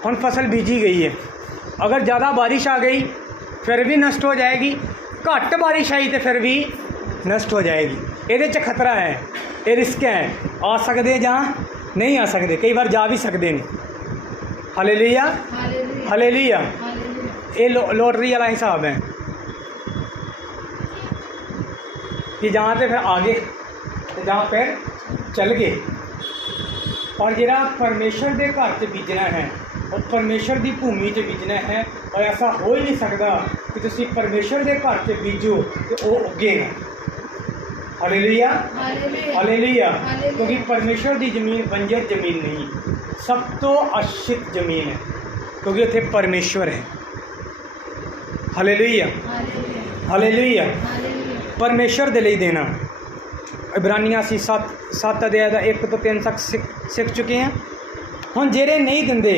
ਹੁਣ ਫਸਲ ਬੀਜੀ ਗਈ ਹੈ, ਅਗਰ ਜ਼ਿਆਦਾ ਬਾਰਿਸ਼ ਆ ਗਈ ਫਿਰ ਵੀ ਨਸ਼ਟ ਹੋ ਜਾਏਗੀ, ਘੱਟ ਬਾਰਿਸ਼ ਆਈ ਤੇ ਫਿਰ ਵੀ ਨਸ਼ਟ ਹੋ ਜਾਏਗੀ। ਇਹਦੇ 'ਚ ਖਤਰਾ ਹੈ, ਇਹ ਰਿਸਕ ਹੈ। ਆ ਸਕਦੇ ਜਾਂ ਨਹੀਂ ਆ ਸਕਦੇ, ਕਈ ਵਾਰ ਜਾ ਵੀ ਸਕਦੇ ਨੇ। Hallelujah, hallelujah. ਇਹ ਲੋਟਰੀ वाला हिसाब है कि जहाँ तो फिर आगे तो जहाँ फिर चल गए। और जरा परमेश्वर के घर च बीजना है और परमेश्वर की भूमि च बीजना है। और ऐसा हो ही नहीं सकता कि तुसी परमेश्वर के घर च बीजो तो वो उगेगा। Hallelujah, hallelujah. क्योंकि परमेश्वर की ज़मीन बंजर ज़मीन नहीं, सब तो आश्रित ज़मीन है, क्योंकि उत्थे परमेश्वर है। Hallelujah, hallelujah. परमेश्वर दे लई देना। इब्रानियां असीं 7 अध्याय दा 1 ਤੋਂ 3 तक सिख चुके हैं। हुण ਜਿਹੜੇ नहीं ਦਿੰਦੇ,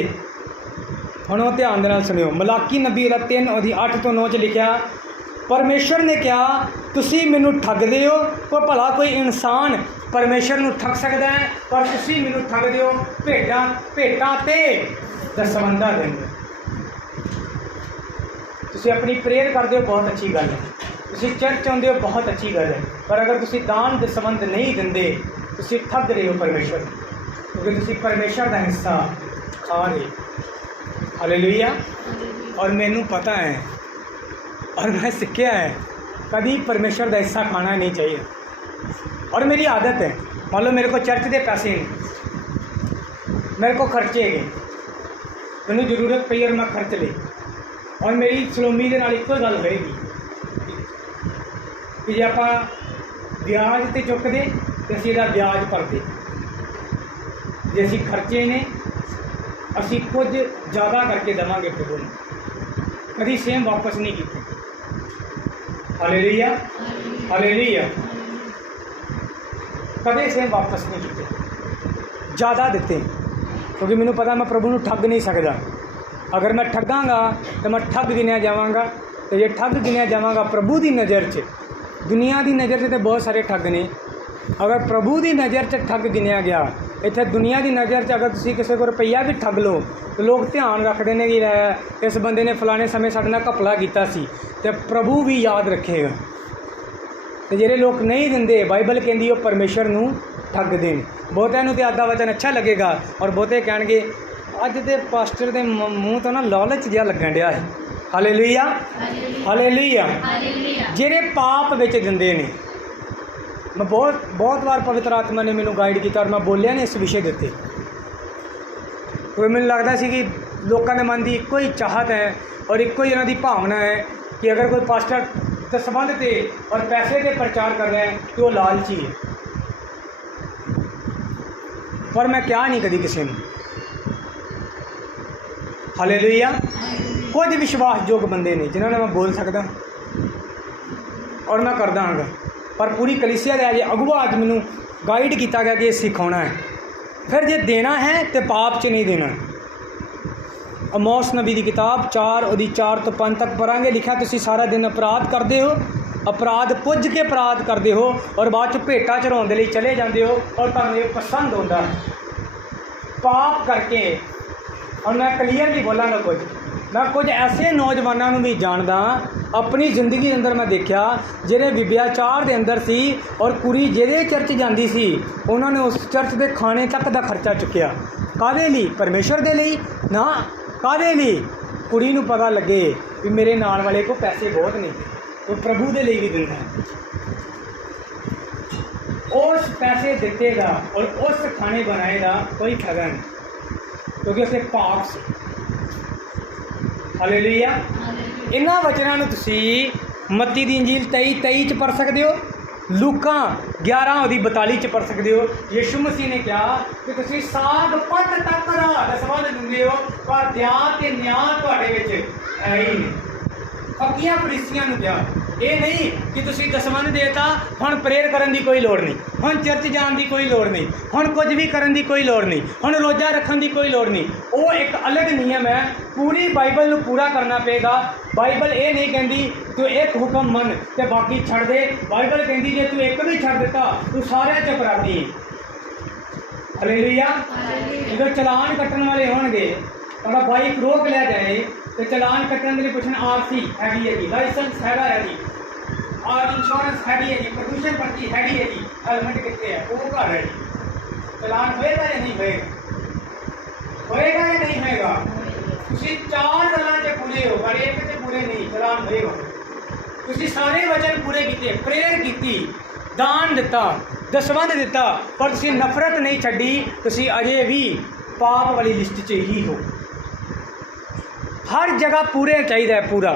ਹੁਣ ਉਹ ਧਿਆਨ ਦੇ ਨਾਲ ਸੁਣਿਓ। ਮਲਾਕੀ ਨਬੀ ਦਾ 3 ਉਹਦੀ 8 ਤੋਂ 9 ਚ ਲਿਖਿਆ, परमेश्वर ने कहा तुसी मैनू ठगदे हो। कोई भला कोई इंसान परमेश्वर नू ठग सकता है, पर तुसी मैनू ठगदे हो भेटां ते दसवंधा देंदे। तुसी अपनी प्रेयर करते हो, बहुत अच्छी गल है। तुसी चर्च आउंदे हो, बहुत अच्छी गल है। पर अगर तुसी दान दसवंध नहीं दिंदे, तुसी ठग रहे हो परमेश्वर, क्योंकि तुसी परमेश्वर का हिस्सा खा रहे। हालेलुया। और मैनू पता है और मैं सीखा है कभी परमेश्वर का हिस्सा खाना नहीं चाहिए। और मेरी आदत है, मान लो मेरे को चर्च के पैसे नहीं, मेरे को खर्चे गए, मैंने जरूरत पई और मैं खर्च ली। और मेरी सलोमी के नाल इक्को गल होएगी कि जे आपां ब्याज ते चुकदे ते असीं इहदा ब्याज भरदे, जे असीं खर्चे ने असीं कुछ ज़्यादा करके देवांगे प्रभु नूं, कभी सेम वापस नहीं कीते। Hallelujah, hallelujah. कदे सेम वापस नहीं किए, ज़्यादा दिते, क्योंकि मैनू पता मैं प्रभु नूं ठग नहीं सकता। अगर मैं ठगांगा तो मैं ठग गिनिया जावांगा, तो जे ठग गिनिया जावांगा प्रभु की नज़र च, दुनिया की नज़र से तो बहुत सारे ठग ने। अगर प्रभु की नज़र च ठग गिनिया गया, इत्थे दुनिया की नज़र च अगर तुसीं किसी को रुपया भी ठग लो तो लोग ध्यान रखते हैं कि इस बंदे ने फलाने समय साडे नाल घपला कीता सी, तो प्रभु भी याद रखेगा। तो जिहड़े लोग नहीं दिंदे, बाइबल कहती वो परमेश्वर नूं ठगदे ने। बहुतिਆਂ ਨੂੰ तो आधा वचन अच्छा लगेगा और बहुते कहणगे अज दे पास्टर दे मूँह तो ना लालच जिहा लगन डिया है। Hallelujah, hallelujah. जिहड़े पाप विच दिंदे ने, मैं बहुत बार पवित्र आत्मा ने मैनू गाइड किया और मैं बोलिया ने इस विषय के उत्ते, क्योंकि मैनू लगता सी कि लोगों के मन की इक्को ही चाहत है और इक्को ही उन्होंने भावना है कि अगर कोई पास्टर दसवंध ते और पैसे के प्रचार कर रहा है तो वो लालची है। पर मैं क्या नहीं कभी किसी ने। हालेलुया। कुछ विश्वासयोग बंदे ने जिन्होंने मैं बोल सकता और मैं करदा हाँ, पर पूरी कलीसिया दे अज अगुआ अज मैनू गाइड किया गया कि सिखाना है। फिर जे देना है तो पाप च नहीं देना। अमोस नबी की किताब 4 ਤੋਂ 5 तक पढ़ांगे। लिखा तुसी सारा दिन अपराध करते हो, अपराध पुज के अपराध करते हो और बाद च भेटा चढ़ाने लिए चले जाते हो और तुहानूं ये पसंद होता है पाप करके। और मैं क्लीयरली बोलांगा, मैं कुछ ऐसे नौजवानों भी जानदा अपनी जिंदगी के अंदर मैं देखा जिहड़े विभ्याचार के अंदर सी और कुड़ी जिहड़े चर्च जाती सी उन्होंने उस चर्च के खाने तक का खर्चा चुकिया। काहदे लई? परमेश्वर के लिए ना, काहदे लई? कुड़ी नूं पता लगे भी मेरे नाल वाले को पैसे बहुत नहीं, तो प्रभु के लिए भी दिंदा है। उस पैसे दितेगा और उस खाने बनाएगा कोई फायदा नहीं, क्योंकि उसे पाप से। हालेलुया। इन्हां वचनां नूं तुसीं मत्ती दी इंजील 23 च पढ़ सकते हो, लूका 11:42 च पढ़ सकते हो। यीशु मसीह ने कहा कि तुसीं साग पट तक दा दसवंध दिंदे हो, पर ध्यान ते न्याय तुहाडे विच है ही नहीं। फकीयां फरीसियां नूं कहा ਇਹ ਨਹੀਂ ਕਿ ਤੁਸੀਂ ਦਸਵੰਧ ਦੇਤਾ ਹੁਣ ਪ੍ਰੇਅਰ ਕਰਨ ਦੀ ਕੋਈ ਲੋੜ ਨਹੀਂ, ਹੁਣ ਚਰਚ ਜਾਣ ਦੀ ਕੋਈ ਲੋੜ ਨਹੀਂ, ਹੁਣ ਕੁਝ ਵੀ ਕਰਨ ਦੀ ਕੋਈ ਲੋੜ ਨਹੀਂ, ਹੁਣ ਰੋਜ਼ਾ ਰੱਖਣ ਦੀ ਕੋਈ ਲੋੜ ਨਹੀਂ। ਉਹ ਇੱਕ ਅਲੱਗ ਨਿਯਮ ਹੈ, ਪੂਰੀ ਬਾਈਬਲ ਨੂੰ ਪੂਰਾ ਕਰਨਾ ਪਏਗਾ। ਬਾਈਬਲ ਇਹ ਨਹੀਂ ਕਹਿੰਦੀ ਤੂੰ ਇੱਕ ਹੁਕਮ ਮੰਨ ਤੇ ਬਾਕੀ ਛੱਡ ਦੇ। ਬਾਈਬਲ ਕਹਿੰਦੀ ਜੇ ਤੂੰ ਇੱਕ ਵੀ ਛੱਡ ਦਿੱਤਾ ਤੂੰ ਸਾਰਿਆਂ 'ਚ ਅਪਰਾਧੀ ਹੈ। ਹਾਲੇਲੂਇਆ। ਜਦੋਂ ਚਲਾਨ ਕੱਟਣ ਵਾਲੇ ਹੋਣਗੇ, ਤੁਹਾਡਾ ਬਾਈਕ ਰੋਕ ਲਿਆ ਜਾਏ ਤੇ ਚਲਾਨ ਕੱਟਣ ਦੇ ਲਈ ਪੁੱਛਣ ਆਰਸੀ ਹੈਗੀ ਹੈ ਜੀ, ਲਾਇਸੈਂਸ ਹੈਗਾ ਹੈ ਜੀ, ਔਰ ਇੰਸ਼ੋਰੈਂਸ ਹੈਗੀ ਹੈ ਜੀ, ਪ੍ਰਦੂਸ਼ਣ ਪਰਚੀ ਹੈਗੀ ਹੈ ਜੀ, ਹੈਲਮਟ ਕਿੱਥੇ ਹੈ, ਉਹ ਘਰ ਹੈ ਜੀ। ਚਲਾਨ ਹੋਏਗਾ ਜਾਂ ਨਹੀਂ ਹੋਏਗਾ? ਹੋਏਗਾ ਜਾਂ ਨਹੀਂ ਹੋਏਗਾ? ਤੁਸੀਂ 4 ਗੱਲਾਂ 'ਚ ਪੂਰੇ ਹੋ ਪਰ ਇੱਕ 'ਚ ਪੂਰੇ ਨਹੀਂ, ਚਲਾਨ ਹੋਏਗਾ। ਤੁਸੀਂ ਸਾਰੇ ਵਚਨ ਪੂਰੇ ਕੀਤੇ, ਪ੍ਰੇਅਰ ਕੀਤੀ, ਦਾਨ ਦਿੱਤਾ, ਦਸਵੰਧ ਦਿੱਤਾ, ਪਰ ਤੁਸੀਂ ਨਫ਼ਰਤ ਨਹੀਂ ਛੱਡੀ, ਤੁਸੀਂ ਅਜੇ ਵੀ ਪਾਪ ਵਾਲੀ ਲਿਸਟ 'ਚ ਹੀ ਹੋ। हर जगह पूरे चाहिए पूरा।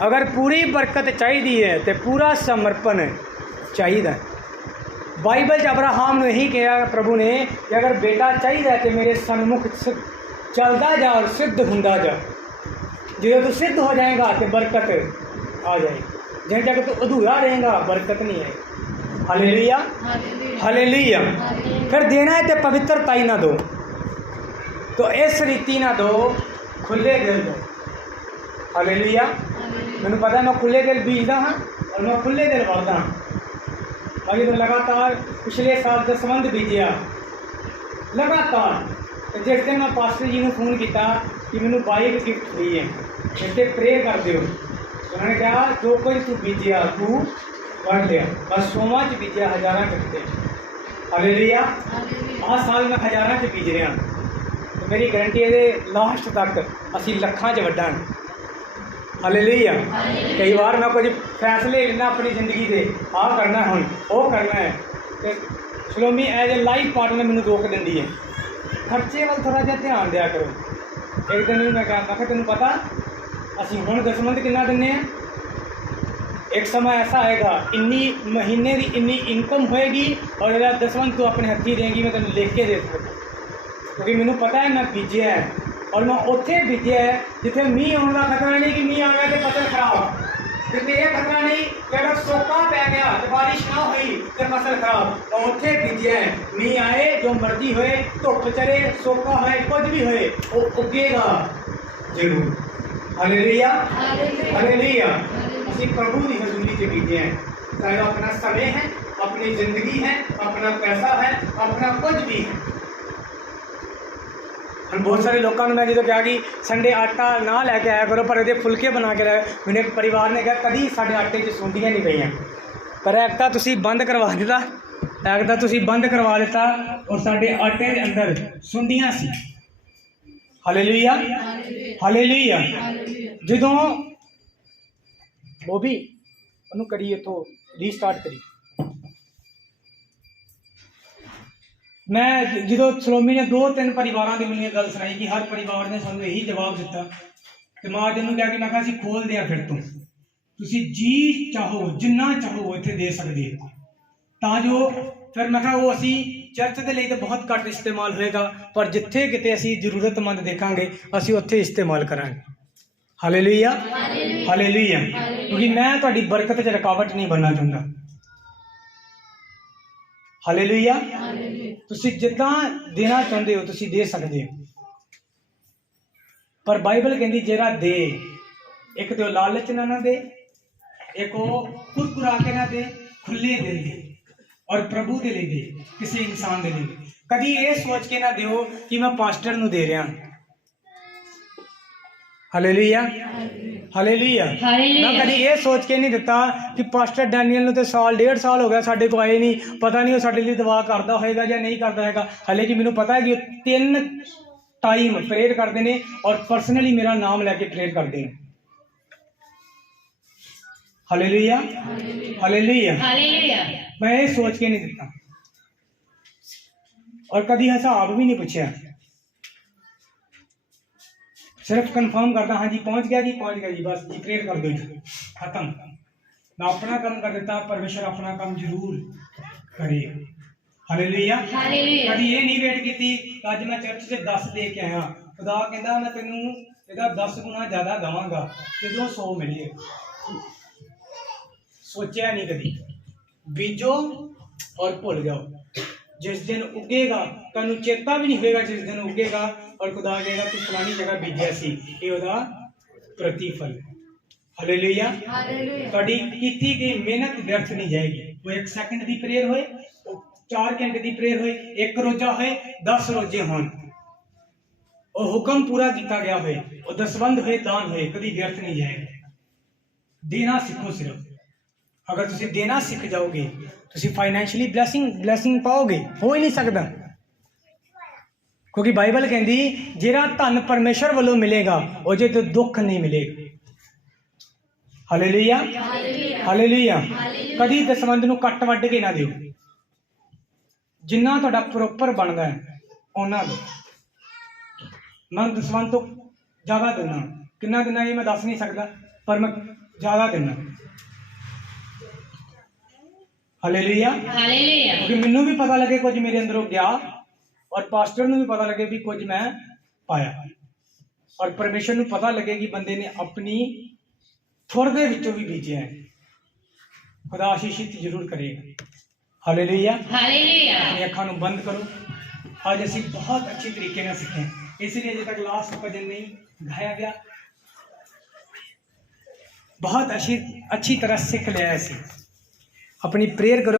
अगर पूरी बरकत चाहिए है तो पूरा समर्पण चाहिए। बाइबल अब्राहम ने यही कहा प्रभु ने कि अगर बेटा चाहिए तो मेरे सन्मुख चलता जा और सिद्ध होंदा जा। जो तू सिद्ध हो जाएगा तो बरकत आ जाएगी, जिन जगह तू अधूरा रहेगा बरकत नहीं आएगी। Hallelujah hallelujah. फिर देना है तो पवित्रता ही ना दो, तो इस रीति ना दो, खुले दिल दो। हालेलुया। मैंने पता है मैं खुले दिल बीजदा हाँ और मैं खुले दिल वरदा हाँ। बाकी तो लगातार पिछले साल दसवंध बीजिया लगातार। तो जिस दिन मैं पास्टर जी ने फोन किया कि मैंने बाइक गिफ्ट हुई है, इतने प्रे कर दो, उन्होंने कहा जो कोई तू बीजिया तू वढ़ लिया। बस 100 च बीजिया, 1000 च बीजे। हालेलुया। आ साल मैं 1000 च बीज रहा, मेरी गारंटी है लास्ट तक असी लखां च वड्डांगे। हालेलुया। कई बार मैं कुछ फैसले लेना अपनी जिंदगी के, आ करना है वो करना है, तो Shalomi as a life partner मैंने रोक देंदी है। खर्चे वाल थोड़ा जिहा ध्यान दिया करो। एक दिन भी मैं कहा तेन पता असी हुण दसवंध कितना दिन्ने हैं, एक समय ऐसा आएगा इन्नी महीने की इन्नी इनकम होएगी और इहदा दसवंध तू अपने हत्थी देंगी, मैं तेन लिख के दे सकता, क्योंकि मैंने पता है मैं बीजिया है और मैं उत्थे बीजिया है जिथे मीह आने का खतरा नहीं कि मीह आ गया तो फसल खराब, क्योंकि यह खतरा नहीं कि अगर सोका पै गया तो बारिश ना हुई तो फसल खराब। और उत्थे बीजिया है मीह आए जो मर्जी होए, धुप चले, सोका होए, कुछ भी होए, वो उगेगा जरूर। Hallelujah hallelujah. असी प्रभु की हजूरी च बीजिया है, चाहे अपना समय है, अपनी जिंदगी है, अपना पैसा है, अपना कुछ भी है। हम बहुत सारे लोगों ने मैं जो कहा कि संडे आटा ना लैके आया करो पर ये फुलके बना के लाए, मैंने परिवार ने कहा कभी साढ़े आटे च सुंडियां नहीं पईयां, पर एकता तुसी बंद करवा दिता, एकता तुसी बंद करवा दिता और साढ़े आटे के अंदर सुंडियां सी। Hallelujah hallelujah. जो वो भी उन्होंने करी तो रीस्टार्ट करी। मैं जो सलोमी ने 2-3 परिवारों की मैंने गल सुनाई कि हर परिवार ने सानू यही जवाब दिता, तो मैं आज कहा कि मैं कहा खोल दिया फिर तो तुसी जी चाहो जिन्ना चाहो इत्थे दे सकते हो, तां जो फिर मैं कहा वो असी चर्च के लिए तो बहुत घट इस्तेमाल होएगा, पर जिथे किते असी जरूरतमंद देखांगे असी उत्थे इस्तेमाल करांगे। Hallelujah hallelujah. क्योंकि मैं तुहाडी बरकत च रुकावट नहीं बनना चाहता। हालेलुया। तुसी जिद्दां देना चाहते हो तुसी दे सकते हो, पर बाइबल कहती जेड़ा दे, एक तो लालच ना दे, एक वो कुरकुरा के ना दे, खुले दिल दे और प्रभु के लिए दे, किसी इंसान के लिए। कभी ये सोच के ना दो कि मैं पास्टर नूं दे रहा। Hallelujah hallelujah. मैं कभी ये सोच के नहीं दिता कि पास्टर डैनियल ने तो 1.5 साल हो गया साढ़े को आए नहीं, पता नहीं वो साढ़े लिए दुआ करता होएगा या नहीं करता होएगा। हाले कि मैंने पता है कि 3 टाइम प्रेयर करते हैं और पर्सनली मेरा नाम लैके प्रेयर करते हैं। Hallelujah hallelujah. मैं ये सोच के नहीं दिता और कभी हिसाब भी नहीं पूछा, सिर्फ कंफर्म करता हाँ जी पहुंच गया जी बस जी प्रेयर कर दो जी खत्म। मैं अपना काम कर देता, परमेश्वर अपना काम जरूर करे। हालेलुया। कभी ये नहीं वेट की अज मैं चर्च से 10 दे के आया, खुदा कहता मैं तेनों 10 गुना ज़्यादा देवांगा जो 100 मिले। सोचा नहीं कभी, बीजो और भुल जाओ। जिस दिन उगेगा तुहानू चेता भी नहीं होएगा, जिस दिन उगेगा और खुदा कहेगा तू फलानी जगह बीजिया सी, ये उहदा प्रतिफल। हालेलुया। तुहाडी कीती गई मेहनत व्यर्थ नहीं जाएगी। वो 1 सेकंड की प्रेयर होए, 4 घंटे की प्रेयर होए, 1 रोजा होए, 10 रोजे होन, और हुक्म पूरा किया गया होए, और दसवंध होए, दान होए, कभी व्यर्थ नहीं जाएगा। देना सीखो। सिर्फ अगर तुम देना सीख जाओगे तुम फाइनैंशियली ब्लैसिंग पाओगे। हो ही नहीं सकता, क्योंकि बाइबल कहती जेड़ा धन परमेश्वर वालों मिलेगा वो तो दुख नहीं मिलेगा। Hallelujah, hallelujah. कभी दसवंध नूं कट वड्ड के ना दिओ, जिन्ना तुहाडा प्रॉपर बनदा है उन्ना दो। मैं दसवंध तो ज़्यादा देना, कितना देना ये मैं दस नहीं सकता, पर मैं ज़्यादा देना। Hallelujah, hallelujah. क्योंकि मैनू भी पता लगे कुछ मेरे अंदरों गया, और पास्टर नूं भी पता लगे भी कुछ मैं पाया, और परमेश्वर नूं पता लगे कि बंदे ने अपनी थोड़ दे विचों भी बीजिया है। खुदा आशीषित जरूर करेगा। Hallelujah, hallelujah. अपनी अखां नूं बंद करो। आज असीं बहुत अच्छी तरीके से सीखे, इसलिए अजे तक लास्ट भजन नहीं गाया गया, बहुत अच्छी तरह सीख लिया। ऐसी अपनी प्रेयर करो।